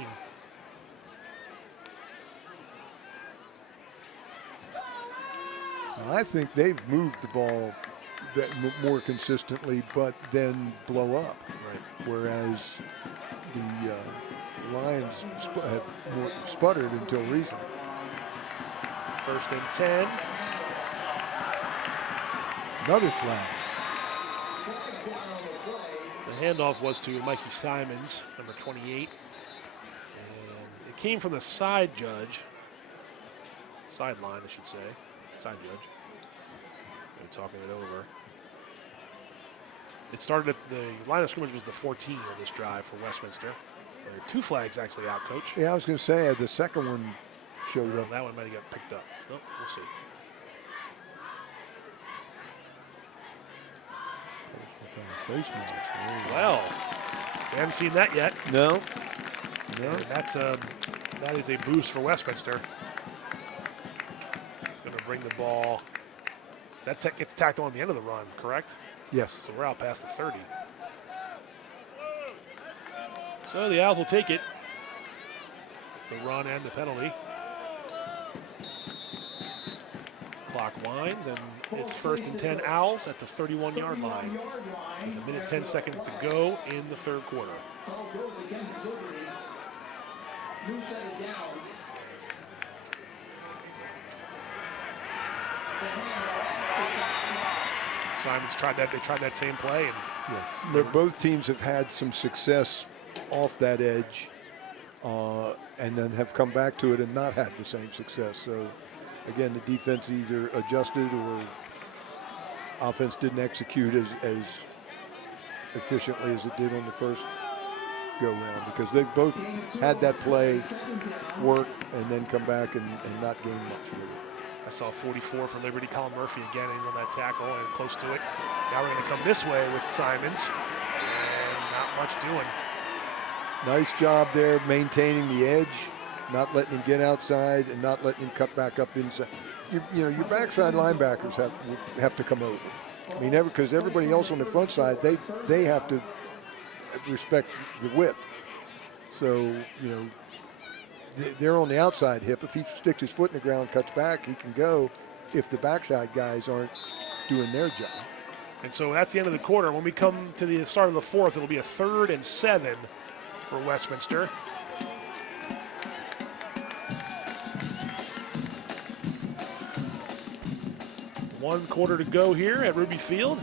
I think they've moved the ball more consistently, but then blow up. Right. Whereas the Lions have more sputtered until recently. 1st and 10. Another flag. The handoff was to Mikey Simons, number 28. And it came from the sideline, I should say. Side judge. They're talking it over. It started at the line of scrimmage was the 14 on this drive for Westminster. There are 2 flags actually out, Coach. Yeah, I was going to say the second one showed Well, up. that one might have got picked up. Oh, we'll see. Face mask. Well, we haven't seen that yet. No. And that is a boost for Westminster. It's going to bring the ball. That gets tacked on at the end of the run, correct? Yes. So we're out past the 30. So the Owls will take it. The run and the penalty. Clock winds, and it's 1st and 10 Owls at the 31-yard line. With a minute 10 seconds to go in the 3rd quarter. Simons tried that. They tried that same play. And Yes. Both teams have had some success off that edge and then have come back to it and not had the same success. So, again, the defense either adjusted or offense didn't execute as efficiently as it did on the first go-round, because they've both had that play work and then come back and not gain much with it. I saw 44 for Liberty. Colin Murphy again in on that tackle and close to it. Now we're going to come this way with Simons, and not much doing. Nice job there maintaining the edge, not letting him get outside and not letting him cut back up inside. Your backside linebackers have to come over. I mean, because everybody else on the front side, they have to respect the width. So, you know, they're on the outside hip. If he sticks his foot in the ground, cuts back, he can go if the backside guys aren't doing their job. And so that's the end of the quarter. When we come to the start of the fourth, it'll be a 3rd and 7 for Westminster. One quarter to go here at Ruby Field,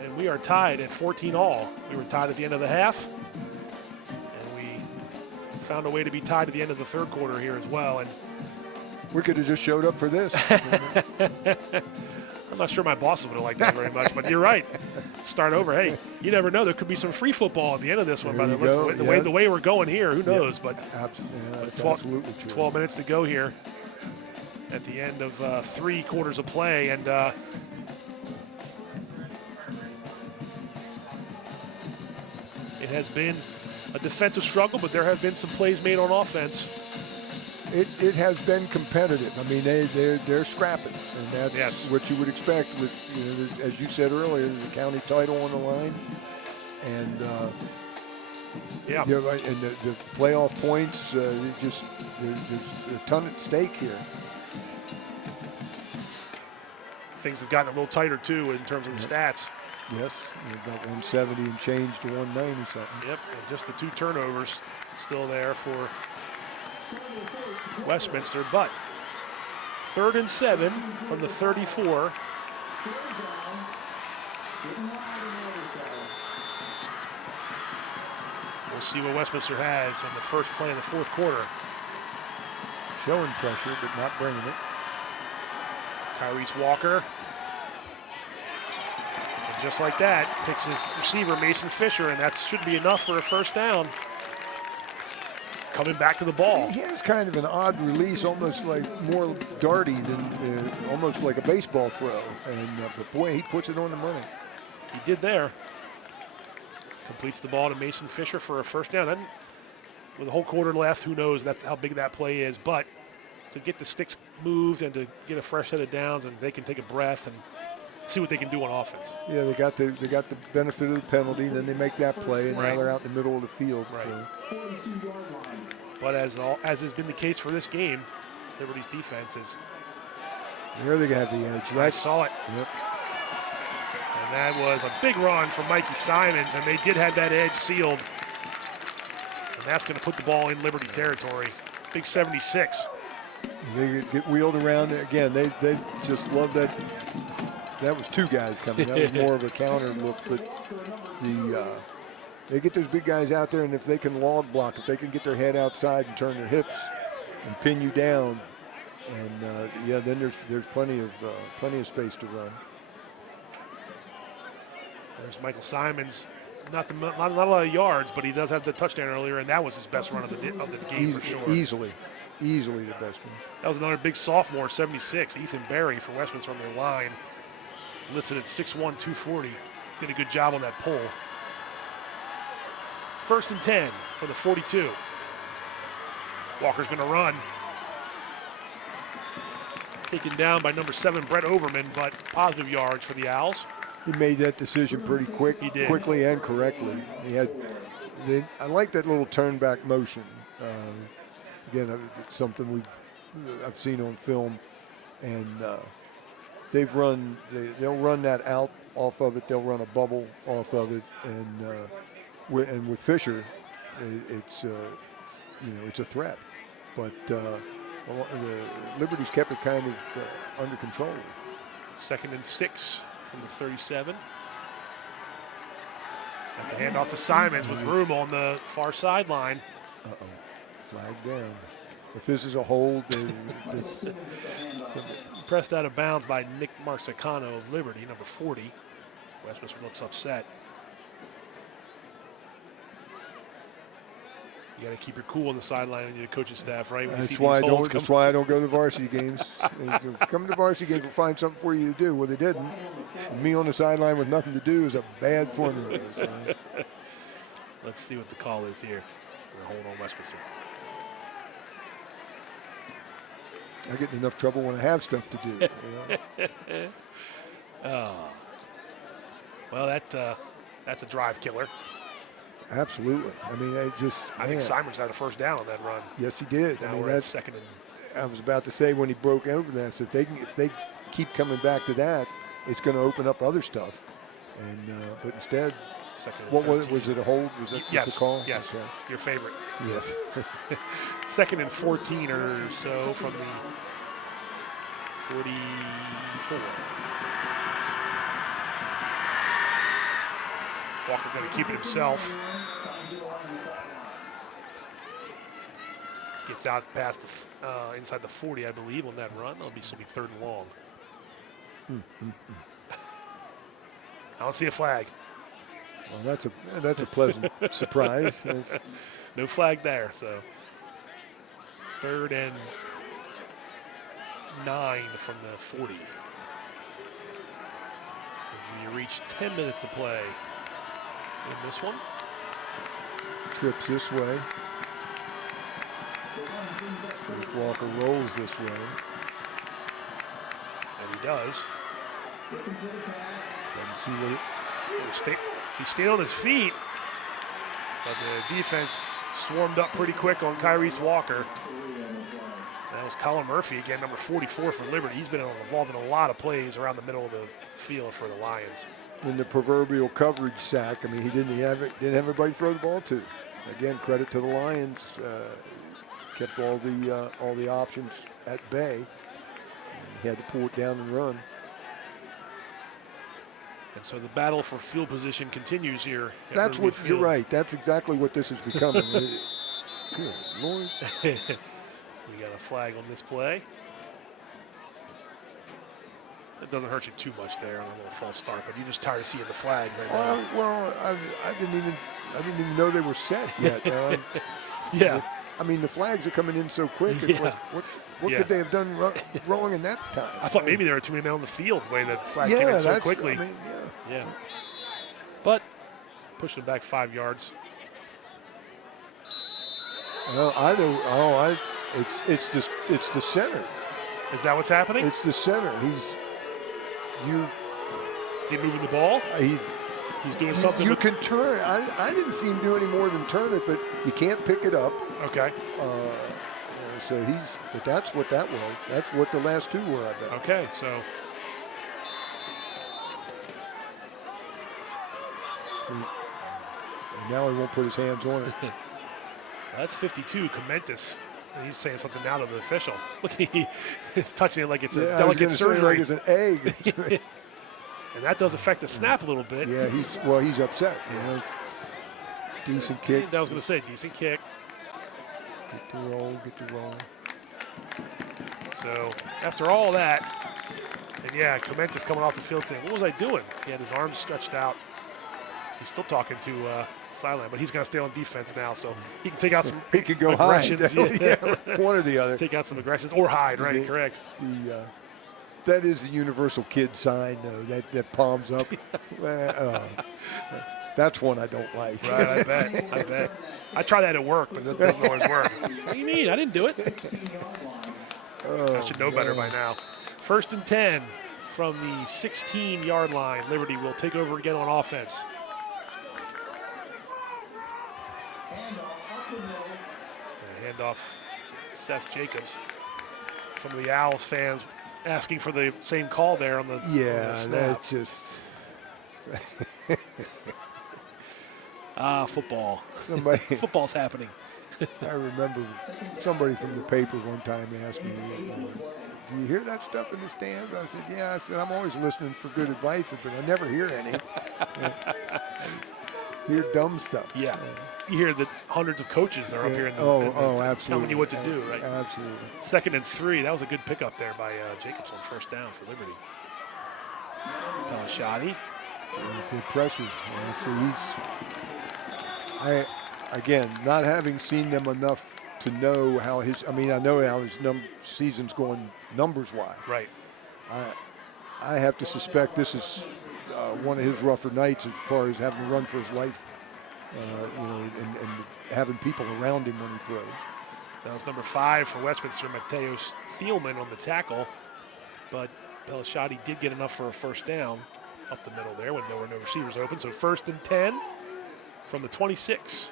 and we are tied at 14-all. We were tied at the end of the half, and we found a way to be tied at the end of the third quarter here as well. And we could have just showed up for this. I'm not sure my bosses would have liked that very much, but you're right. Start over. Hey, you never know. There could be some free football at the end of this one. By the looks, the way we're going here, who knows? But that's absolutely true. 12 minutes to go here at the end of 3 quarters of play, and it has been a defensive struggle, but there have been some plays made on offense. It has been competitive. I mean, they're scrapping, and that's what you would expect with, you know, as you said earlier, the county title on the line, and and the playoff points. There's a ton at stake here. Things have gotten a little tighter too in terms of the stats. Yes, about 170 and change to 190 something. Yep, and just the 2 turnovers still there for Westminster, but 3rd and 7 from the 34. We'll see what Westminster has on the first play of the fourth quarter. Showing pressure, but not bringing it. Tyrese Walker. And just like that, picks his receiver, Mason Fisher, and that should be enough for a first down. Coming back to the ball. He has kind of an odd release, almost like more darty than almost like a baseball throw. And but boy, he puts it on the money. He did there. Completes the ball to Mason Fisher for a first down. And with a whole quarter left, who knows how big that play is. But to get the sticks moved and to get a fresh set of downs, and they can take a breath and see what they can do on offense. Yeah, they got the benefit of the penalty, and then they make that play, and now they're out in the middle of the field. Right. So. But as has been the case for this game, Liberty's defense is. There they have the edge. I saw it. Yep. And that was a big run from Mikey Simons, and they did have that edge sealed. And that's going to put the ball in Liberty territory. Big 76. They get wheeled around again. They just love that. That was 2 guys coming. That was more of a counter look, but they get those big guys out there, and if they can log block, if they can get their head outside and turn their hips and pin you down, and then there's plenty of space to run. There's Michael Simons. Not a lot of yards, but he does have the touchdown earlier, and that was his best run of the game for sure. Easily the best one. That was another big sophomore, 76, Ethan Berry for Westminster on their line. Listed at 6'1", 240. Did a good job on that pull. 1st and 10 for the 42. Walker's going to run. Taken down by number 7, Brett Overman, but positive yards for the Owls. He made that decision pretty quick, he did. Quickly and correctly. I like that little turn back motion. Again, it's something I've seen on film, and they'll run that out off of it. They'll run a bubble off of it, and with Fisher, it's a threat. But the Liberty's kept it kind of under control. 2nd and 6 from the 37. That's a handoff to Simons with room on the far sideline. Flag down. If this is a hold, pressed out of bounds by Nick Marsicano of Liberty, number 40. Westminster looks upset. You got to keep your cool on the sideline and your coaching staff, right? That's why I don't go to varsity games. Come to varsity games, we'll find something for you to do. Well, they didn't. Me on the sideline with nothing to do is a bad formula. So. Let's see what the call is here. We're holding on Westminster. I get in enough trouble when I have stuff to do. You know? Oh. Well, that's a drive killer. Absolutely. I mean, I think Simers had a first down on that run. Yes, he did. Now I mean, we're at that's second and. I was about to say when he broke over that, so if they keep coming back to that, it's going to open up other stuff. And but instead, what was it? A hold? Was it yes, a call? Yes. Okay. Your favorite. Yes. Second and 14 or so from the 44. Walker going to keep it himself. Gets out past the inside the 40, I believe, on that run. It'll be still be third and long. I don't see a flag. Well, that's a pleasant surprise. No flag there, so 3rd and 9 from the 40. As we reach 10 minutes to play in this one. Trips this way. If Walker rolls this way. And he does. Doesn't see what he stayed on his feet, but the defense swarmed up pretty quick on Kyrese Walker. That was Colin Murphy, again, number 44 for Liberty. He's been involved in a lot of plays around the middle of the field for the Lions. In the proverbial coverage sack, I mean, he didn't have everybody throw the ball to. Again, credit to the Lions. Kept all the options at bay. He had to pull it down and run. And so the battle for field position continues here. That's what you're right. That's exactly what this is becoming. Good Lord. We got a flag on this play. It doesn't hurt you too much there on a little false start, but you're just tired of seeing the flags right now. Well, I didn't even know they were set yet. Yeah. I mean, the flags are coming in so quick. It's like, what could they have done wrong in that time? I thought maybe there were too many men on the field the way that flag came in so quickly. I mean, yeah. But pushing it back 5 yards. Well, it's the center. Is that what's happening? It's the center. Is he moving the ball? He's doing something. You can turn. I didn't see him do any more than turn it, but you can't pick it up. Okay. So but that's what that was. That's what the last two were, I bet. Okay, so. See, now he won't put his hands on it. That's 52, Comentis. He's saying something now to the official. Look, he's touching it like it's a delicate surgery. Like it's an egg. And that does affect the snap a little bit. Yeah, he's upset. You know. Decent kick. I was going to say, decent kick. Get the roll. So after all that, and yeah, Comentis coming off the field saying, what was I doing? He had his arms stretched out. He's still talking to Sideline, but he's going to stay on defense now, so he can take out some he could go aggressions. Hide. Yeah, one or the other. Take out some aggressions or hide, right? Correct. That is the universal kid sign, though, that palms up. That's one I don't like. Right, I bet. I try that at work, but it doesn't always work. What do you mean? I didn't do it. I should know better by now. 1st and 10 from the 16-yard line. Liberty will take over again on offense. Handoff, Seth Jacobs. Some of the Owls fans asking for the same call there on the snap. That's just football. Football's happening. I remember somebody from the paper one time asked me, do you hear that stuff in the stands? I said, yeah. I said, I'm always listening for good advice, but I never hear any. I just hear dumb stuff. Yeah. You hear that hundreds of coaches are up here in the absolutely. telling you what to do, right? Absolutely. 2nd and 3. That was a good pickup there by Jacobs on 1st down for Liberty. Pelishati. The pressure. So again, not having seen them enough to know how I know how his season's going numbers-wise. Right. I have to suspect this is one of his rougher nights as far as having to run for his life. And having people around him when he throws. That was number 5 for Westminster, Mateus Thielman on the tackle, but Pelishati did get enough for a 1st down up the middle there when there were no receivers open. So 1st and 10 from the 26.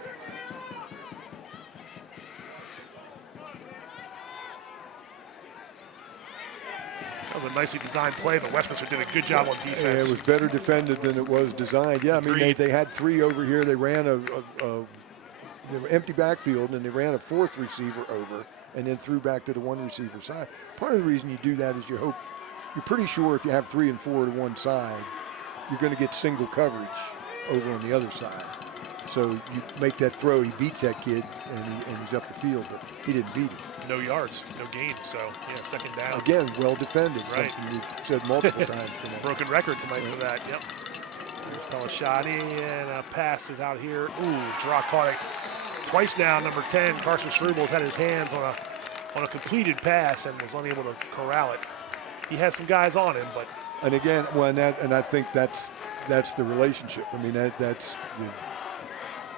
That was a nicely designed play, but Westminster did a good job on defense. Yeah, it was better defended than it was designed. Yeah, I mean, they had 3 over here. They ran they were empty backfield, and they ran a 4th receiver over and then threw back to the 1 receiver side. Part of the reason you do that is you're pretty sure if you have 3 and 4 to one side, you're going to get single coverage over on the other side. So you make that throw, he beats that kid, and he's up the field, but he didn't beat him. No yards, no gain, so yeah, second down. Again, well defended, right. Something we've said multiple times tonight. Broken record tonight for that, yep. There's Pelishati, and a pass is out here. Ooh, draw caught it twice now, number 10. Carson Strubles had his hands on a completed pass and was unable to corral it. He had some guys on him, but. And again, I think that's the relationship. I mean, that's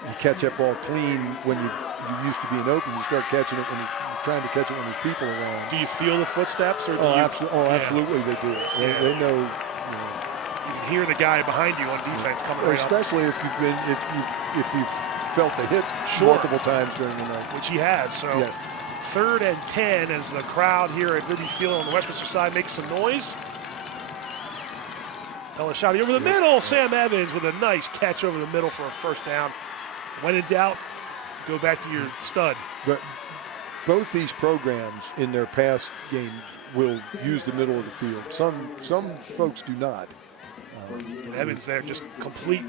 you catch that ball clean when you're used to being open. You start catching it when you're trying to catch it when there's people around. Do you feel the footsteps? Or do absolutely they do. They know. You can hear the guy behind you on defense coming right especially up. if you've felt the hit multiple times during the night. Which he has, so. Yes. 3rd and 10 as the crowd here at Liberty Field on the Westminster side makes some noise. Pelishati over the middle. Sam Evans with a nice catch over the middle for a first down. When in doubt, go back to your stud. But both these programs in their past games will use the middle of the field. Some folks do not. Evans there, just complete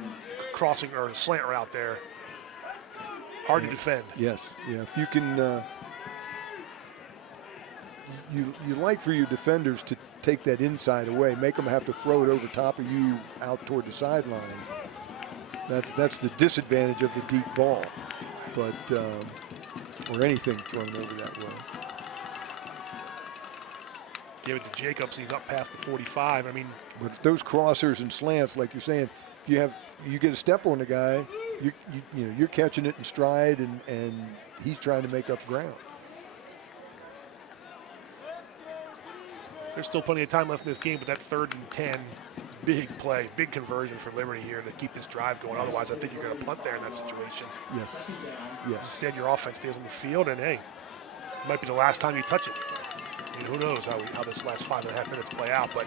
crossing or slant route there. Hard to defend. Yes, yeah. If you can, you like for your defenders to take that inside away, make them have to throw it over top of you out toward the sideline. That's the disadvantage of the deep ball, but or anything thrown over that way. Give it to Jacobs. He's up past the 45. I mean, but those crossers and slants, like you're saying, if you get a step on the guy, you're catching it in stride, and he's trying to make up ground. There's still plenty of time left in this game, but that 3rd and 10, big play, big conversion for Liberty here to keep this drive going. Otherwise, I think you're going to punt there in that situation. Yes. Instead, your offense stays on the field, and hey, it might be the last time you touch it. I mean, who knows how this last 5.5 minutes play out, but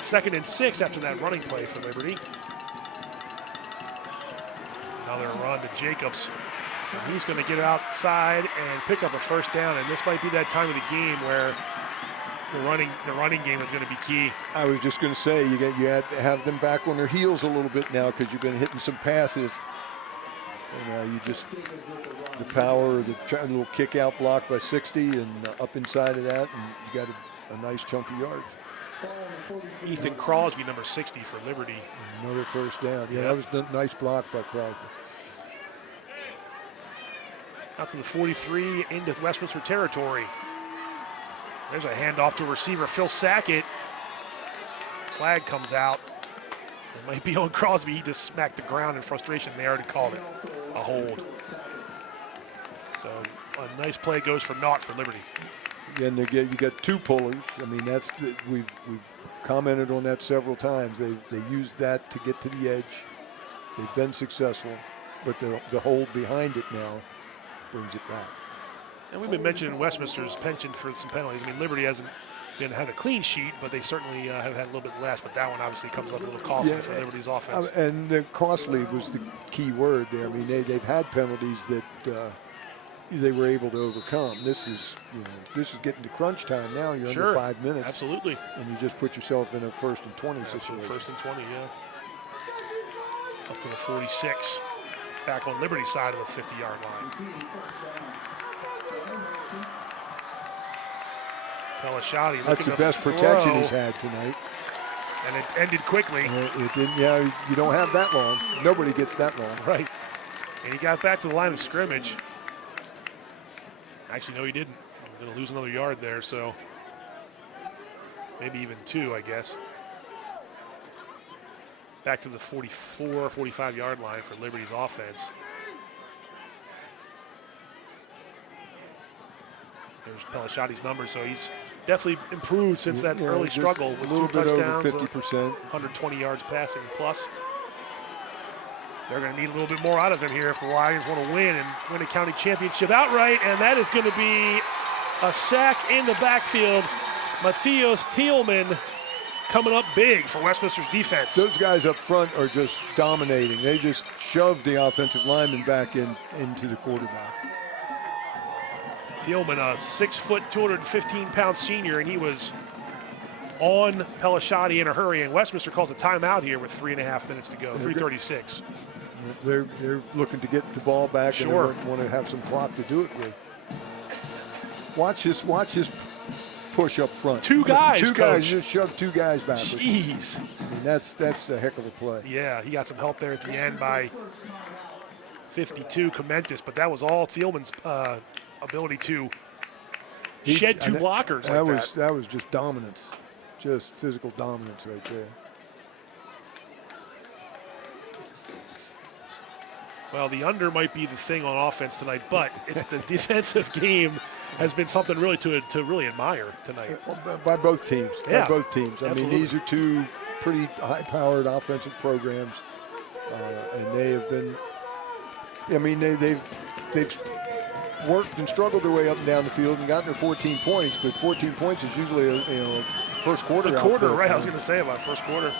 2nd and 6 after that running play for Liberty. Another run to Jacobs. And he's going to get outside and pick up a first down, and this might be that time of the game where the running game is going to be key. I was just going to say, you had to have them back on their heels a little bit now because you've been hitting some passes. And you just, the power, the little kick out block by 60 and up inside of that, and you got a nice chunk of yards. Ethan Crosby, number 60 for Liberty. Another first down. Yeah, that was a nice block by Crosby. Out to the 43 into Westminster territory. There's a handoff to receiver Phil Sackett. Flag comes out. It might be on Crosby. He just smacked the ground in frustration. They already called it a hold. So a nice play goes for naught for Liberty. And you got 2 pullers. I mean, we've commented on that several times. They used that to get to the edge. They've been successful, but the hold behind it now brings it back. And we've been mentioning Westminster's penchant for some penalties. I mean, Liberty hasn't had a clean sheet, but they certainly have had a little bit less. But that one obviously comes up a little costly for Liberty's offense. And the costly was the key word there. I mean, they've had penalties that they were able to overcome. This is getting to crunch time now. You're under 5 minutes. Absolutely. And you just put yourself in a 1st and 20 situation. 1st and 20, yeah. Up to the 46. Back on Liberty's side of the 50-yard line. Pelishati. That's the best protection he's had tonight. And it ended quickly. It didn't. Yeah, you don't have that long. Nobody gets that long. Right. And he got back to the line of scrimmage. Actually, no, he didn't. He's going to lose another yard there, so maybe even 2, I guess. Back to the 44, 45-yard line for Liberty's offense. There's Pelishati's numbers, so he's definitely improved since that early struggle with 2 touchdowns, over 50%, 120 yards passing plus. They're going to need a little bit more out of him here if the Lions want to win and win a county championship outright, and that is going to be a sack in the backfield. Matthias Thielman coming up big for Westminster's defense. Those guys up front are just dominating. They just shoved the offensive lineman back into the quarterback. Thielman, a 6', 215-pound senior, and he was on Pelishati in a hurry, and Westminster calls a timeout here with 3.5 minutes to go, 3:36. They're looking to get the ball back, sure, and they want to have some clock to do it with. Watch his push up front. Two guys just shoved 2 guys back. Jeez. I mean, that's a heck of a play. Yeah, he got some help there at the end by 52, Comentis, but that was all Thielman's ability to shed 2 blockers That was just dominance, just physical dominance right there. Well, the under might be the thing on offense tonight, but it's the defensive game has been something really to really admire tonight. By both teams. Yeah, by both teams. I mean, these are 2 pretty high-powered offensive programs, and they have been. I mean, they've worked and struggled their way up and down the field and gotten their 14 points, but 14 points is usually a first quarter. A quarter, right? I was going to say about first quarter,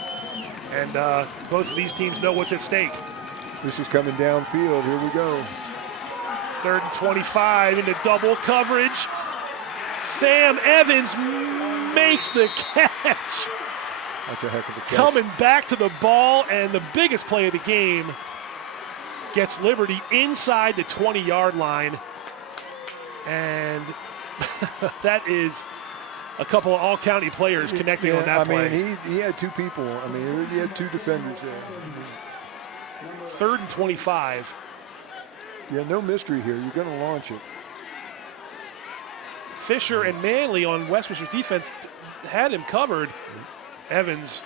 and both of these teams know what's at stake. This is coming downfield. Here we go. 3rd and 25 into double coverage. Sam Evans makes the catch. That's a heck of a catch. Coming back to the ball, and the biggest play of the game gets Liberty inside the 20-yard line. And that is a couple of all-county players connecting on that play. I mean, he had 2 people. I mean, he had 2 defenders there. 3rd and 25. Yeah, no mystery here. You're going to launch it. Fisher and Manley on Westminster's defense had him covered. Evans,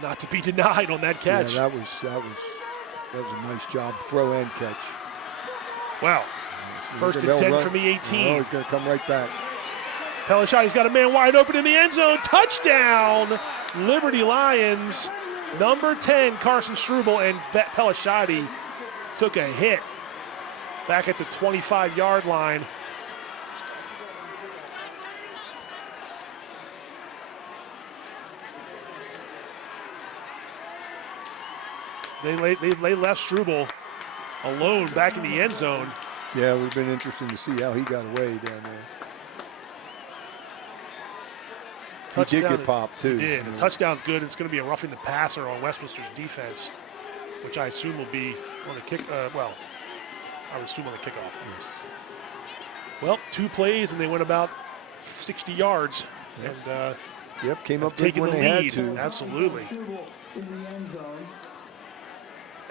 not to be denied on that catch. Yeah, that was a nice job, throw and catch. Wow. 1st and 10 from the 18. Oh, he's going to come right back. Pelishati's got a man wide open in the end zone. Touchdown, Liberty Lions. Number 10, Carson Struble, and Pelishati took a hit back at the 25-yard line. They left Struble alone back in the end zone. Yeah, it would have been interesting to see how he got away down there. He did get popped, too. He did. Yeah. Touchdown's good. It's going to be a roughing the passer on Westminster's defense, which I assume will be on the kick. I would assume on the kickoff. Yes. Well, 2 plays, and they went about 60 yards. Yep. And came up taking when the they lead. had to. Absolutely.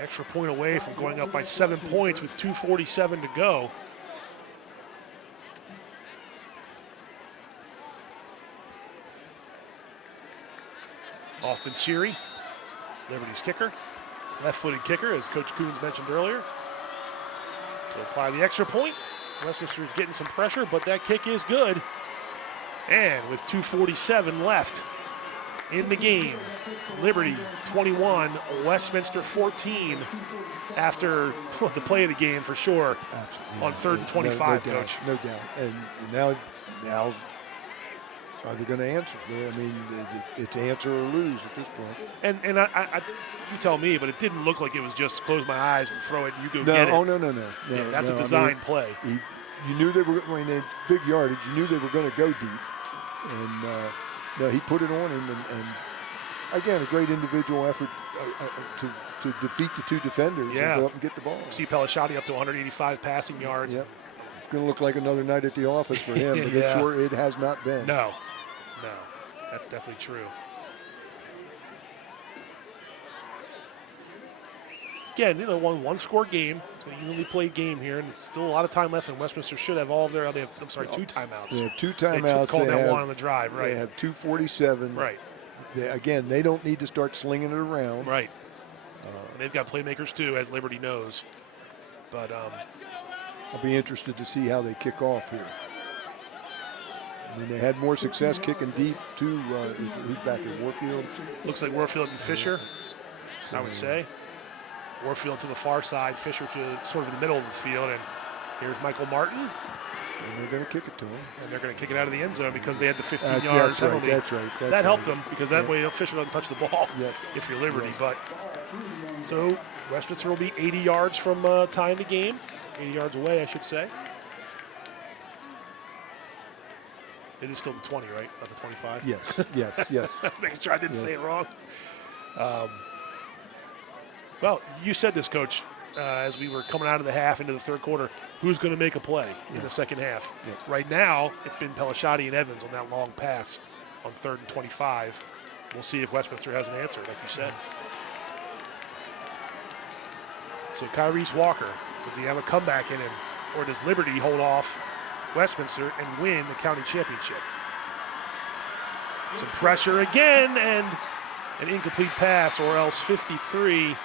Extra point away from going up by 7 points with 2:47 to go. Austin Seary, Liberty's kicker, left-footed kicker, as Coach Coons mentioned earlier. To apply the extra point, Westminster is getting some pressure, but that kick is good. And with 2:47 left in the game, Liberty 21, Westminster 14 after the play of the game for sure. Absolutely. On 3rd and 25, no Coach. No doubt. And now are they going to answer? I mean, it's answer or lose at this point. And I you tell me, but it didn't look like it was just close my eyes and throw it and you go No, get it. oh, no. Yeah, that's a design play. You knew they were, when they big yardage, you knew they were going to go deep. And he put it on him. And again, a great individual effort to defeat the 2 defenders and go up and get the ball. See Pelishati up to 185 passing yards. Yep. It's going to look like another night at the office for him, but it has not been. No, that's definitely true. Again, one-score game. It's an evenly played game here, and there's still a lot of time left, and Westminster should have all of their, 2 timeouts. They have 2 timeouts. They called that one on the drive, right. They have 2:47. Right. They don't need to start slinging it around. Right. And they've got playmakers, too, as Liberty knows. But I'll be interested to see how they kick off here. I mean, they had more success kicking deep, too. Who's back here, Warfield? Looks like Warfield and Fisher, I would say. Warfield to the far side, Fisher to sort of the middle of the field, and here's Michael Martin. And they're going to kick it to him. And they're going to kick it out of the end zone because they had the 15-yard penalty. That's right. That helped them because that way Fisher doesn't touch the ball if you're Liberty. Yes. But so Westminster will be 80 yards from tying the game. 80 yards away, I should say. It is still the 20, right? Not the 25? Yes. Making sure I didn't say it wrong. Well, you said this, Coach, as we were coming out of the half into the third quarter. Who's going to make a play in the second half? Yeah. Right now, it's been Pelishati and Evans on that long pass on 3rd and 25. We'll see if Westminster has an answer, like you said. So Kyrese Walker, does he have a comeback in him? Or does Liberty hold off Westminster and win the county championship? Some pressure again and an incomplete pass, or else 53.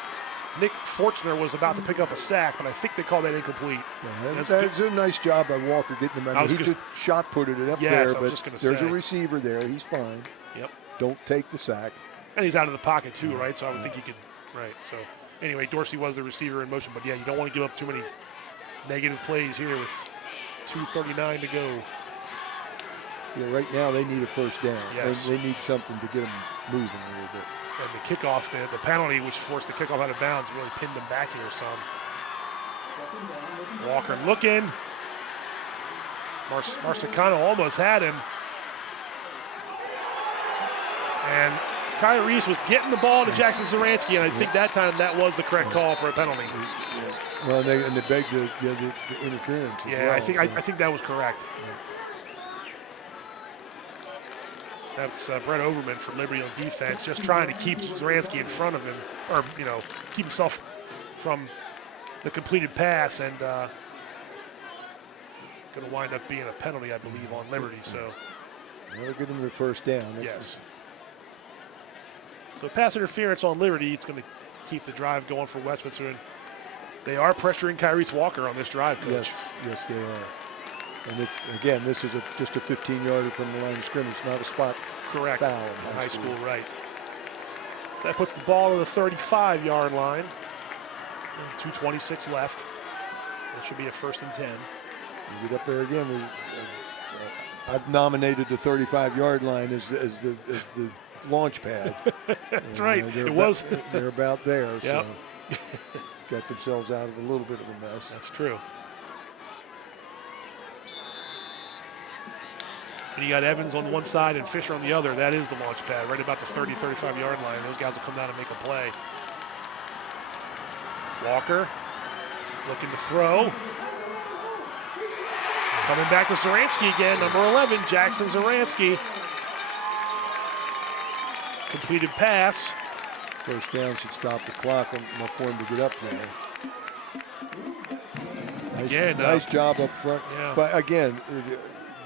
Nick Fortner was about to pick up a sack, but I think they called that incomplete. Yeah, that's a nice job by Walker getting him out. He just shot-putted it up there, but there's a receiver there. He's fine. Yep. Don't take the sack. And he's out of the pocket too, right? So I would think he could, right. So anyway, Dorsey was the receiver in motion, but yeah, you don't want to give up too many negative plays here with 2:39 to go. Yeah, right now they need a first down. Yes. They need something to get them moving a little bit. And the kickoff, the penalty, which forced the kickoff out of bounds, really pinned them back here some. Walker looking. Marsicano almost had him. And Kyrese was getting the ball to Jackson Zaransky, and I think that time that was the correct call for a penalty. Well, they begged the interference. Yeah, well, I think that was correct. That's Brett Overman from Liberty on defense, just trying to keep Zaransky in front of him, or keep himself from the completed pass, and going to wind up being a penalty, I believe, on Liberty. So they'll get him the first down. Yes. So pass interference on Liberty. It's going to keep the drive going for Westminster, and they are pressuring Kyrese Walker on this drive, Coach. Yes, they are. And it's, again, this is just a 15-yarder from the line of scrimmage, not a spot Correct. foul. High school, right. So that puts the ball to the 35-yard line. 2:26 left. It should be a 1st and 10. You get up there again. I've nominated the 35-yard line as the launch pad. That's right. They're about there. Yep. So got themselves out of a little bit of a mess. That's true. And you got Evans on one side and Fisher on the other. That is the launch pad, right about the 30, 35-yard line. Those guys will come down and make a play. Walker looking to throw. Coming back to Zaransky again, number 11, Jackson Zaransky. Completed pass. First down should stop the clock enough for him to get up there. Nice job up front. Yeah. But again,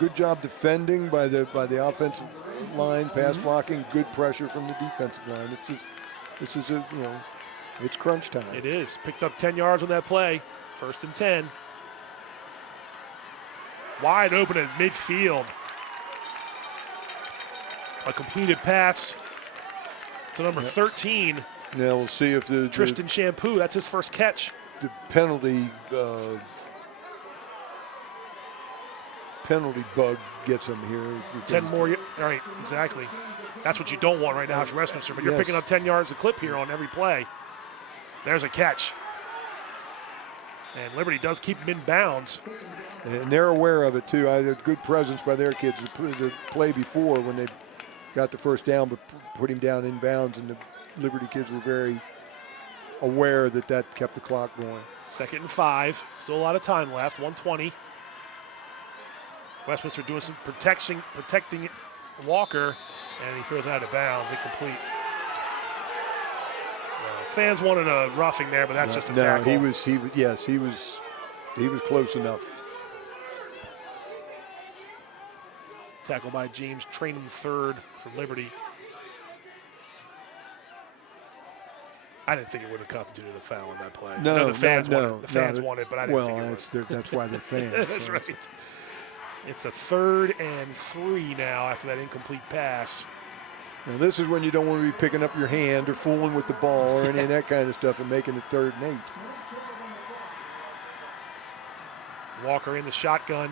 good job defending by the offensive line, pass blocking, good pressure from the defensive line. This is it's crunch time. It is. Picked up 10 yards on that play. 1st and 10. Wide open at midfield. A completed pass to number 13. Now we'll see if the Tristan Shampoo, that's his first catch. The penalty bug gets him here. 10 more. All right, exactly. That's what you don't want right now if you're Westminster, but you're picking up 10 yards a clip here on every play. There's a catch. And Liberty does keep him in bounds. And they're aware of it, too. I had good presence by their kids. The play before when they got the first down but put him down in bounds, and the Liberty kids were very aware that kept the clock going. 2nd and 5. Still a lot of time left, 1:20. Westminster doing some protecting Walker, and he throws it out of bounds, incomplete. Fans wanted a roughing there, but that's just a tackle. He was close enough. Tackle by James Trainum, 3rd for Liberty. I didn't think it would have constituted a foul in that play. No, the fans want it, but I didn't think it would. That's why they're fans. That's so. right. It's a 3rd and 3 now after that incomplete pass. Now, this is when you don't want to be picking up your hand or fooling with the ball or any of that kind of stuff and making it 3rd and 8. Walker in the shotgun.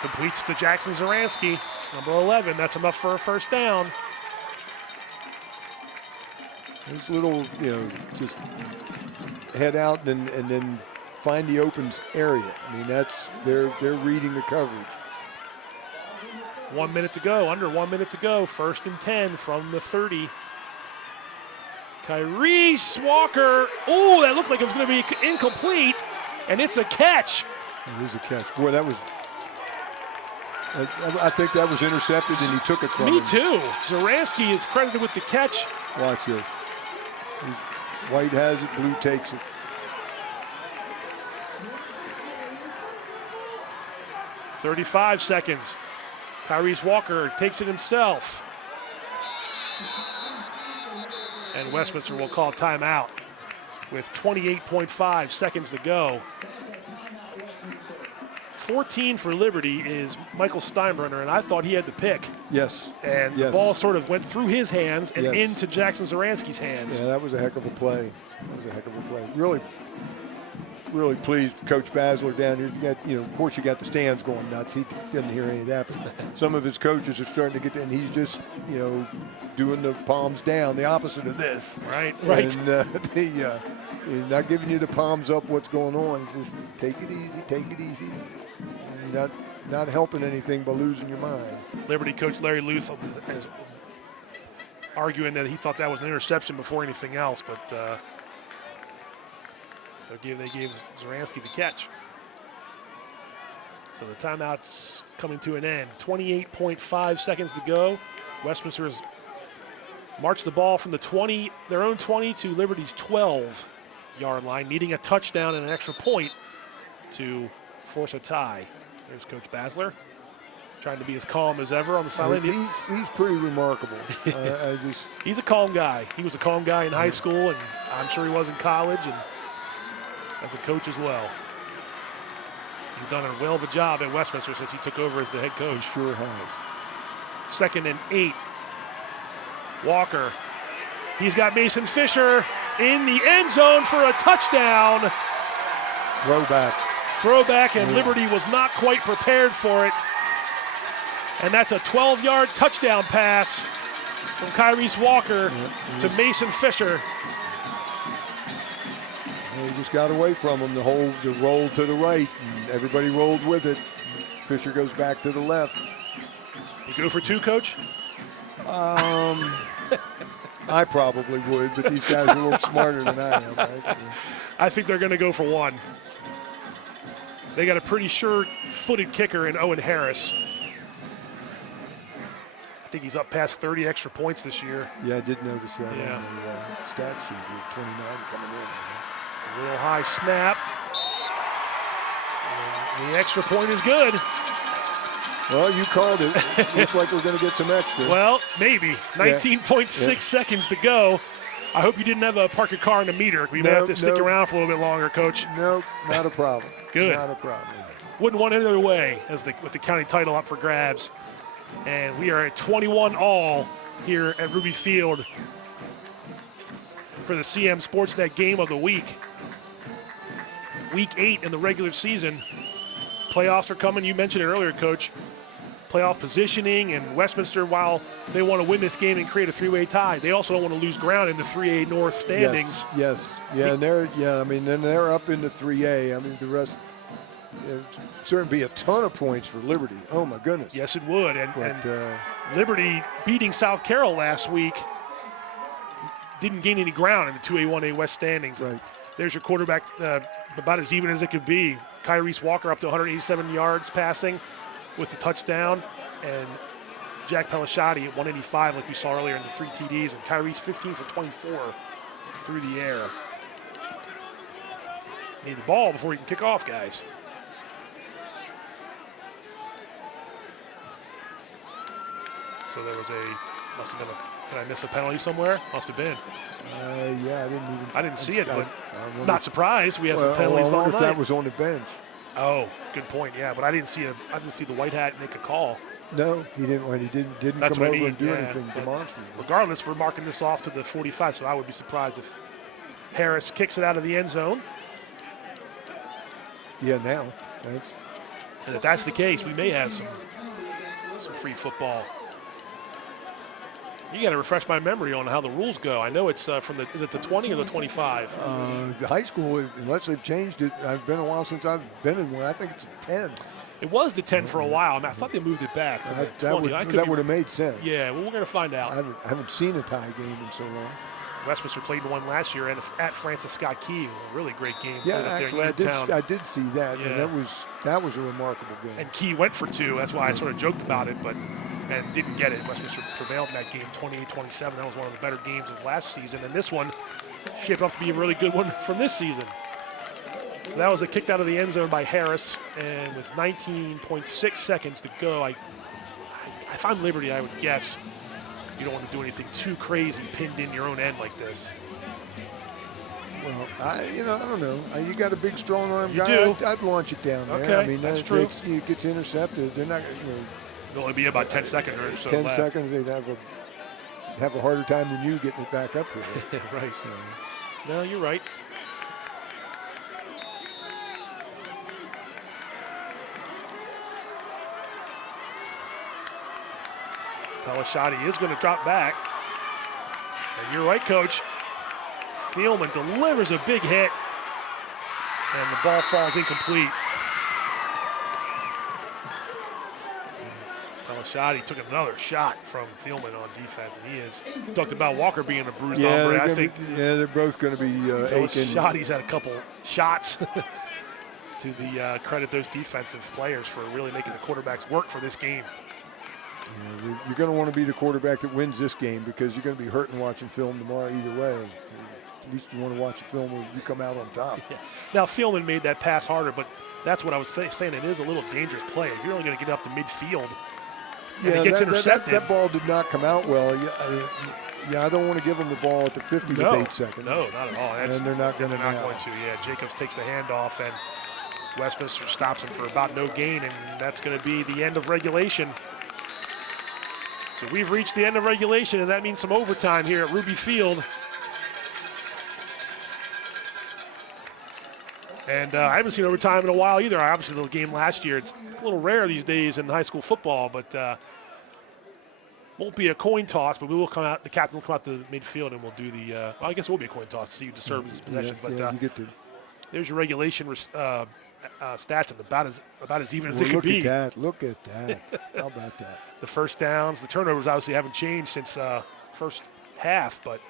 Completes to Jackson Zaransky, number 11. That's enough for a first down. Those little, just head out and then find the open area. I mean, they're reading the coverage. 1 minute to go, under 1 minute to go. 1st and 10 from the 30. Kyrese Walker. Oh, that looked like it was going to be incomplete, and it's a catch. It is a catch. Boy, that was. I think that was intercepted, and he took it from him. Me too. Zaransky is credited with the catch. Watch this. White has it, blue takes it. .35 seconds. Kyrese Walker takes it himself. And Westminster will call timeout with 28.5 seconds to go. 14 for Liberty is Michael Steinbrenner, and I thought he had the pick. Yes. And the ball sort of went through his hands and into Jackson Zaransky's hands. Yeah, that was a heck of a play. Really, really pleased with Coach Basler down here. You got, of course, you got the stands going nuts. He didn't hear any of that, but some of his coaches are starting to get, and he's just, doing the palms down, the opposite of this. Right. And not giving you the palms up. What's going on? Just take it easy. Not helping anything by losing your mind. Liberty coach Larry Luth is arguing that he thought that was an interception before anything else, but they gave Zaransky the catch. So the timeout's coming to an end. 28.5 seconds to go. Westminster has marched the ball from their own 20 to Liberty's 12-yard line, needing a touchdown and an extra point to force a tie. There's Coach Basler, trying to be as calm as ever on the sideline. He's pretty remarkable. He's a calm guy. He was a calm guy in high school, and I'm sure he was in college, and as a coach as well. He's done a well of a job at Westminster since he took over as the head coach. He sure has. 2nd and 8. Walker. He's got Mason Fisher in the end zone for a touchdown. Throwback, and Liberty was not quite prepared for it. And that's a 12-yard touchdown pass from Kyrese Walker to Mason Fisher. He just got away from him, the roll to the right, and everybody rolled with it. Fisher goes back to the left. You go for 2, Coach? I probably would, but these guys are a little smarter than I am. Right? I think they're going to go for 1. They got a pretty sure-footed kicker in Owen Harris. I think he's up past 30 extra points this year. Yeah, I did notice that. Yeah. On the stat sheet, 29 coming in. A little high snap. And the extra point is good. Well, you called it. Looks like we're going to get some extra. Well, maybe. 19.6 seconds to go. I hope you didn't have a park your car in the meter. We may have to stick around for a little bit longer, Coach. Nope, not a problem. Good. Not a problem. Wouldn't want any other way with the county title up for grabs. And we are at 21-all here at Ruby Field for the CM Sportsnet game of the week. Week 8 in the regular season. Playoffs are coming. You mentioned it earlier, Coach. Playoff positioning, and Westminster, while they want to win this game and create a 3-way tie, they also don't want to lose ground in the 3A North standings. Yes. Yeah, and then they're up into 3A. I mean, the rest, it'd certainly be a ton of points for Liberty. Oh my goodness. Yes, it would. And Liberty beating South Carroll last week didn't gain any ground in the 2A, 1A West standings. Right. There's your quarterback, about as even as it could be. Kyrese Walker up to 187 yards passing with the touchdown, and Jack Pelishotti at 185 like we saw earlier in the 3 TDs, and Kyrese 15 for 24 through the air. Need the ball before you can kick off, guys. So there was must have been did I miss a penalty somewhere? Must have been. Yeah, I didn't see it, but not surprised. We have some penalties all night. I wonder if that was on the bench. Oh, good point. Yeah, but I didn't see the white hat make a call. No, he didn't. When he didn't That's come what I over mean. and do Yeah, anything but demonstrative. Regardless, we're marking this off to the 45, so I would be surprised if Harris kicks it out of the end zone. Yeah, now. And if that's the case, we may have some free football. You got to refresh my memory on how the rules go. I know it's is it the 20 or the 25? The high school, unless they've changed it, it's been a while since I've been in one. I think it's a 10. It was the 10 for a while. I mean, I thought they moved it back to the 20. That would have made sense. Yeah, well, we're going to find out. I haven't seen a tie game in so long. Westminster played in one last year at Francis Scott Key. A really great game. Yeah, actually, I did see that, and that was a remarkable game. And Key went for 2. That's why I sort of joked about it, and didn't get it. Westminster prevailed in that game, 28-27. That was one of the better games of last season, and this one shaped up to be a really good one from this season. So that was a kicked out of the end zone by Harris, and with 19.6 seconds to go, if I'm Liberty, I would guess you don't want to do anything too crazy pinned in your own end like this. Well, I don't know. You got a big, strong arm guy. Do. I'd launch it down there. Okay, I mean, that's true. It gets intercepted. They're not. It'll only be about 10 seconds or so 10 left. seconds. They'd have a harder time than you getting it back up here. Right. No, you're right. Pelishati is going to drop back. And you're right, Coach. Thielman delivers a big hit. And the ball falls incomplete. Pelishati took another shot from Thielman on defense. And he is talked about Walker being a bruised hombre. I think they're both going to be aching. Pelishati's had a couple shots to the credit those defensive players for really making the quarterbacks work for this game. Yeah, you're going to want to be the quarterback that wins this game because you're going to be hurting watching film tomorrow either way. At least you want to watch a film where you come out on top. Yeah. Now, Thielman made that pass harder, but that's what I was saying. It is a little dangerous play. If you're only going to get up to midfield and it gets intercepted. That ball did not come out well. I don't want to give them the ball at the 50 with 8 seconds. No, not at all. And they're not going to. Yeah, Jacobs takes the handoff, and Westminster stops him for about no gain, and that's going to be the end of regulation. So we've reached the end of regulation, and that means some overtime here at Ruby Field. And I haven't seen overtime in a while either. Obviously, the game last year, it's a little rare these days in high school football, but won't be a coin toss, but we will come out. The captain will come out to midfield, and we'll do the. Well, I guess it will be a coin toss to see who deserves this possession. You get to. There's your regulation stats, and about as even as it could look be. Look at that. How about that? The first downs, the turnovers obviously haven't changed since first half, but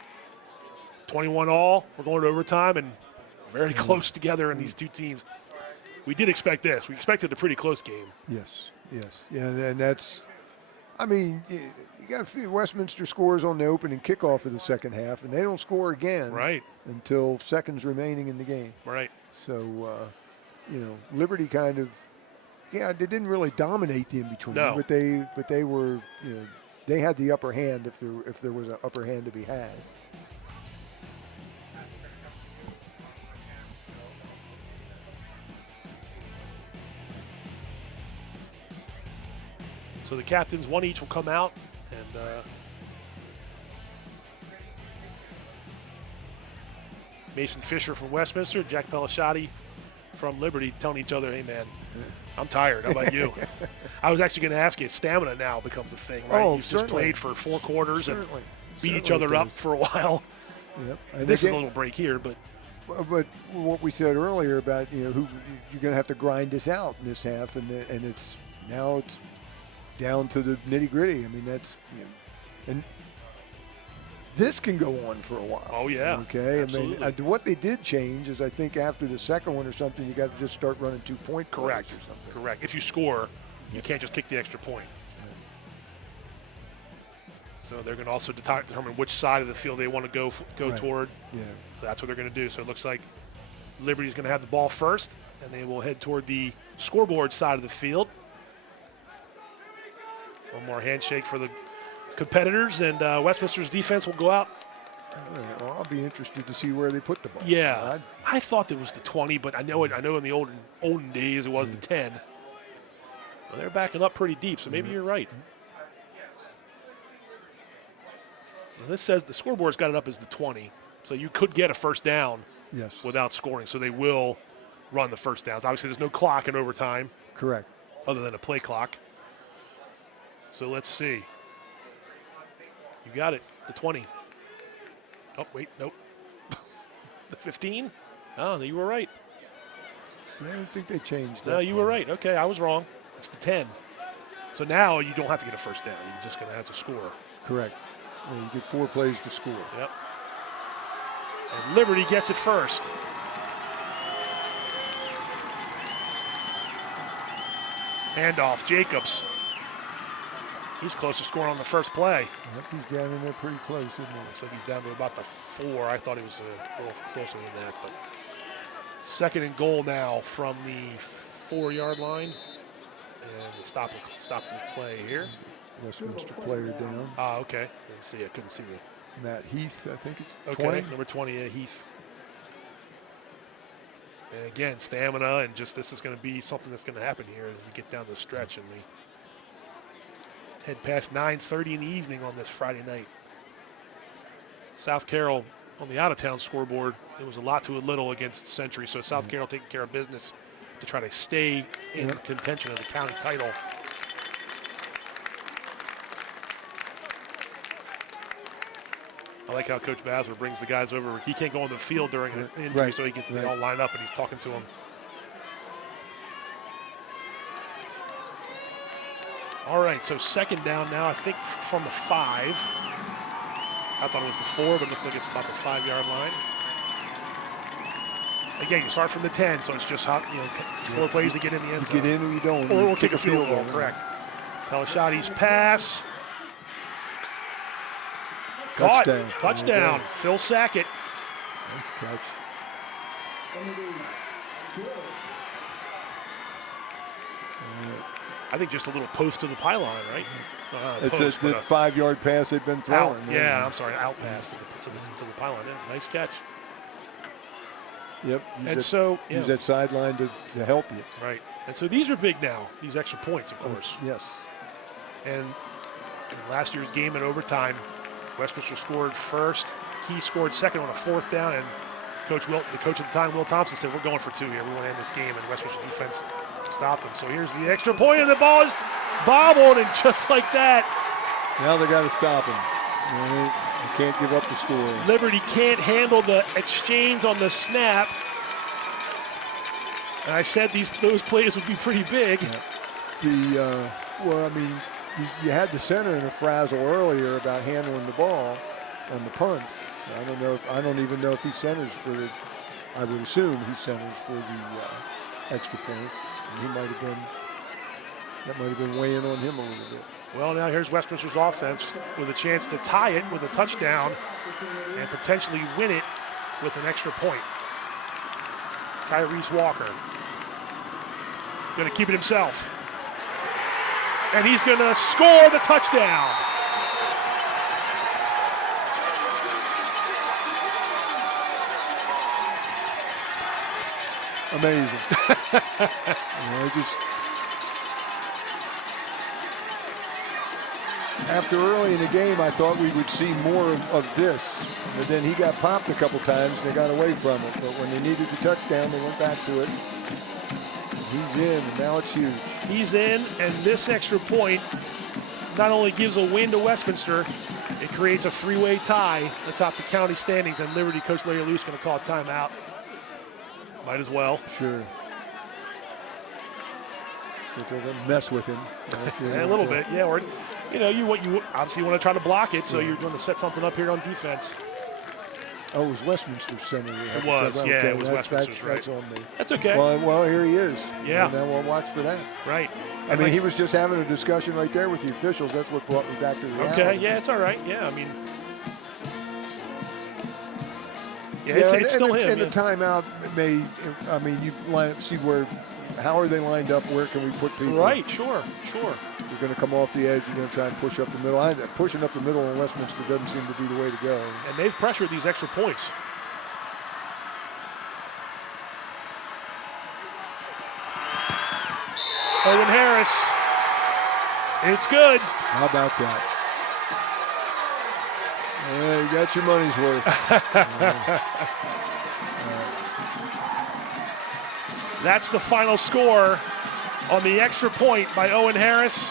21 all. We're going to overtime, and very close together in these two teams. We did expect this. We expected a pretty close game. Yes. Yeah, and that's, I mean, you got Westminster scores on the opening kickoff of the second half, and they don't score again until seconds remaining in the game. Right. So, Liberty kind of, they didn't really dominate the in-between, but they were, they had the upper hand if there was an upper hand to be had. So the captains, one each, will come out, and Mason Fisher from Westminster, Jack Pelishati from Liberty, telling each other, hey, man, I'm tired. How about you? I was actually going to ask you, stamina now becomes a thing, right? Oh, You've just played for 4 quarters and beat each other up for a while. Yep. And this is a little break here, but what we said earlier about, who you're going to have to grind this out in this half, and it's down to the nitty-gritty. I mean, that's, and this can go on for a while. Oh, yeah. Okay. Absolutely. I mean, what they did change is I think after the second one or something, you got to just start running 2-point plays or something. Correct. If you score, you can't just kick the extra point. So they're going to also determine which side of the field they want to go toward. Yeah. So that's what they're going to do. So it looks like Liberty's going to have the ball first, and they will head toward the scoreboard side of the field. One more handshake for the competitors, and Westminster's defense will go out Well, I'll be interested to see where they put the ball. Yeah, I thought it was the 20, but I know in the olden days it was the 10. Well, they're backing up pretty deep, so maybe you're right. Now this says the scoreboard's got it up as the 20, so you could get a first down without scoring. So they will run the first downs. Obviously, there's no clock in overtime. Correct. Other than a play clock. So let's see. You got it, the 20. Oh, wait, nope. The 15? Oh, you were right. I don't think they changed that. No, you were right. Okay, I was wrong. It's the 10. So now you don't have to get a first down. You're just going to have to score. Correct. Well, you get 4 plays to score. Yep. And Liberty gets it first. Handoff, Jacobs. He's close to scoring on the first play. Yep, he's down in there pretty close, isn't he? Looks like he's down to about the 4. I thought he was a little closer than that. But second and goal now from the 4-yard line. And stop the play here. Westminster player down. Ah, okay. I couldn't see the. Matt Heath, I think it's okay, 20. Number 20, Heath. And again, stamina, and just this is going to be something that's going to happen here as we get down the stretch and we head past 9:30 in the evening on this Friday night. South Carroll on the out-of-town scoreboard, it was a lot to a little against Century, so South Carroll taking care of business to try to stay in contention of the county title. I like how Coach Basler brings the guys over. He can't go on the field during an injury, so he gets them all lined up, and he's talking to them. All right, so second down now, I think from the 5. I thought it was the 4, but it looks like it's about the 5-yard line. Again, you start from the 10, so it's just 4 plays to get in the end zone. You get in or you don't. Or we'll kick a field goal, correct. Pelishotti's pass. Touchdown. Touchdown. Phil Sackett. Nice catch. I think just a little post to the pylon, right? It's a 5-yard pass they've been throwing. I'm sorry, out pass to the pylon. Yeah, nice catch. Yep. Use that sideline to help you. Right. And so these are big now, these extra points, of course. Yes. And in last year's game in overtime, Westminster scored first. Key scored second on a 4th down, and the coach at the time, Will Thompson, said, "We're going for 2 here. We want to end this game." And Westminster defense stopped them. So here's the extra point, and the ball is bobbled, and just like that. Now they got to stop him. You can't give up the score. Liberty can't handle the exchange on the snap. And I said those plays would be pretty big. Yeah. You had the center in a frazzle earlier about handling the ball on the punt. I don't even know if he centers for the. I would assume he centers for the extra points. And that might have been weighing on him a little bit. Well, now here's Westminster's offense with a chance to tie it with a touchdown and potentially win it with an extra point. Kyrese Walker going to keep it himself. And he's going to score the touchdown. Amazing. After early in the game, I thought we would see more of this. But then he got popped a couple times and they got away from it. But when they needed the touchdown, they went back to it. He's in, and now it's huge. He's in, and this extra point not only gives a win to Westminster, it creates a 3-way tie atop the county standings, and Liberty coach Larry Luce going to call a timeout. Might as well. Sure. Mess with him. A little bit, yeah. Or, you obviously want to try to block it, so you're going to set something up here on defense. Oh, it was Westminster's center. It was, yeah, it was Westminster's, right. That's on me. That's okay. Well, here he is. Yeah. And now we'll watch for that. Right. I mean, he was just having a discussion right there with the officials. That's what brought me back to the Okay, yeah, it's all right. Yeah, I mean. Yeah, it's still him. And the timeout you see how are they lined up? Where can we put people? Right, sure. You're going to come off the edge. You're going to try and push up the middle. Pushing up the middle in Westminster doesn't seem to be the way to go. And they've pressured these extra points. Owen Harris. It's good. How about that? Yeah, you got your money's worth. That's the final score on the extra point by Owen Harris.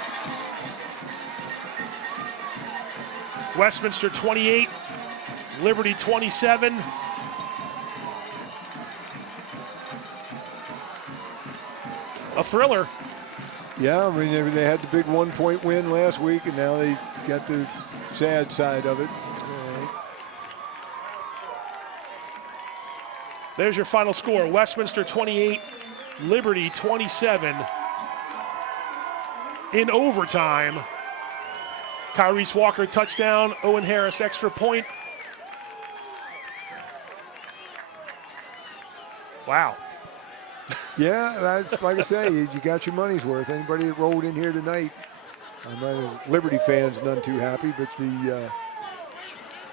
Westminster 28, Liberty 27. A thriller. Yeah, I mean, they had the big 1-point win last week, and now they got the sad side of it. There's your final score. Westminster 28, Liberty 27. In overtime, Kyrese Walker touchdown, Owen Harris extra point. Wow. Yeah, that's like I say, you got your money's worth. Anybody that rolled in here tonight, I'm not a Liberty fan's none too happy, but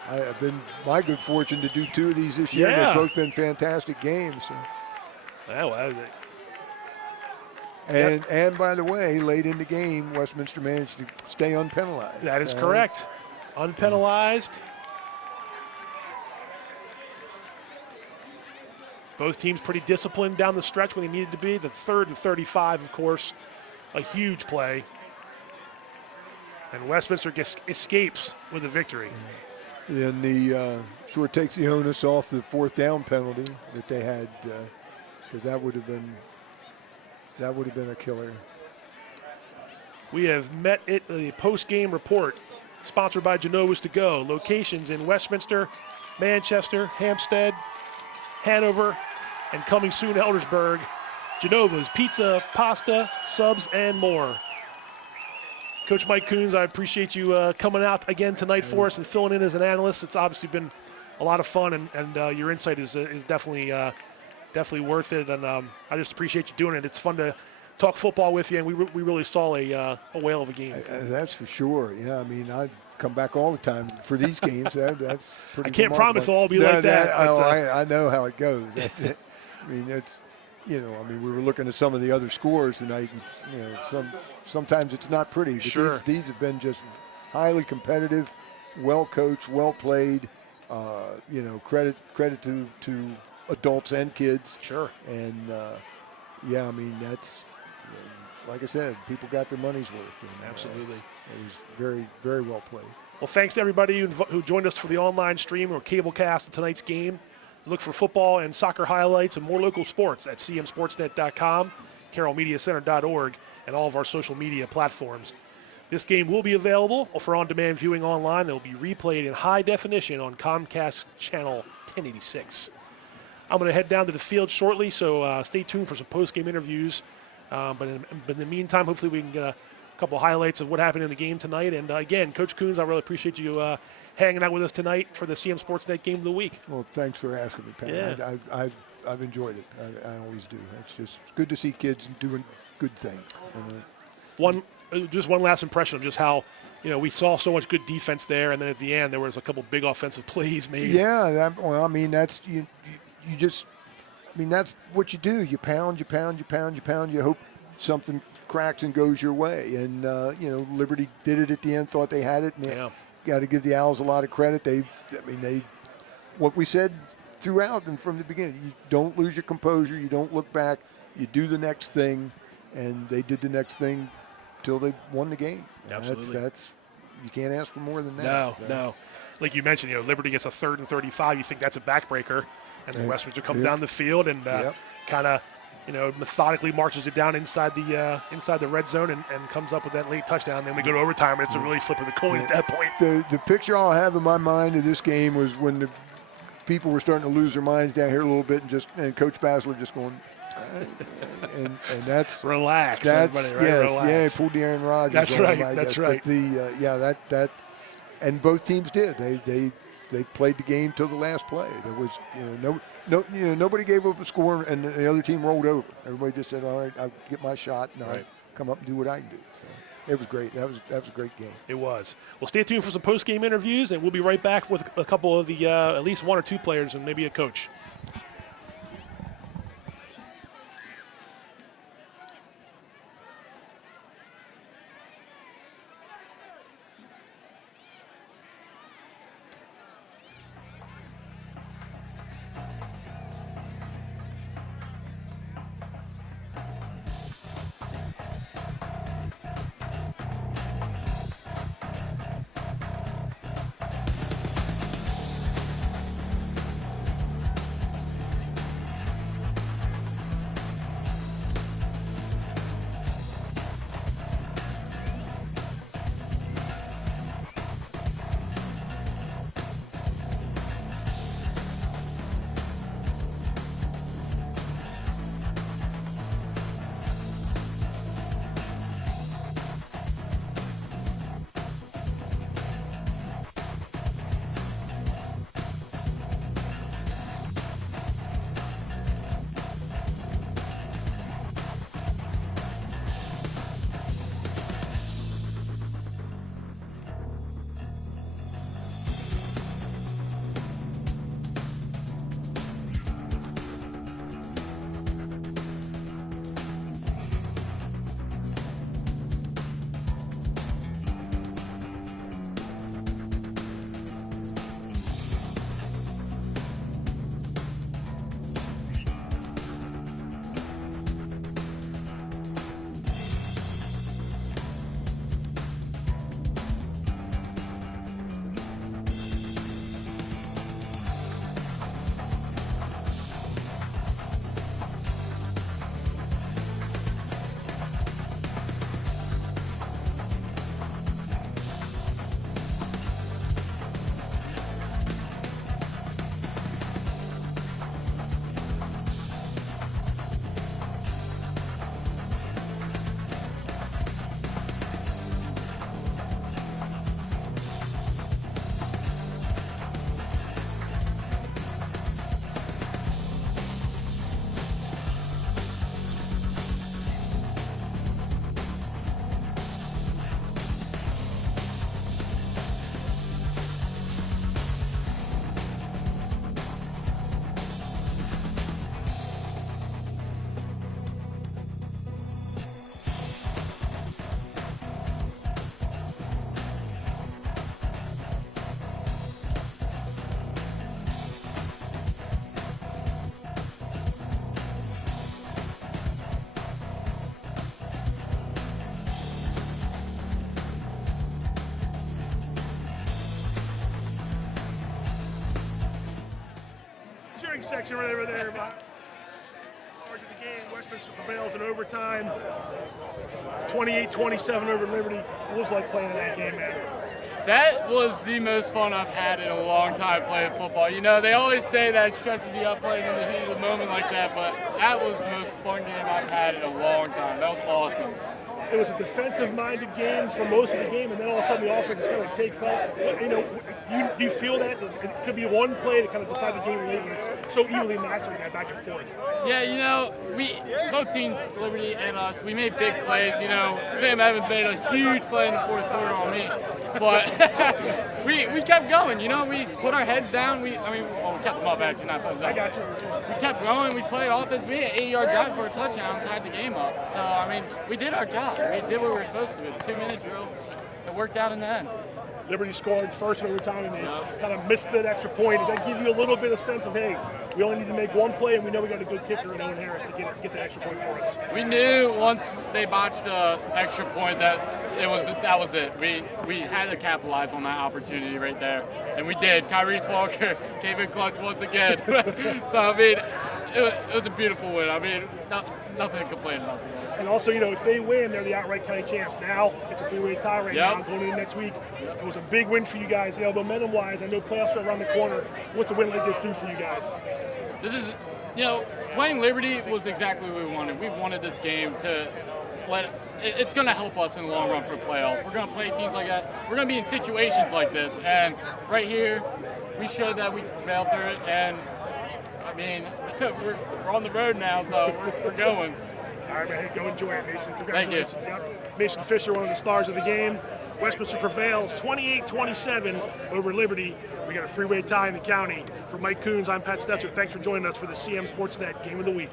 I've been my good fortune to do 2 of these this year. Yeah. They've both been fantastic games. So. Well, and by the way, late in the game, Westminster managed to stay unpenalized. that is correct. Unpenalized. Both teams pretty disciplined down the stretch when they needed to be. The 3rd and 35, of course, a huge play. And Westminster escapes with a victory. And the sure takes the onus off the 4th down penalty that they had, because that would have been a killer. We have met it, the post-game report, sponsored by Genova's To Go. Locations in Westminster, Manchester, Hampstead, Hanover, and coming soon, Eldersburg. Genova's Pizza, Pasta, Subs, and more. Coach Mike Coons, I appreciate you coming out again tonight for us and filling in as an analyst. It's obviously been a lot of fun, and your insight is definitely worth it. And I just appreciate you doing it. It's fun to talk football with you, and we really saw a whale of a game. That's for sure. Yeah, I mean, I come back all the time for these games. That's pretty. I can't remarkable. promise it'll all be like that. I know how it goes. That's it. I mean, it's. We were looking at some of the other scores tonight, and sometimes it's not pretty. But sure. These have been just highly competitive, well coached, well played. Credit to adults and kids. Sure. And I mean that's like I said, people got their money's worth. And, absolutely. It was very, very well played. Well, thanks to everybody who joined us for the online stream or cable cast of tonight's game. Look for football and soccer highlights and more local sports at cmsportsnet.com, carrollmediacenter.org, and all of our social media platforms. This game will be available for on-demand viewing online. It will be replayed in high definition on Comcast Channel 1086. I'm going to head down to the field shortly, so stay tuned for some post-game interviews. But in the meantime, hopefully we can get a couple highlights of what happened in the game tonight. And again, Coach Coons, I really appreciate you hanging out with us tonight for the CM Sportsnet Game of the Week. Well, thanks for asking me, Pat. Yeah. I've enjoyed it. I always do. It's just good to see kids doing good things. Just one last impression of just how, we saw so much good defense there, and then at the end there was a couple big offensive plays made. Yeah, that's you just. I mean, that's what you do. You pound. You hope something cracks and goes your way. And Liberty did it at the end. Thought they had it. And got to give the Owls a lot of credit. What we said throughout and from the beginning, you don't lose your composure. You don't look back. You do the next thing, and they did the next thing till they won the game. Absolutely. That's you can't ask for more than that. No. Like you mentioned, Liberty gets a 3rd and 35. You think that's a backbreaker, and then Westminster comes down the field and kind of, methodically marches it down inside the red zone and comes up with that late touchdown. Then we go to overtime, and it's a really flip of the coin at that point. The picture I'll have in my mind of this game was when the people were starting to lose their minds down here a little bit, and Coach Basler just going, and that's relax. That's everybody, right? Yes, relax. yeah, pulled the Aaron Rodgers. That's right. That's right. But that and both teams did. They played the game till the last play. There was nobody gave up a score, and the other team rolled over. Everybody just said, "All right, I'll get my shot, and I'll come up and do what I can do." So. It was great. That was a great game. It was. Well, stay tuned for some post-game interviews, and we'll be right back with a couple of the at least one or two players and maybe a coach. Section right over there. But the game, Westminster prevails in overtime, 28-27 over Liberty. What was like playing in that game, man? That was the most fun I've had in a long time playing football. You know, they always say that it stresses you up playing in the heat of the moment like that, but that was the most fun game I've had in a long time. That was awesome. It was a defensive-minded game for most of the game, and then all of a sudden the offense is kind of take off. You know, do you feel that it could be one play to kind of decide the game late when it's so evenly matched and back and forth? Yeah, you know, both teams, Liberty and us, we made big plays. You know, Sam Evans made a huge play in the fourth quarter on me, but we kept going. You know, we put our heads down. We kept them up actually, not put them down. I got you. We kept going. We played offense. We had an 8-yard drive for a touchdown, tied the game up. So I mean, we did our job. We did what we were supposed to do. The 2-minute drill, it worked out in the end. Liberty scored first in overtime, and they kind of missed that extra point. Does that give you a little bit of sense of, hey, we only need to make one play, and we know we got a good kicker in Owen Harris to get that extra point for us? We knew once they botched the extra point that was it. We had to capitalize on that opportunity right there, and we did. Tyrese Walker came in clutch once again. So I mean, it was a beautiful win. I mean, nothing to complain about today. And also, you know, if they win, they're the outright county champs. Now it's a 3-way tie right now going into next week. It was a big win for you guys. You know, momentum-wise, I know playoffs are around the corner. What's a win like this do for you guys? This is, you know, playing Liberty was exactly what we wanted. We wanted this game to it's going to help us in the long run for playoffs. We're going to play teams like that. We're going to be in situations like this. And right here, we showed that we prevailed through it. And, I mean, we're on the road now, so we're going. All All right, man. Hey, go enjoy it, Mason. Thank you. Congratulations. Yep. Mason Fisher, one of the stars of the game. Westminster prevails 28-27 over Liberty. We got a three-way tie in the county. For Mike Coons, I'm Pat Stetzer. Thanks for joining us for the CM Sportsnet Game of the Week.